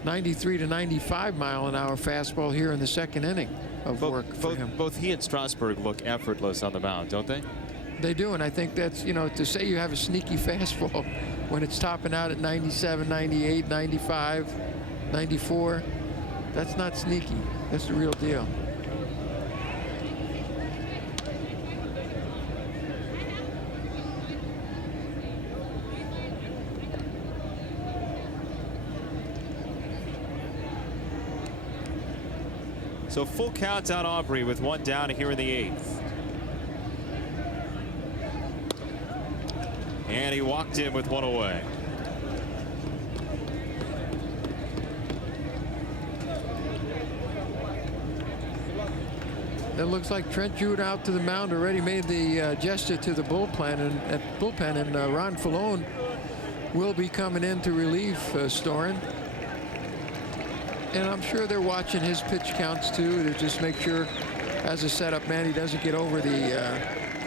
93 to 95 mile an hour fastball here in the 2nd inning of work for him. Both he and Strasburg look effortless on the mound, don't they? They do, and I think that's, you know, to say you have a sneaky fastball when it's topping out at 97, 98, 95, 94, that's not sneaky. That's the real deal. So full count on Aubrey with 1 down here in the 8th. And he walked in with 1 away. It looks like Trent Jude out to the mound already made the gesture to the bullpen, and Ron Falone will be coming in to relieve Storen. And I'm sure they're watching his pitch counts too to just make sure, as a setup man, he doesn't get over the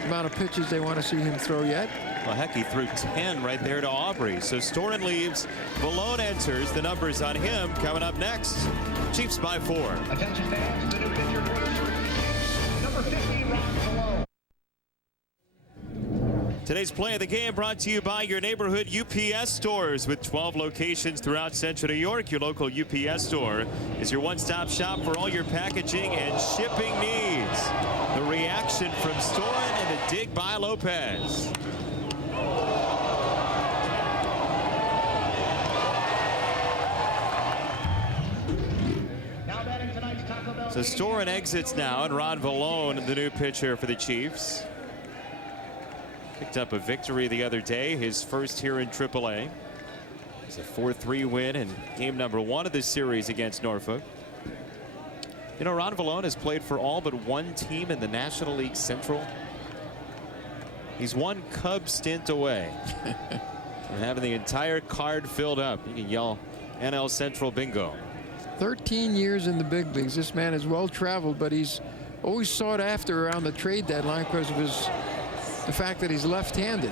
amount of pitches they want to see him throw yet. Well, heck, he threw 10 right there to Aubrey. So Storen leaves. Falone enters. The numbers on him coming up next. Chiefs by 4. Attention fans, the new pitcher for the Chiefs, number 50, Ron Falone. Today's play of the game brought to you by your neighborhood UPS stores with 12 locations throughout Central New York. Your local UPS store is your one-stop shop for all your packaging and shipping needs. The reaction from Storen and the dig by Lopez. So Storen exits now, and Ron Falone, the new pitcher for the Chiefs. Picked up a victory the other day, his first here in AAA. It's a 4-3 win in game number 1 of this series against Norfolk. You know, Ron Falone has played for all but one team in the National League Central. He's one Cub stint away from having the entire card filled up. You can yell NL Central bingo. 13 years in the big leagues. This man is well traveled, but he's always sought after around the trade deadline because of the fact that he's left-handed.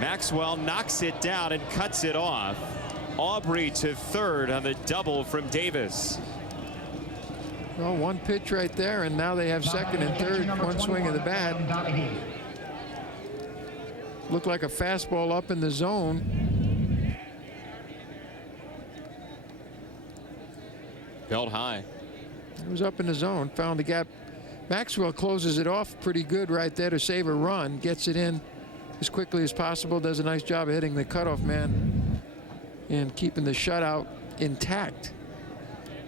Maxwell knocks it down and cuts it off. Aubrey to third on the double from Davis. Well, one pitch right there, and now they have second and third. One swing of the bat. Looked like a fastball up in the zone. Belt high. It was up in the zone. Found the gap Maxwell closes it off pretty good right there to save a run, gets it in as quickly as possible, does a nice job of hitting the cutoff man and keeping the shutout intact.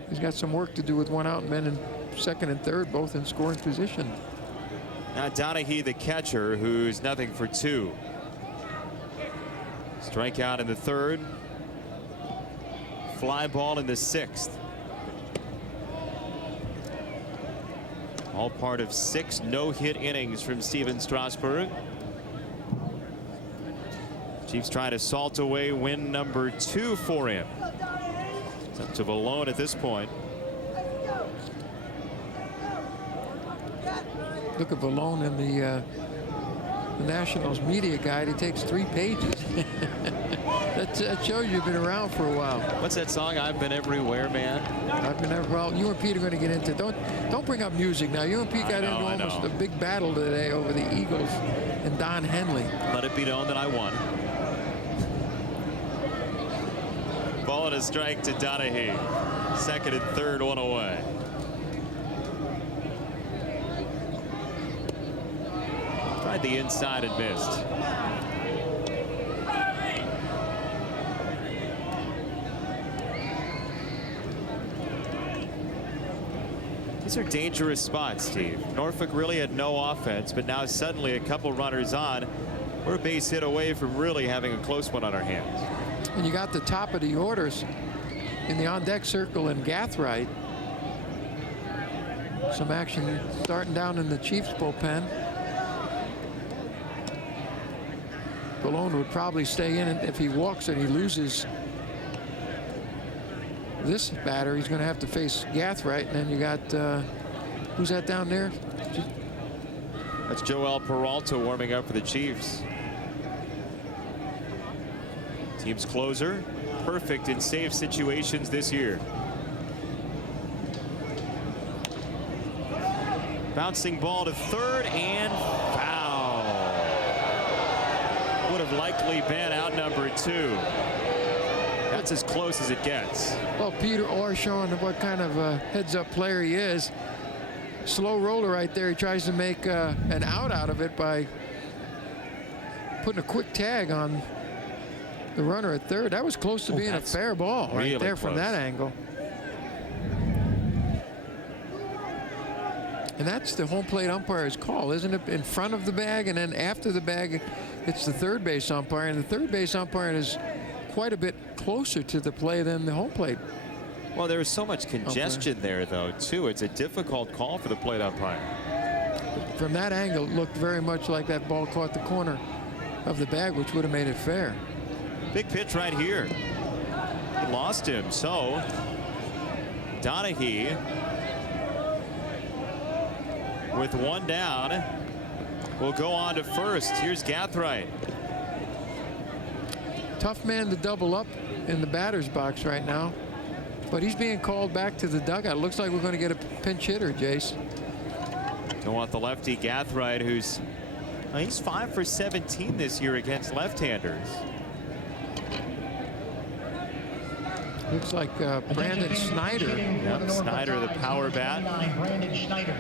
He's got some work to do with one out, men in second and third, both in scoring position. Now Donahue, the catcher, who's nothing for 2. Strikeout in the 3rd. Fly ball in the 6th. All part of 6 no-hit innings from Steven Strasburg. Chiefs trying to salt away win number 2 for him. It's up to Valone at this point. Look at Valone in the Nationals media guide. He takes 3 pages. that shows you've been around for a while. What's that song? I've been everywhere, man. I've been everywhere. Well, you and Pete are going to get into. Don't bring up music now. You and Pete got into almost a big battle today over the Eagles and Don Henley. Let it be known that I won. Ball and a strike to Donahue. Second and third, 1 away. Tried the inside and missed. These are dangerous spots, Steve. Norfolk really had no offense, but now suddenly a couple runners on. We're a base hit away from really having a close one on our hands. And you got the top of the orders in the on-deck circle and Gathright. Some action starting down in the Chiefs bullpen. Valone would probably stay in, and if he walks and he loses this batter, he's going to have to face Gathright. And then you got who's that down there? That's Joel Peralta warming up for the Chiefs. Team's closer, perfect in save situations this year. Bouncing ball to third and foul. Would have likely been out number 2. That's as close as it gets. Well, Peter Orr showing what kind of a heads-up player he is. Slow roller right there. He tries to make an out of it by putting a quick tag on the runner at third. That was close to being a fair ball right really there from that angle. And that's the home plate umpire's call, isn't it? In front of the bag, and then after the bag, it's the third base umpire. And the third base umpire is quite a bit closer to the play than the home plate. Well, there was so much congestion there, though, too. It's a difficult call for the plate umpire. From that angle, it looked very much like that ball caught the corner of the bag, which would have made it fair. Big pitch right here. He lost him. So Donahue, with 1 down, will go on to first. Here's Gathright. Tough man to double up in the batter's box right now, but he's being called back to the dugout. Looks like we're going to get a pinch hitter, Jace. Don't want the lefty Gathright, who's he's 5 for 17 this year against left-handers. Looks like Brandon Snyder. Yep, Snyder, the power bat. Brandon Snyder.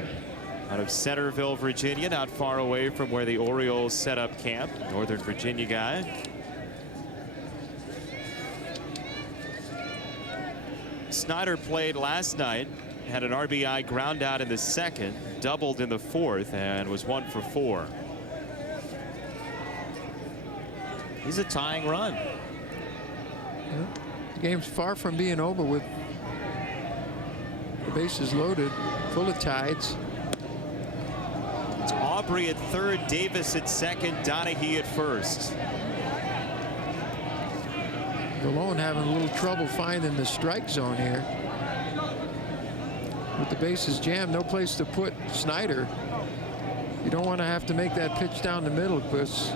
Out of Centerville, Virginia, not far away from where the Orioles set up camp. Northern Virginia guy. Snyder played last night, had an RBI ground out in the 2nd, doubled in the 4th, and was 1 for 4. He's a tying run. Yeah. The game's far from being over with the bases loaded, full of Tides. It's Aubrey at third, Davis at second, Donahue at first. Valone having a little trouble finding the strike zone here. With the bases jammed, no place to put Snyder. You don't want to have to make that pitch down the middle, because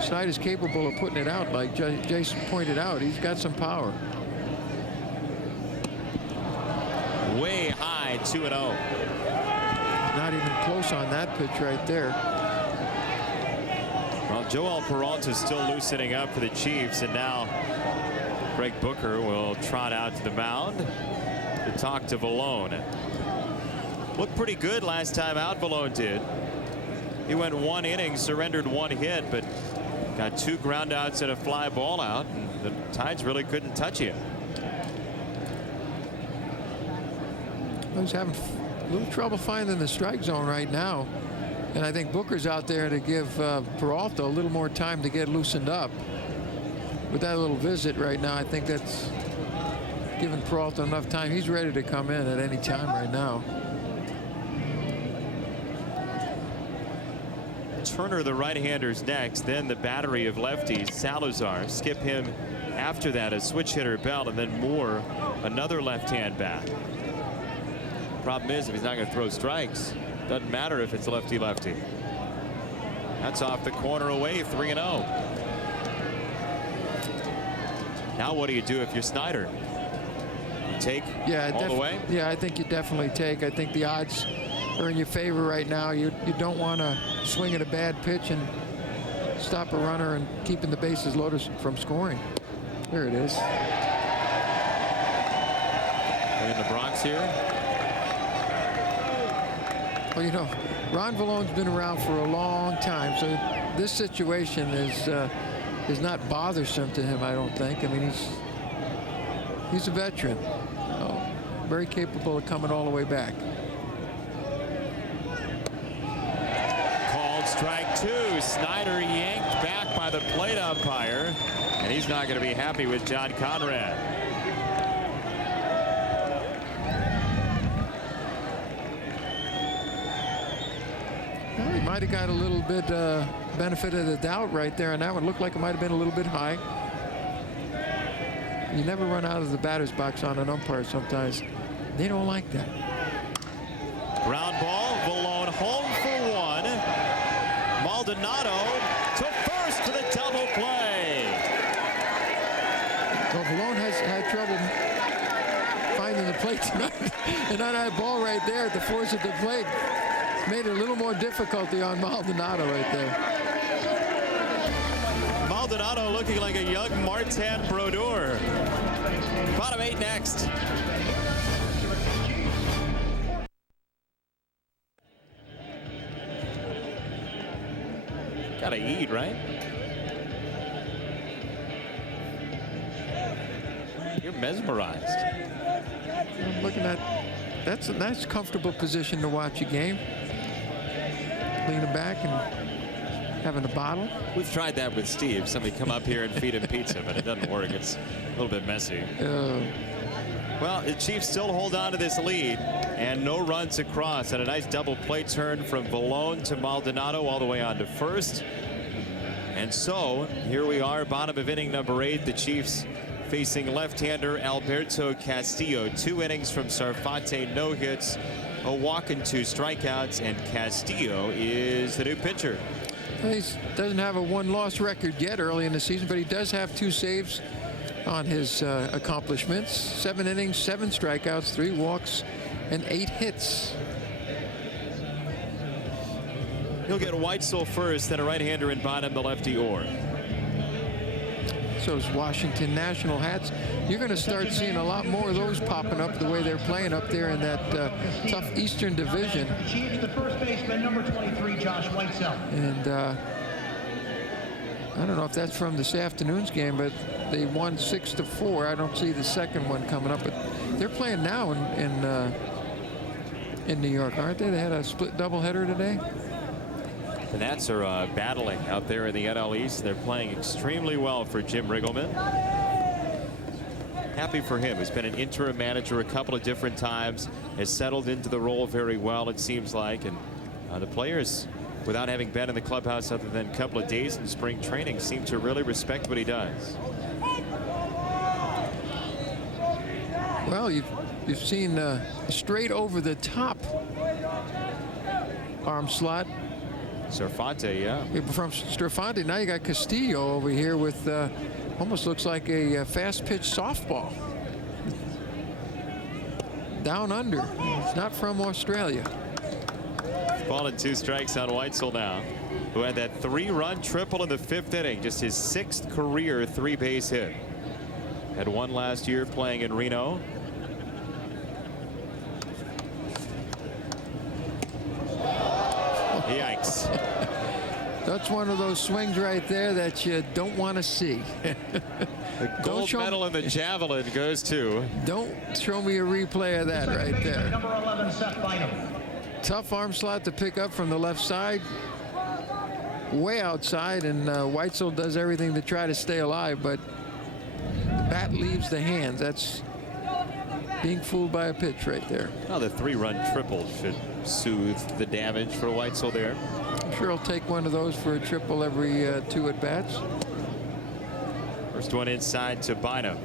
Snyder's capable of putting it out, like Jason pointed out. He's got some power. Way high, 2-0. Not even close on that pitch right there. Well, Joel Peralta is still loosening up for the Chiefs, and now Greg Booker will trot out to the mound to talk to Valone. Looked pretty good last time out, Valone did. He went 1 inning, surrendered 1 hit, but got 2 groundouts and a fly ball out, and the Tides really couldn't touch him. He's having a little trouble finding the strike zone right now, and I think Booker's out there to give Peralta a little more time to get loosened up. With that little visit right now, I think that's giving Peralta enough time. He's ready to come in at any time right now. Turner, the right-hander's next, then the battery of lefties. Salazar, skip him after that, a switch hitter Bell, and then Moore, another left-hand bat. Problem is, if he's not going to throw strikes, doesn't matter if it's lefty-lefty. That's off the corner away, 3-0. Now what do you do if you're Snyder? You take all the way? Yeah, I think you definitely take. I think the odds are in your favor right now. You don't want to swing at a bad pitch and stop a runner and keeping the bases loaded from scoring. There it is. We're in the Bronx here. Well, you know, Ron Valone's been around for a long time, so this situation is not bothersome to him, I don't think. I mean, he's a veteran, very capable of coming all the way back. Called strike 2. Snyder yanked back by the plate umpire, and he's not going to be happy with John Conrad. Well, he might have got a little bit benefit of the doubt right there, and that one looked like it might have been a little bit high. You never run out of the batter's box on an umpire sometimes. They don't like that. Ground ball, Valone home for 1. Maldonado to first for the double play. Well, Valone has had trouble finding the plate tonight, and on that ball right there at the force of the plate made it a little more difficulty on Maldonado right there. Maldonado looking like a young Martin Brodeur. Bottom 8 next. Gotta eat, right? You're mesmerized. I'm looking at, that's a nice comfortable position to watch a game. Leaning back and having a bottle. We've tried that with Steve. Somebody come up here and feed him pizza, but it doesn't work. It's a little bit messy. Well, the Chiefs still hold on to this lead, and no runs across, and a nice double play turn from Valone to Maldonado all the way on to first. And so here we are, bottom of inning number 8. The Chiefs facing left-hander Alberto Castillo. 2 innings from Sarfate, no hits, a walk and 2 strikeouts, and Castillo is the new pitcher. He doesn't have a 1-loss record yet early in the season, but he does have 2 saves on his accomplishments. 7 innings, 7 strikeouts, 3 walks, and 8 hits. He'll get Weitzel first, then a right-hander in bottom, the lefty Orr. So is Washington National hats. You're going to start seeing a lot more of those popping up the way they're playing up there in that tough Eastern Division. Chiefs, the first baseman, number 23, Josh Weitzel. And I don't know if that's from this afternoon's game, but they won 6-4. I don't see the second one coming up, but they're playing now in New York, aren't they? They had a split doubleheader today. The Nats are battling out there in the NL East. They're playing extremely well for Jim Riggleman. Happy for him. He's been an interim manager a couple of different times, has settled into the role very well, it seems like, and the players, without having been in the clubhouse other than a couple of days in spring training, seem to really respect what he does. Well, you've seen straight over the top arm slot. Sarfate, yeah. From Sarfate, now you got Castillo over here with almost looks like a fast pitch softball. Down under. It's not from Australia. Ball and 2 strikes on Weitzel now, who had that 3-run triple in the 5th inning, just his 6th career 3-base hit. Had 1 last year playing in Reno. That's one of those swings right there that you don't want to see. The gold medal in the javelin goes to. Don't show me a replay of that right there. Number 11, Seth Bynum. Tough arm slot to pick up from the left side. Way outside, and Weitzel does everything to try to stay alive, but bat leaves the hands. That's being fooled by a pitch right there. Well, the 3-run triple should soothe the damage for Weitzel there. I'm sure he'll take one of those for a triple every 2 at-bats. First one inside to Bynum.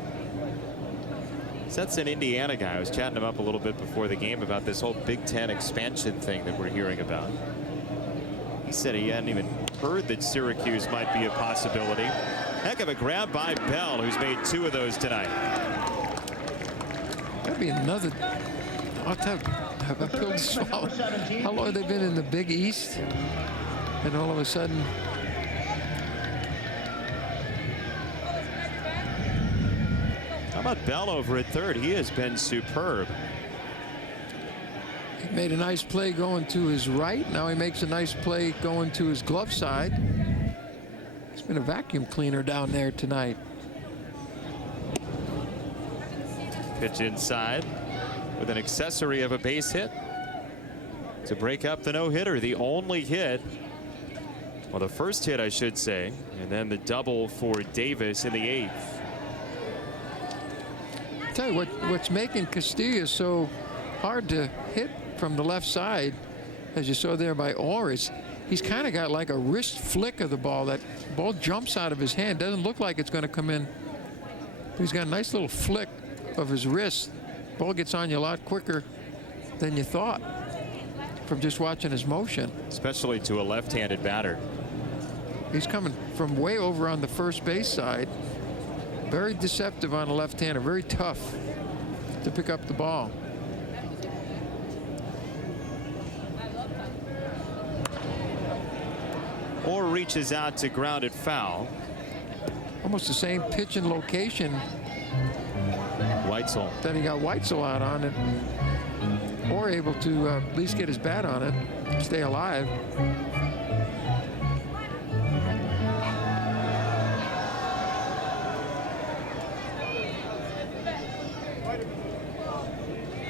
That's an Indiana guy. I was chatting him up a little bit before the game about this whole Big Ten expansion thing that we're hearing about. He said he hadn't even heard that Syracuse might be a possibility. Heck of a grab by Bell, who's made 2 of those tonight. That'd be another. I'll have a pill to swallow. How long have they been in the Big East? And all of a sudden. How about Bell over at third? He has been superb. He made a nice play going to his right. Now he makes a nice play going to his glove side. He's been a vacuum cleaner down there tonight. Pitch inside with an accessory of a base hit to break up the no-hitter. The only hit, well, the first hit I should say, and then the double for Davis in the 8th. I'll tell you what's making Castillo so hard to hit from the left side, as you saw there by Orr, is he's kind of got like a wrist flick of the ball. That ball jumps out of his hand. Doesn't look like it's going to come in. But he's got a nice little flick of his wrist. Ball gets on you a lot quicker than you thought from just watching his motion. Especially to a left-handed batter. He's coming from way over on the first base side. Very deceptive on the left-hander. Very tough to pick up the ball. Or reaches out to ground it foul. Almost the same pitch and location. Weitzel. Then he got Weitzel out on it. Or able to at least get his bat on it, stay alive.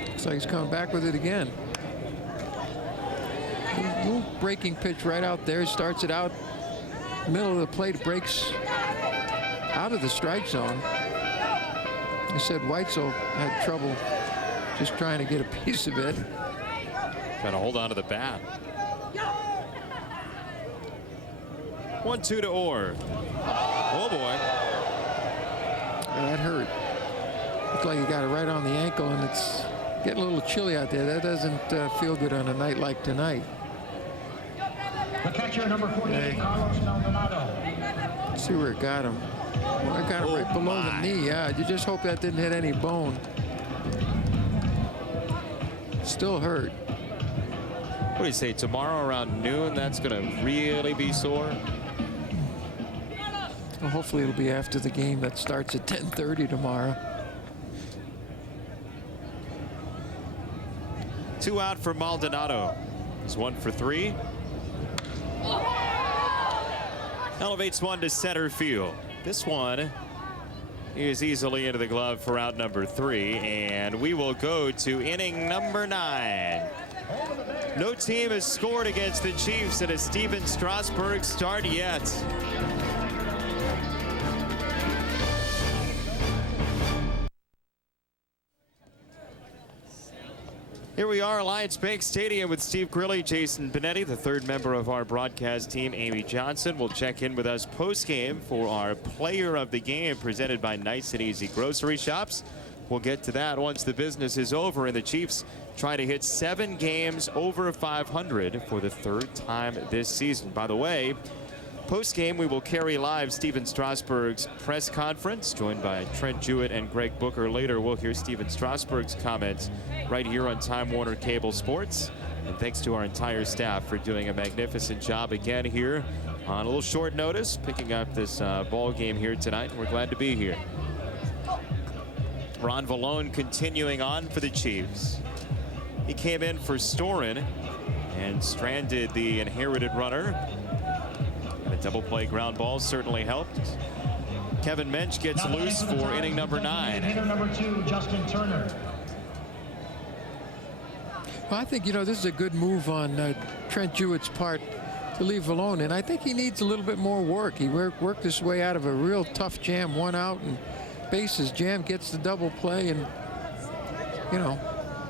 Looks like he's coming back with it again. Little breaking pitch right out there. Starts it out middle of the plate, breaks out of the strike zone. I said Weitzel had trouble just trying to get a piece of it. Trying to hold on to the bat. 1-2 to Orr. Oh boy. That hurt. Looked like he got it right on the ankle, and it's getting a little chilly out there. That doesn't feel good on a night like tonight. The catcher, number 48, Carlos Maldonado. Let's see where it got him. Well, it got him right below the knee. Yeah, you just hope that didn't hit any bone. Still hurt. What do you say, tomorrow around noon, that's going to really be sore? Well, hopefully it'll be after the game that starts at 10:30 tomorrow. 2 out for Maldonado. He's 1 for 3. Elevates one to center field. This one is easily into the glove for out number 3, and we will go to inning number 9. No team has scored against the Chiefs in a Steven Strasburg start yet. Here we are, Alliance Bank Stadium with Steve Grilly, Jason Benetti, the third member of our broadcast team, Amy Johnson, will check in with us post-game for our Player of the Game presented by Nice and Easy Grocery Shops. We'll get to that once the business is over, and the Chiefs try to hit 7 games over 500 for the 3rd time this season. By the way, post-game, we will carry live Steven Strasburg's press conference, joined by Trent Jewett and Greg Booker. Later, we'll hear Steven Strasburg's comments right here on Time Warner Cable Sports. And thanks to our entire staff for doing a magnificent job again here on a little short notice, picking up this ball game here tonight. We're glad to be here. Ron Vallone continuing on for the Chiefs. He came in for Storin and stranded the inherited runner. And a double play ground ball certainly helped. Kevin Mensch gets loose for inning number 9. Hitter number 2, Justin Turner. Well, I think, this is a good move on Trent Jewett's part to leave alone, and I think he needs a little bit more work. He worked his way out of a real tough jam, 1 out and bases jam, gets the double play, and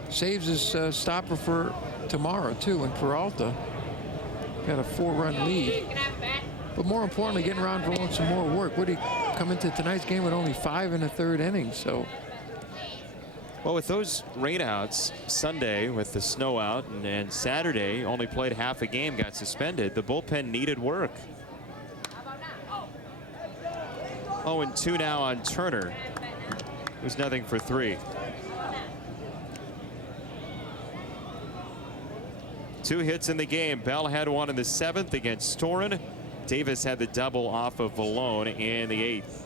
saves his stopper for tomorrow too. And Peralta got a 4-run lead, but more importantly, getting Ron Valone some more work. Would he come into tonight's game with only 5 1/3 innings? So. Well, with those rainouts Sunday with the snow out and Saturday only played half a game, got suspended, the bullpen needed work. 0-2 now on Turner. It was nothing for 3. 2 hits in the game. Bell had one in the 7th against Storen. Davis had the double off of Valone in the 8th.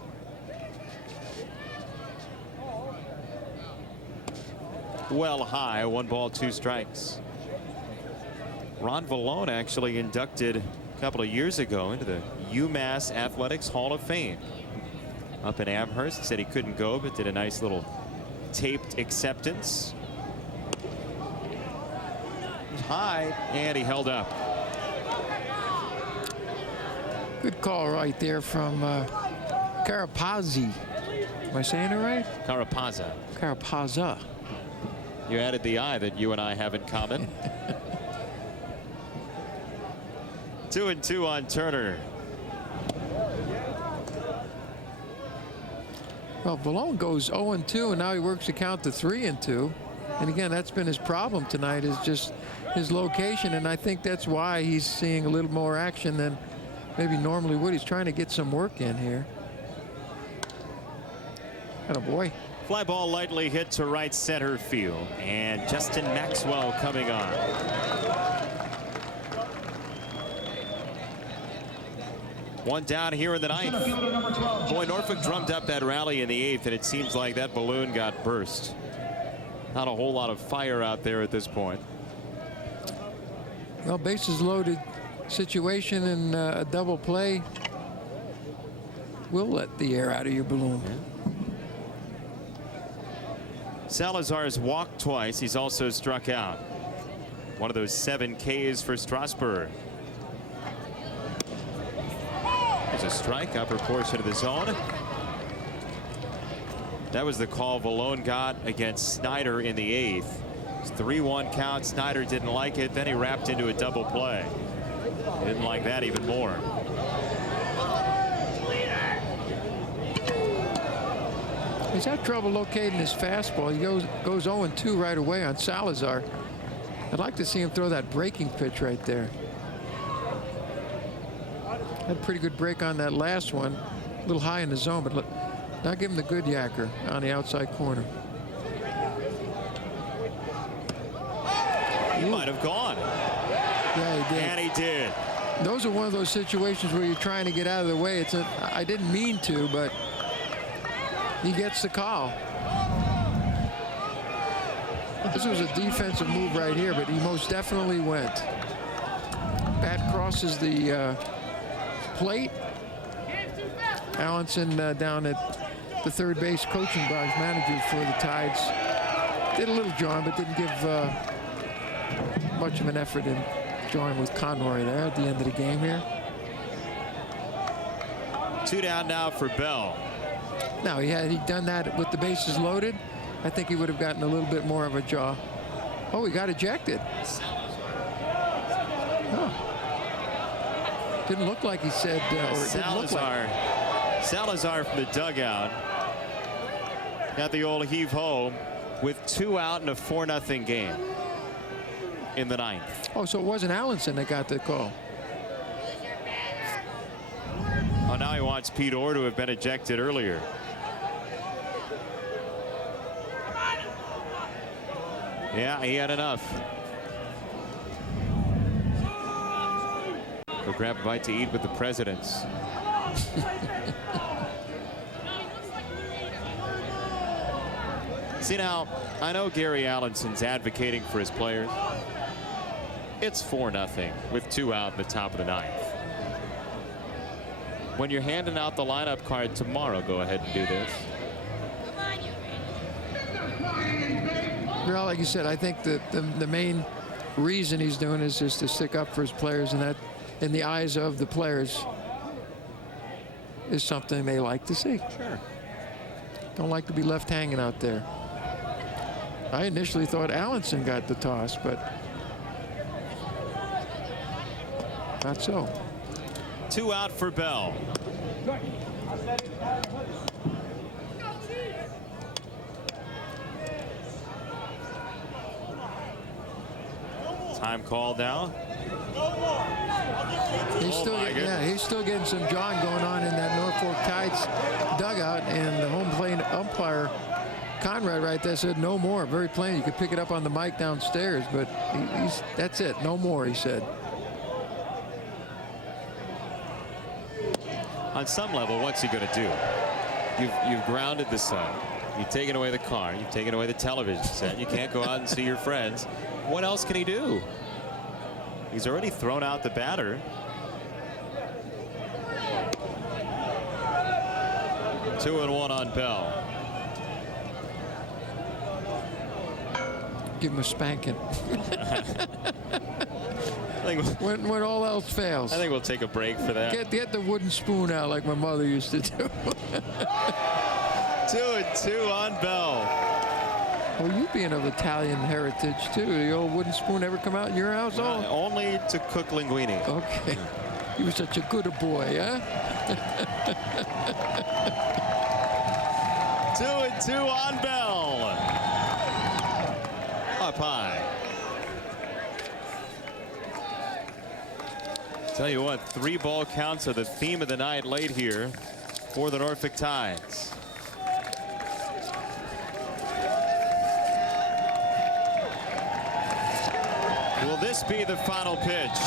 Well high, 1 ball, 2 strikes. Ron Valone actually inducted a couple of years ago into the UMass Athletics Hall of Fame. Up in Amherst, said he couldn't go, but did a nice little taped acceptance. High, and he held up. Good call right there from Carapazzi. Am I saying it right? Carapazza. Carapazza. You added the I that you and I have in common. 2-2 on Turner. Well, Valone goes 0-2, and now he works the count to 3-2. And again, that's been his problem tonight, is just his location, and I think that's why he's seeing a little more action than maybe normally would. He's trying to get some work in here. Attaboy. Fly ball lightly hit to right center field, and Justin Maxwell coming on. One down here in the 9th. Boy, Norfolk drummed up that rally in the 8th, and it seems like that balloon got burst. Not a whole lot of fire out there at this point. Well, bases loaded situation and a double play will let the air out of your balloon. Salazar's walked twice. He's also struck out. One of those 7 Ks for Strasburg. There's a strike, upper portion of the zone. That was the call Valone got against Snyder in the 8th. It's 3-1 count. Snyder didn't like it. Then he wrapped into a double play. He didn't like that even more. He's had trouble locating his fastball. He goes 0-2 right away on Salazar. I'd like to see him throw that breaking pitch right there. Had a pretty good break on that last one. A little high in the zone, but look, now give him the good yacker on the outside corner. He might have gone. Yeah, he did. And he did. Those are one of those situations where you're trying to get out of the way. I didn't mean to, but he gets the call. This was a defensive move right here, but he most definitely went. Bat crosses the plate. Allenson down at the third base coaching box, manager for the Tides, did a little drawing, but didn't give much of an effort in drawing with Conroy there at the end of the game here. 2 down now for Bell. Now, had he done that with the bases loaded, I think he would have gotten a little bit more of a jaw. Oh, he got ejected. Oh. Didn't look like he said, or it didn't look like. Salazar from the dugout got the old heave-ho with 2 out in a 4-0 game in the 9th. Oh, so it wasn't Allenson that got the call. Oh, now he wants Pete Orr to have been ejected earlier. Yeah, he had enough. Go grab a bite to eat with the presidents. See, now, I know Gary Allenson's advocating for his players. It's 4-0 with 2 out in the top of the 9th. When you're handing out the lineup card tomorrow, go ahead and do this. Well, like you said, I think that the main reason he's doing is just to stick up for his players, and that, in the eyes of the players, is something they like to see. Sure. Don't like to be left hanging out there. I initially thought Allenson got the toss, but not so. 2 out for Bell. Time called now. He's still getting some jawing going on in that Norfolk Tides dugout, and the home plate umpire Conrad right there said no more. Very plain. You could pick it up on the mic downstairs, but that's it. No more, he said. On some level, what's he going to do? You've grounded the sun. You've taken away the car. You've taken away the television set. You can't go out and see your friends. What else can he do? He's already thrown out the batter. 2-1 on Bell. Give him a spanking. when all else fails. I think we'll take a break for that. Get the wooden spoon out like my mother used to do. 2-2 on Bell. Well, you being of Italian heritage too, the old wooden spoon ever come out in your house? Only to cook linguine. Okay. You were such a good boy, huh? 2-2 on Bell. Up high. Tell you what, 3 ball counts are the theme of the night late here for the Norfolk Tides. Will this be the final pitch?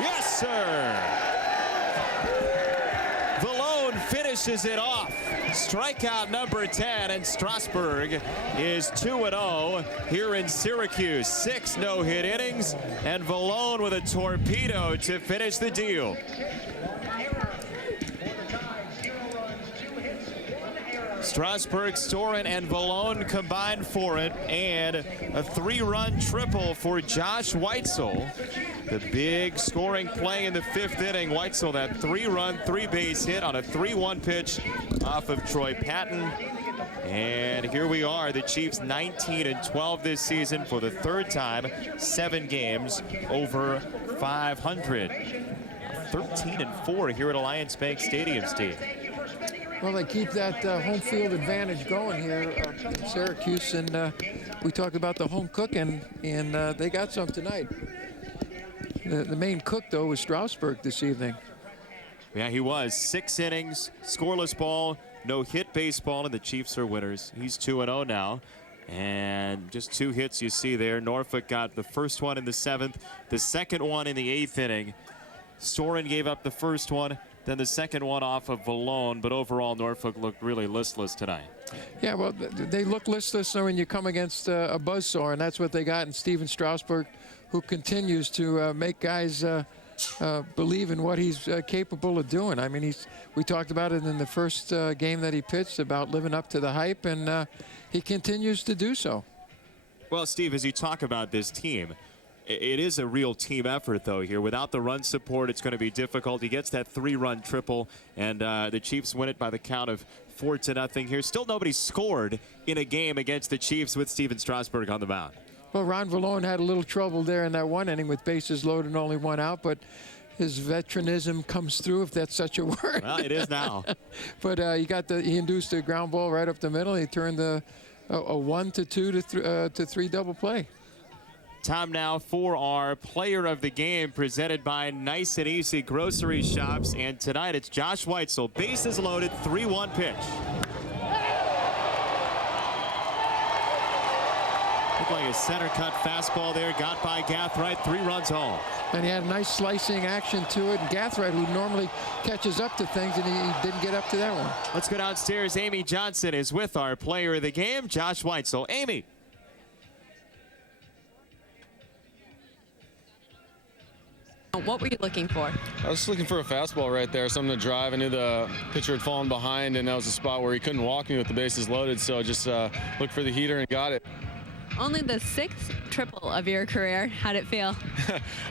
Yes, sir. Valone finishes it off. Strikeout number 10, and Strasburg is 2-0 here in Syracuse. 6 no-hit innings, and Valone with a torpedo to finish the deal. Strasburg, Storen, and Valone combined for it, and a 3-run triple for Josh Weitzel. The big scoring play in the 5th inning. Weitzel, that 3-run, 3-base hit on a 3-1 pitch off of Troy Patton. And here we are, the Chiefs 19-12 this season for the 3rd time, 7 games over 500. 13-4 here at Alliance Bank Stadium, Steve. Well, they keep that home field advantage going here in Syracuse, and we talked about the home cooking, and they got some tonight. The main cook, though, was Strasburg this evening. Yeah, he was. 6 innings, scoreless ball, no hit baseball, and the Chiefs are winners. He's 2-0 now, and just 2 hits you see there. Norfolk got the first one in the 7th, the second one in the 8th inning. Storen gave up the first one, then the second one off of Valone, but overall Norfolk looked really listless tonight. Yeah, well, they look listless when you come against a buzzsaw, and that's what they got in Steven Strasburg, who continues to make guys believe in what he's capable of doing. I mean, we talked about it in the first game that he pitched, about living up to the hype, and he continues to do so. Well, Steve, as you talk about this team, it is a real team effort, though, here. Without the run support, it's going to be difficult. He gets that 3-run triple, and the Chiefs win it by the count of 4-0 here. Still nobody scored in a game against the Chiefs with Steven Strasburg on the mound. Well, Ron Valone had a little trouble there in that one inning with bases loaded and only 1 out, but his veteranism comes through, if that's such a word. Well, it is now. But he induced a ground ball right up the middle. He turned a 1-2 to 3 double play. Time now for our player of the game, presented by Nice and Easy Grocery Shops. And tonight it's Josh Weitzel. Bases loaded, 3-1 pitch. Looked like a center cut fastball there. Got by Gathright, 3 runs home. And he had a nice slicing action to it. And Gathright, who normally catches up to things, and he didn't get up to that one. Let's go downstairs. Amy Johnson is with our player of the game, Josh Weitzel. Amy. What were you looking for? I was just looking for a fastball right there, something to drive. I knew the pitcher had fallen behind, and that was a spot where he couldn't walk me with the bases loaded, so I just looked for the heater and got it. Only the 6th triple of your career. How'd it feel?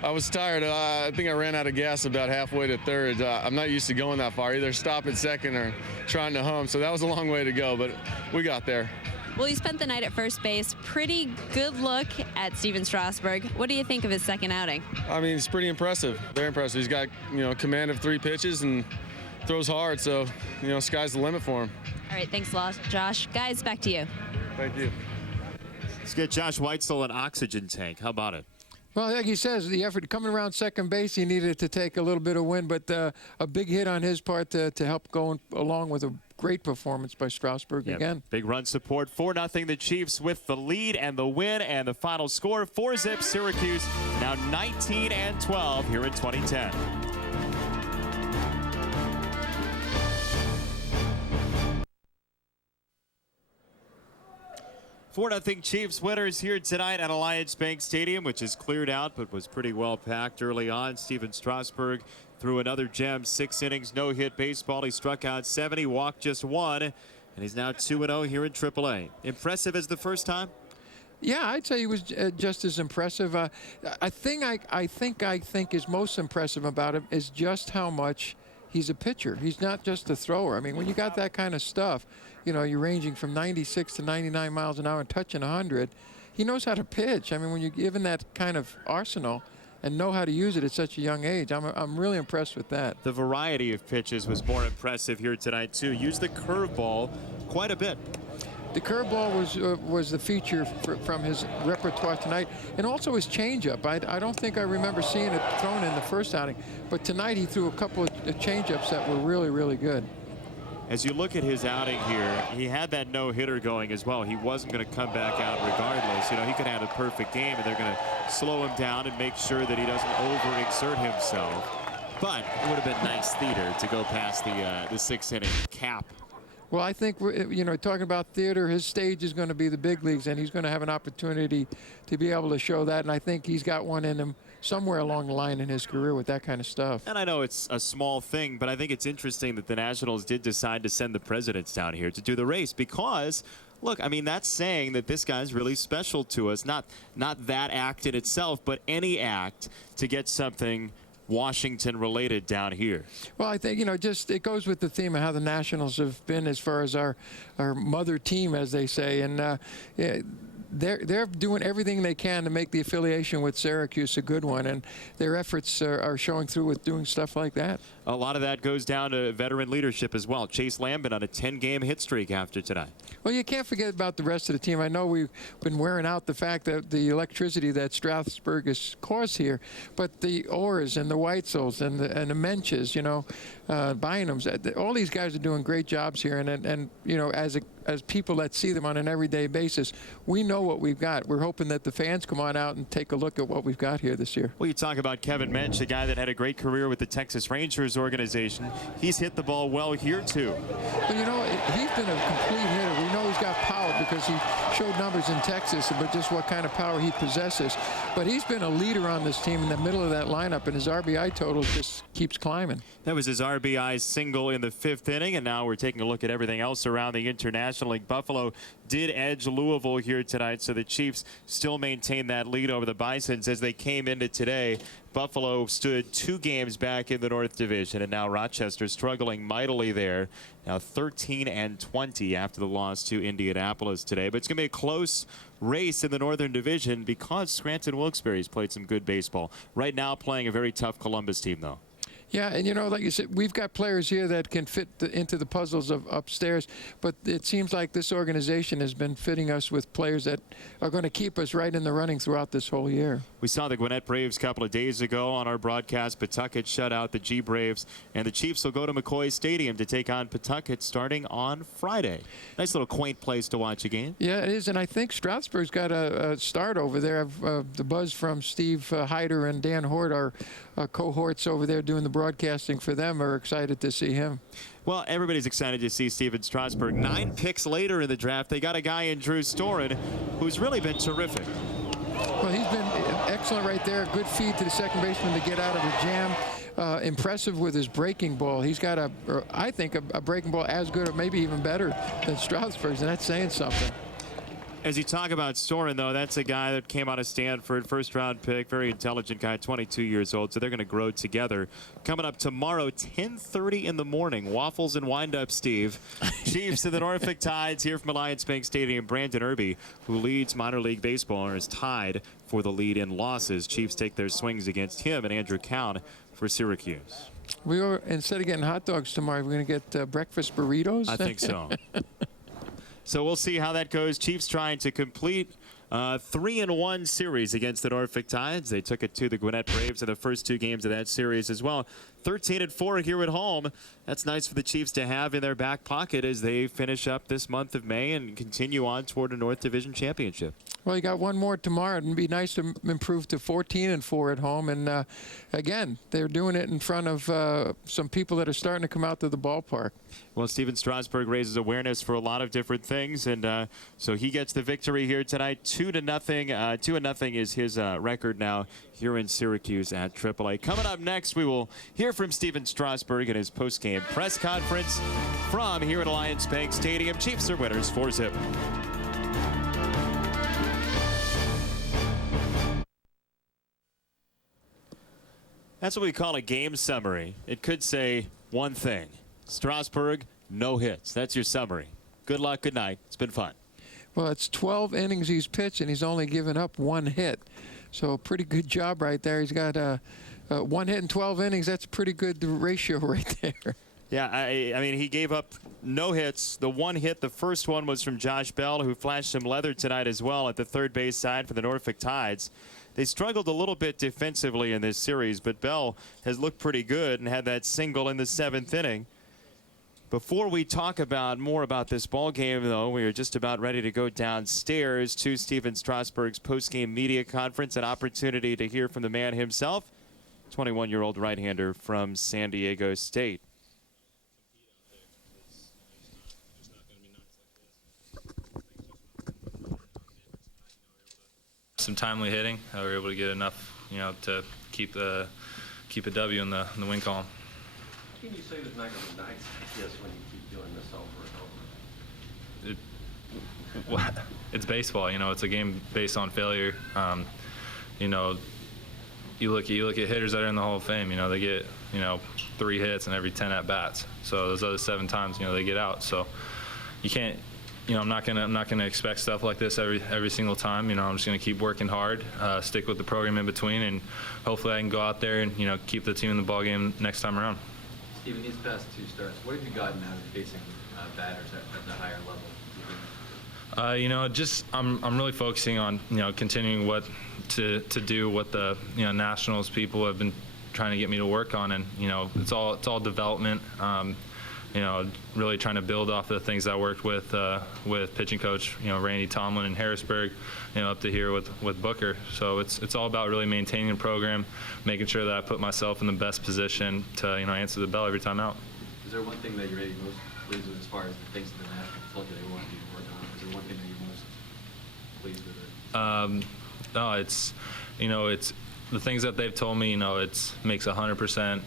I was tired. I think I ran out of gas about halfway to third. I'm not used to going that far, either stop at second or trying to home, so that was a long way to go, but we got there. Well, you spent the night at first base. Pretty good look at Stephen Strasburg. What do you think of his second outing? I mean, it's pretty impressive, very impressive. He's got, command of 3 pitches and throws hard, so, sky's the limit for him. All right, thanks a lot, Josh. Guys, back to you. Thank you. Let's get Josh Weitzel an oxygen tank. How about it? Well, like he says, the effort coming around second base, he needed to take a little bit of wind, but a big hit on his part to help going along with a great performance by Strasburg again. Big run support, 4-0 the Chiefs with the lead and the win, and the final score 4-zip Syracuse, now 19-12 here in 2010. 4-0 Chiefs winners here tonight at Alliance Bank Stadium, which is cleared out but was pretty well packed early on. Stephen Strasburg threw another gem, 6 innings, no hit baseball. He struck out 70, walked just 1, and he's now 2-0 here in AAA. Impressive as the first time? Yeah, I'd say he was just as impressive. I think is most impressive about him is just how much he's a pitcher. He's not just a thrower. I mean, when you got that kind of stuff, you're ranging from 96 to 99 miles an hour and touching 100. He knows how to pitch. I mean, when you're given that kind of arsenal and know how to use it at such a young age, I'm really impressed with that. The variety of pitches was more impressive here tonight, too. Used the curveball quite a bit. The curveball was the feature from his repertoire tonight, and also his changeup. I don't think I remember seeing it thrown in the first outing, but tonight he threw a couple of changeups that were really, really good. As you look at his outing here, he had that no-hitter going as well. He wasn't going to come back out regardless. He could have a perfect game, and they're going to slow him down and make sure that he doesn't overexert himself. But it would have been nice theater to go past the 6th-inning cap. Well, I think, talking about theater, his stage is going to be the big leagues, and he's going to have an opportunity to be able to show that. And I think he's got one in him somewhere along the line in his career with that kind of stuff. And I know it's a small thing, but I think it's interesting that the Nationals did decide to send the presidents down here to do the race because, look, I mean, that's saying that this guy's really special to us. Not that act in itself, but any act to get something Washington related down here. Well, I think, just it goes with the theme of how the Nationals have been as far as our mother team, as they say. And they're doing everything they can to make the affiliation with Syracuse a good one, and their efforts are showing through with doing stuff like that. A lot of that goes down to veteran leadership as well. Chase Lambert on a 10-game hit streak after tonight. Well, you can't forget about the rest of the team. I know we've been wearing out the fact that the electricity that Strasburg has caused here, but the Orrs and the Weitzels and the Menches, Bynums, all these guys are doing great jobs here, and as people that see them on an everyday basis, we know what we've got. We're hoping that the fans come on out and take a look at what we've got here this year. Well, you talk about Kevin Mench, a guy that had a great career with the Texas Rangers organization. He's hit the ball well here, too. Well, he's been a complete hitter. We know he's got power because he showed numbers in Texas, but just what kind of power he possesses. But he's been a leader on this team in the middle of that lineup, and his RBI total just keeps climbing. That was his RBI single in the 5th inning, and now we're taking a look at everything else around the International League. Buffalo did edge Louisville here tonight, so the Chiefs still maintain that lead over the Bisons as they came into today. Buffalo stood 2 games back in the North Division, and now Rochester struggling mightily there. Now 13-20 after the loss to Indianapolis today. But it's going to be a close race in the Northern Division because Scranton Wilkes-Barre's played some good baseball. Right now playing a very tough Columbus team, though. Yeah, and like you said, we've got players here that can fit into the puzzles of upstairs, but it seems like this organization has been fitting us with players that are going to keep us right in the running throughout this whole year. We saw the Gwinnett Braves a couple of days ago on our broadcast. Pawtucket shut out the G Braves, and the Chiefs will go to McCoy Stadium to take on Pawtucket starting on Friday. Nice little quaint place to watch a game. Yeah, it is, and I think Strasburg's got a start over there. The buzz from Steve Hyder and Dan Hort, our cohorts over there doing the broadcasting for them, are excited to see him. Well, everybody's excited to see Stephen Strasburg. 9 picks later in the draft, they got a guy in Drew Storen who's really been terrific. Well, he's been excellent right there. Good feed to the second baseman to get out of a jam. Impressive with his breaking ball. He's got I think, a breaking ball as good or maybe even better than Strasburg's, and that's saying something. As you talk about Storin, though, that's a guy that came out of Stanford, first-round pick, very intelligent guy, 22 years old, so they're going to grow together. Coming up tomorrow, 10:30 in the morning, waffles and wind-up, Steve. Chiefs of the Norfolk Tides here from Alliance Bank Stadium. Brandon Irby, who leads minor league baseball, is tied for the lead in losses. Chiefs take their swings against him and Andrew Cowan for Syracuse. Instead of getting hot dogs tomorrow, we're going to get breakfast burritos? I think so. So we'll see how that goes. Chiefs trying to complete 3-1 series against the Norfolk Tides. They took it to the Gwinnett Braves in the first 2 games of that series as well. 13-4 here at home. That's nice for the Chiefs to have in their back pocket as they finish up this month of May and continue on toward a North Division championship. Well, you got one more tomorrow. It'd be nice to improve to 14-4 at home. And again, they're doing it in front of some people that are starting to come out to the ballpark. Well, Steven Strasburg raises awareness for a lot of different things, and so he gets the victory here tonight. 2-0. 2-0 is his record now here in Syracuse at AAA. Coming up next, we will hear from Steven Strasburg in his post-game press conference from here at Alliance Bank Stadium. Chiefs are winners 4-0. That's what we call a game summary. It could say one thing. Strasburg, no hits. That's your summary. Good luck, good night. It's been fun. Well, it's 12 innings he's pitched, and he's only given up 1 hit. So pretty good job right there. He's got 1 hit in 12 innings. That's a pretty good ratio right there. Yeah, I mean, he gave up no hits. The 1 hit, the first one was from Josh Bell, who flashed some leather tonight as well at the third base side for the Norfolk Tides. They struggled a little bit defensively in this series, but Bell has looked pretty good and had that single in the 7th inning. Before we talk more about this ball game, though, we are just about ready to go downstairs to Steven Strasburg's post-game media conference, an opportunity to hear from the man himself, 21-year-old right-hander from San Diego State. Some timely hitting. We were able to get enough, to keep a W in the win column. Can you say there's not going to be nights like this when you keep doing this over and over? It's baseball. It's a game based on failure. You look at hitters that are in the Hall of Fame. They get 3 hits in every 10 at bats. So those other 7 times, they get out. So you can't. I'm not gonna expect stuff like this every single time. I'm just gonna keep working hard, stick with the program in between, and hopefully I can go out there and keep the team in the ball game next time around. Steven, these past 2 starts, what have you gotten out of facing batters at the higher level? I'm really focusing on continuing to do what the Nationals people have been trying to get me to work on, and it's all development. Really trying to build off the things I worked with pitching coach, Randy Tomlin in Harrisburg, up to here with Booker. So it's all about really maintaining the program, making sure that I put myself in the best position to answer the bell every time out. Is there one thing that you're maybe most pleased with as far as the things that the Nationals look at they want you to work on? Is there one thing that you're most pleased with it? No, it's the things that they've told me, it makes 100%,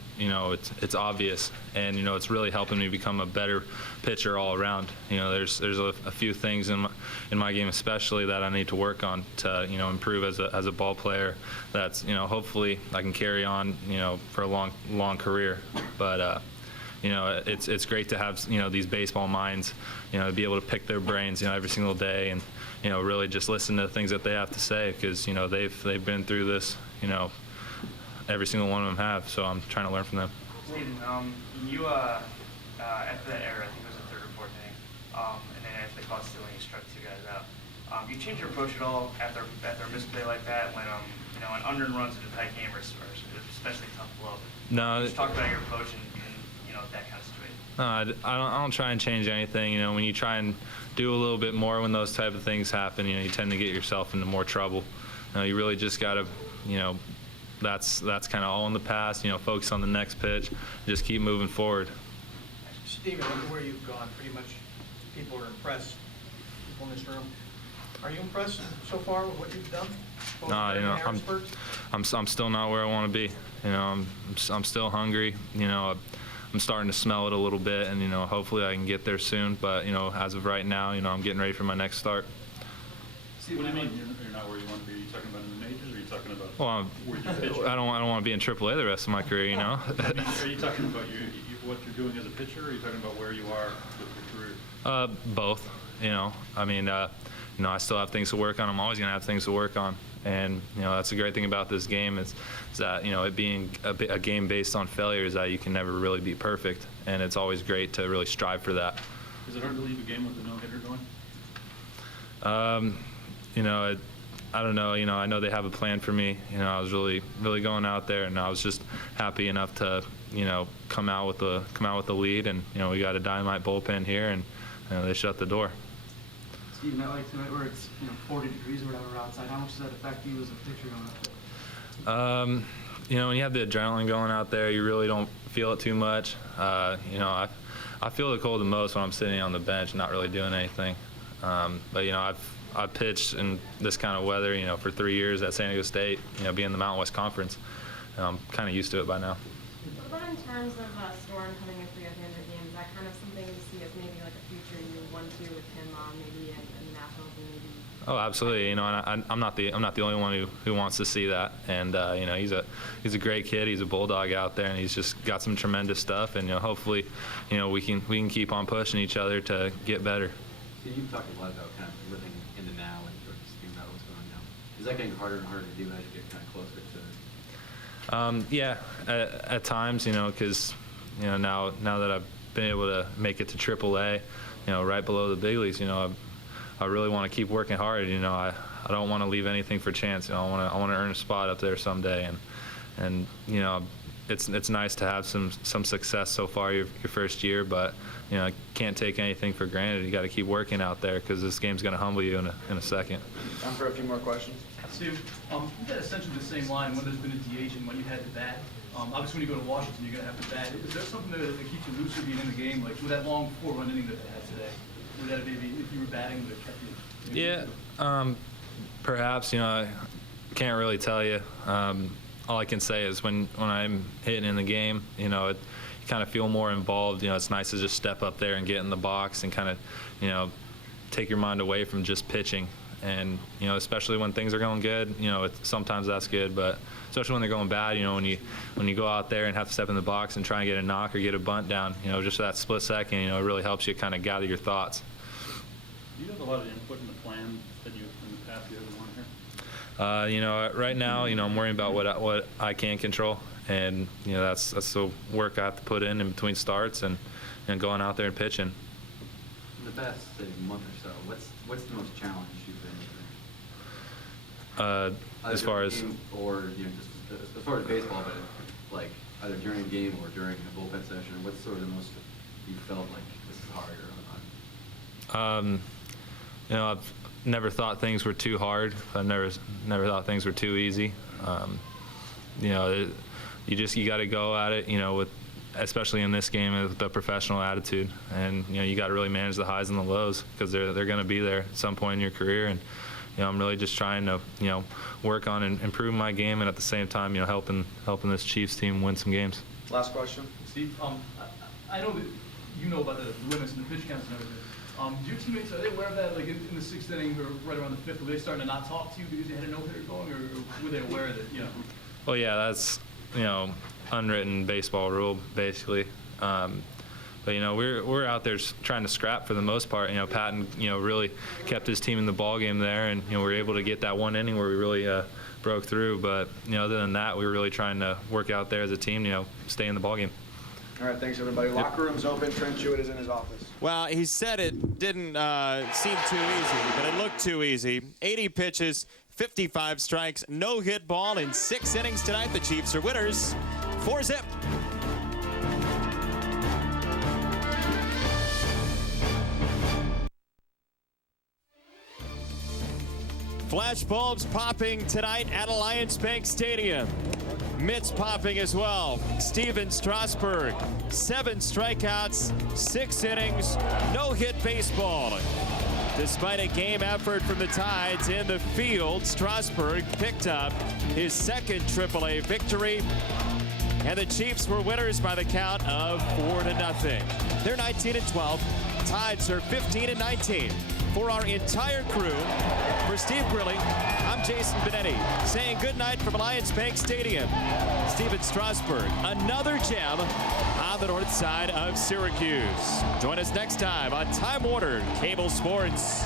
it's obvious, and it's really helping me become a better pitcher all around. There's a few things in my game especially that I need to work on to improve as a ball player. That's hopefully I can carry on for a long career. But it's great to have these baseball minds, to be able to pick their brains every single day and really just listen to the things that they have to say, because they've been through this. Every single one of them have, so I'm trying to learn from them. Steven, you at that era, I think it was the 3rd or 4th inning, and then after they caught stealing, you struck 2 guys out. You change your approach at all after a misplay like that when an unearned runs in a tight game or especially tough blow? No. Just talk about your approach and that kind of situation. No, I don't try and change anything. When you try and do a little bit more when those type of things happen, you tend to get yourself into more trouble. You really just got to, that's kind of all in the past. Focus on the next pitch, just keep moving forward. Steven, look at where you've gone. Pretty much, people are impressed. People in this room, are you impressed so far with what you've done? No, you know, I'm still not where I want to be. You know, I'm still hungry. You know, I'm starting to smell it a little bit, and you know, hopefully I can get there soon. But you know, as of right now, you know, I'm getting ready for my next start. Steve, what do you mean you're not where you want to be? Are you talking about in the majors, or are you talking about where you pitch? I don't want to be in AAA the rest of my career. You know. I mean, are you talking about what you're doing as a pitcher, or are you talking about where you are with your career? Both. You know, I mean, you know, I still have things to work on. I'm always going to have things to work on. And, you know, that's the great thing about this game is that, you know, it being a game based on failure is that you can never really be perfect. And it's always great to really strive for that. Is it hard to leave a game with a no-hitter going? You know, I don't know. You know, I know they have a plan for me. You know, I was really going out there, and I was just happy enough to, you know, come out with the lead. And, you know, we got a dynamite bullpen here, and you know, they shut the door. Steve, not like tonight where it's 40 degrees or whatever outside. How much does that affect you as a pitcher going out there? You know, when you have the adrenaline going out there, you really don't feel it too much. You know, I feel the cold the most when I'm sitting on the bench, not really doing anything. But you know, I've pitched in this kind of weather, you know, for 3 years at San Diego State. You know, being in the Mountain West Conference, I'm kind of used to it by now. What about in terms of Storm coming in for you at the end of the game? Is that kind of something you see as maybe like a future you 1-2 with him maybe in nationals and maybe? Oh, absolutely. You know, and I'm not the only one who wants to see that. And you know, he's a great kid. He's a bulldog out there, and he's just got some tremendous stuff. And you know, hopefully, you know, we can keep on pushing each other to get better. So you've talked a lot about kind of living in the now and sort of just thinking about what's going on now. Is that getting harder and harder to do as you get kind of closer to? Yeah, at times, you know, because you know now that I've been able to make it to AAA, you know, right below the big leagues, you know, I really want to keep working hard. You know, I don't want to leave anything for chance. You know, I want to earn a spot up there someday, and you know, it's nice to have some success so far your first year, but you know, can't take anything for granted. You got to keep working out there because this game's going to humble you in a second. Time for a few more questions. Steve, you've had essentially the same line when there's been a DH and when you had the bat. Obviously, when you go to Washington, you're going to have the bat. Is there something that keeps you looser being in the game, like with that long 4-run inning that they had today? Would that maybe, if you were batting, would have kept you? Yeah, perhaps. You know, I can't really tell you. All I can say is when I'm hitting in the game, you know, you kind of feel more involved. You know, it's nice to just step up there and get in the box and kind of, you know, take your mind away from just pitching. And, you know, especially when things are going good, you know, sometimes that's good, but especially when they're going bad, you know, when you go out there and have to step in the box and try and get a knock or get a bunt down, you know, just that split second, you know, it really helps you kind of gather your thoughts. Do you have a lot of input in the plan that you, in the past, you ever won here? You know, right now, you know, I'm worrying about what I can control, and you know, that's the work I have to put in between starts and going out there and pitching. In the past, say, month or so, what's the most challenge you've been through? As far as or you know, just as far as baseball, but like either during a game or during a bullpen session, what's sort of the most you felt like this is hard or not? You know, I've never thought things were too hard. I've never thought things were too easy. You know, you got to go at it. You know, with especially in this game with the professional attitude, and you know, you got to really manage the highs and the lows because they're going to be there at some point in your career. And you know, I'm really just trying to, you know, work on and improve my game, and at the same time, you know, helping this Chiefs team win some games. Last question. Steve, I know that you know about the limits and the pitch counts and everything. Do your teammates, are they aware of that? Like in the 6th inning or right around the 5th, were they starting to not talk to you because you had a no-hitter going, or were they aware of it? You know. Well, yeah, that's, you know, unwritten baseball rule basically. But you know, we're out there trying to scrap for the most part. You know, Patton, you know, really kept his team in the ball game there, and you know, we were able to get that one inning where we really broke through. But you know, other than that, we were really trying to work out there as a team. You know, stay in the ball game. All right, thanks everybody. Locker room's open. Trent Jewett is in his office. Well, he said it didn't seem too easy, but it looked too easy. 80 pitches, 55 strikes, no hit ball in 6 innings tonight. The Chiefs are winners. 4-zip. Flash bulbs popping tonight at Alliance Bank Stadium. Mitts popping as well. Steven Strasburg, 7 strikeouts, 6 innings, no hit baseball. Despite a game effort from the Tides in the field, Strasburg picked up his second AAA victory. And the Chiefs were winners by the count of 4-0. They're 19-12. Tides are 15-19. For our entire crew, for Steve Grilly, I'm Jason Benetti, saying goodnight from Alliance Bank Stadium. Steven Strasburg, another gem on the north side of Syracuse. Join us next time on Time Warner Cable Sports.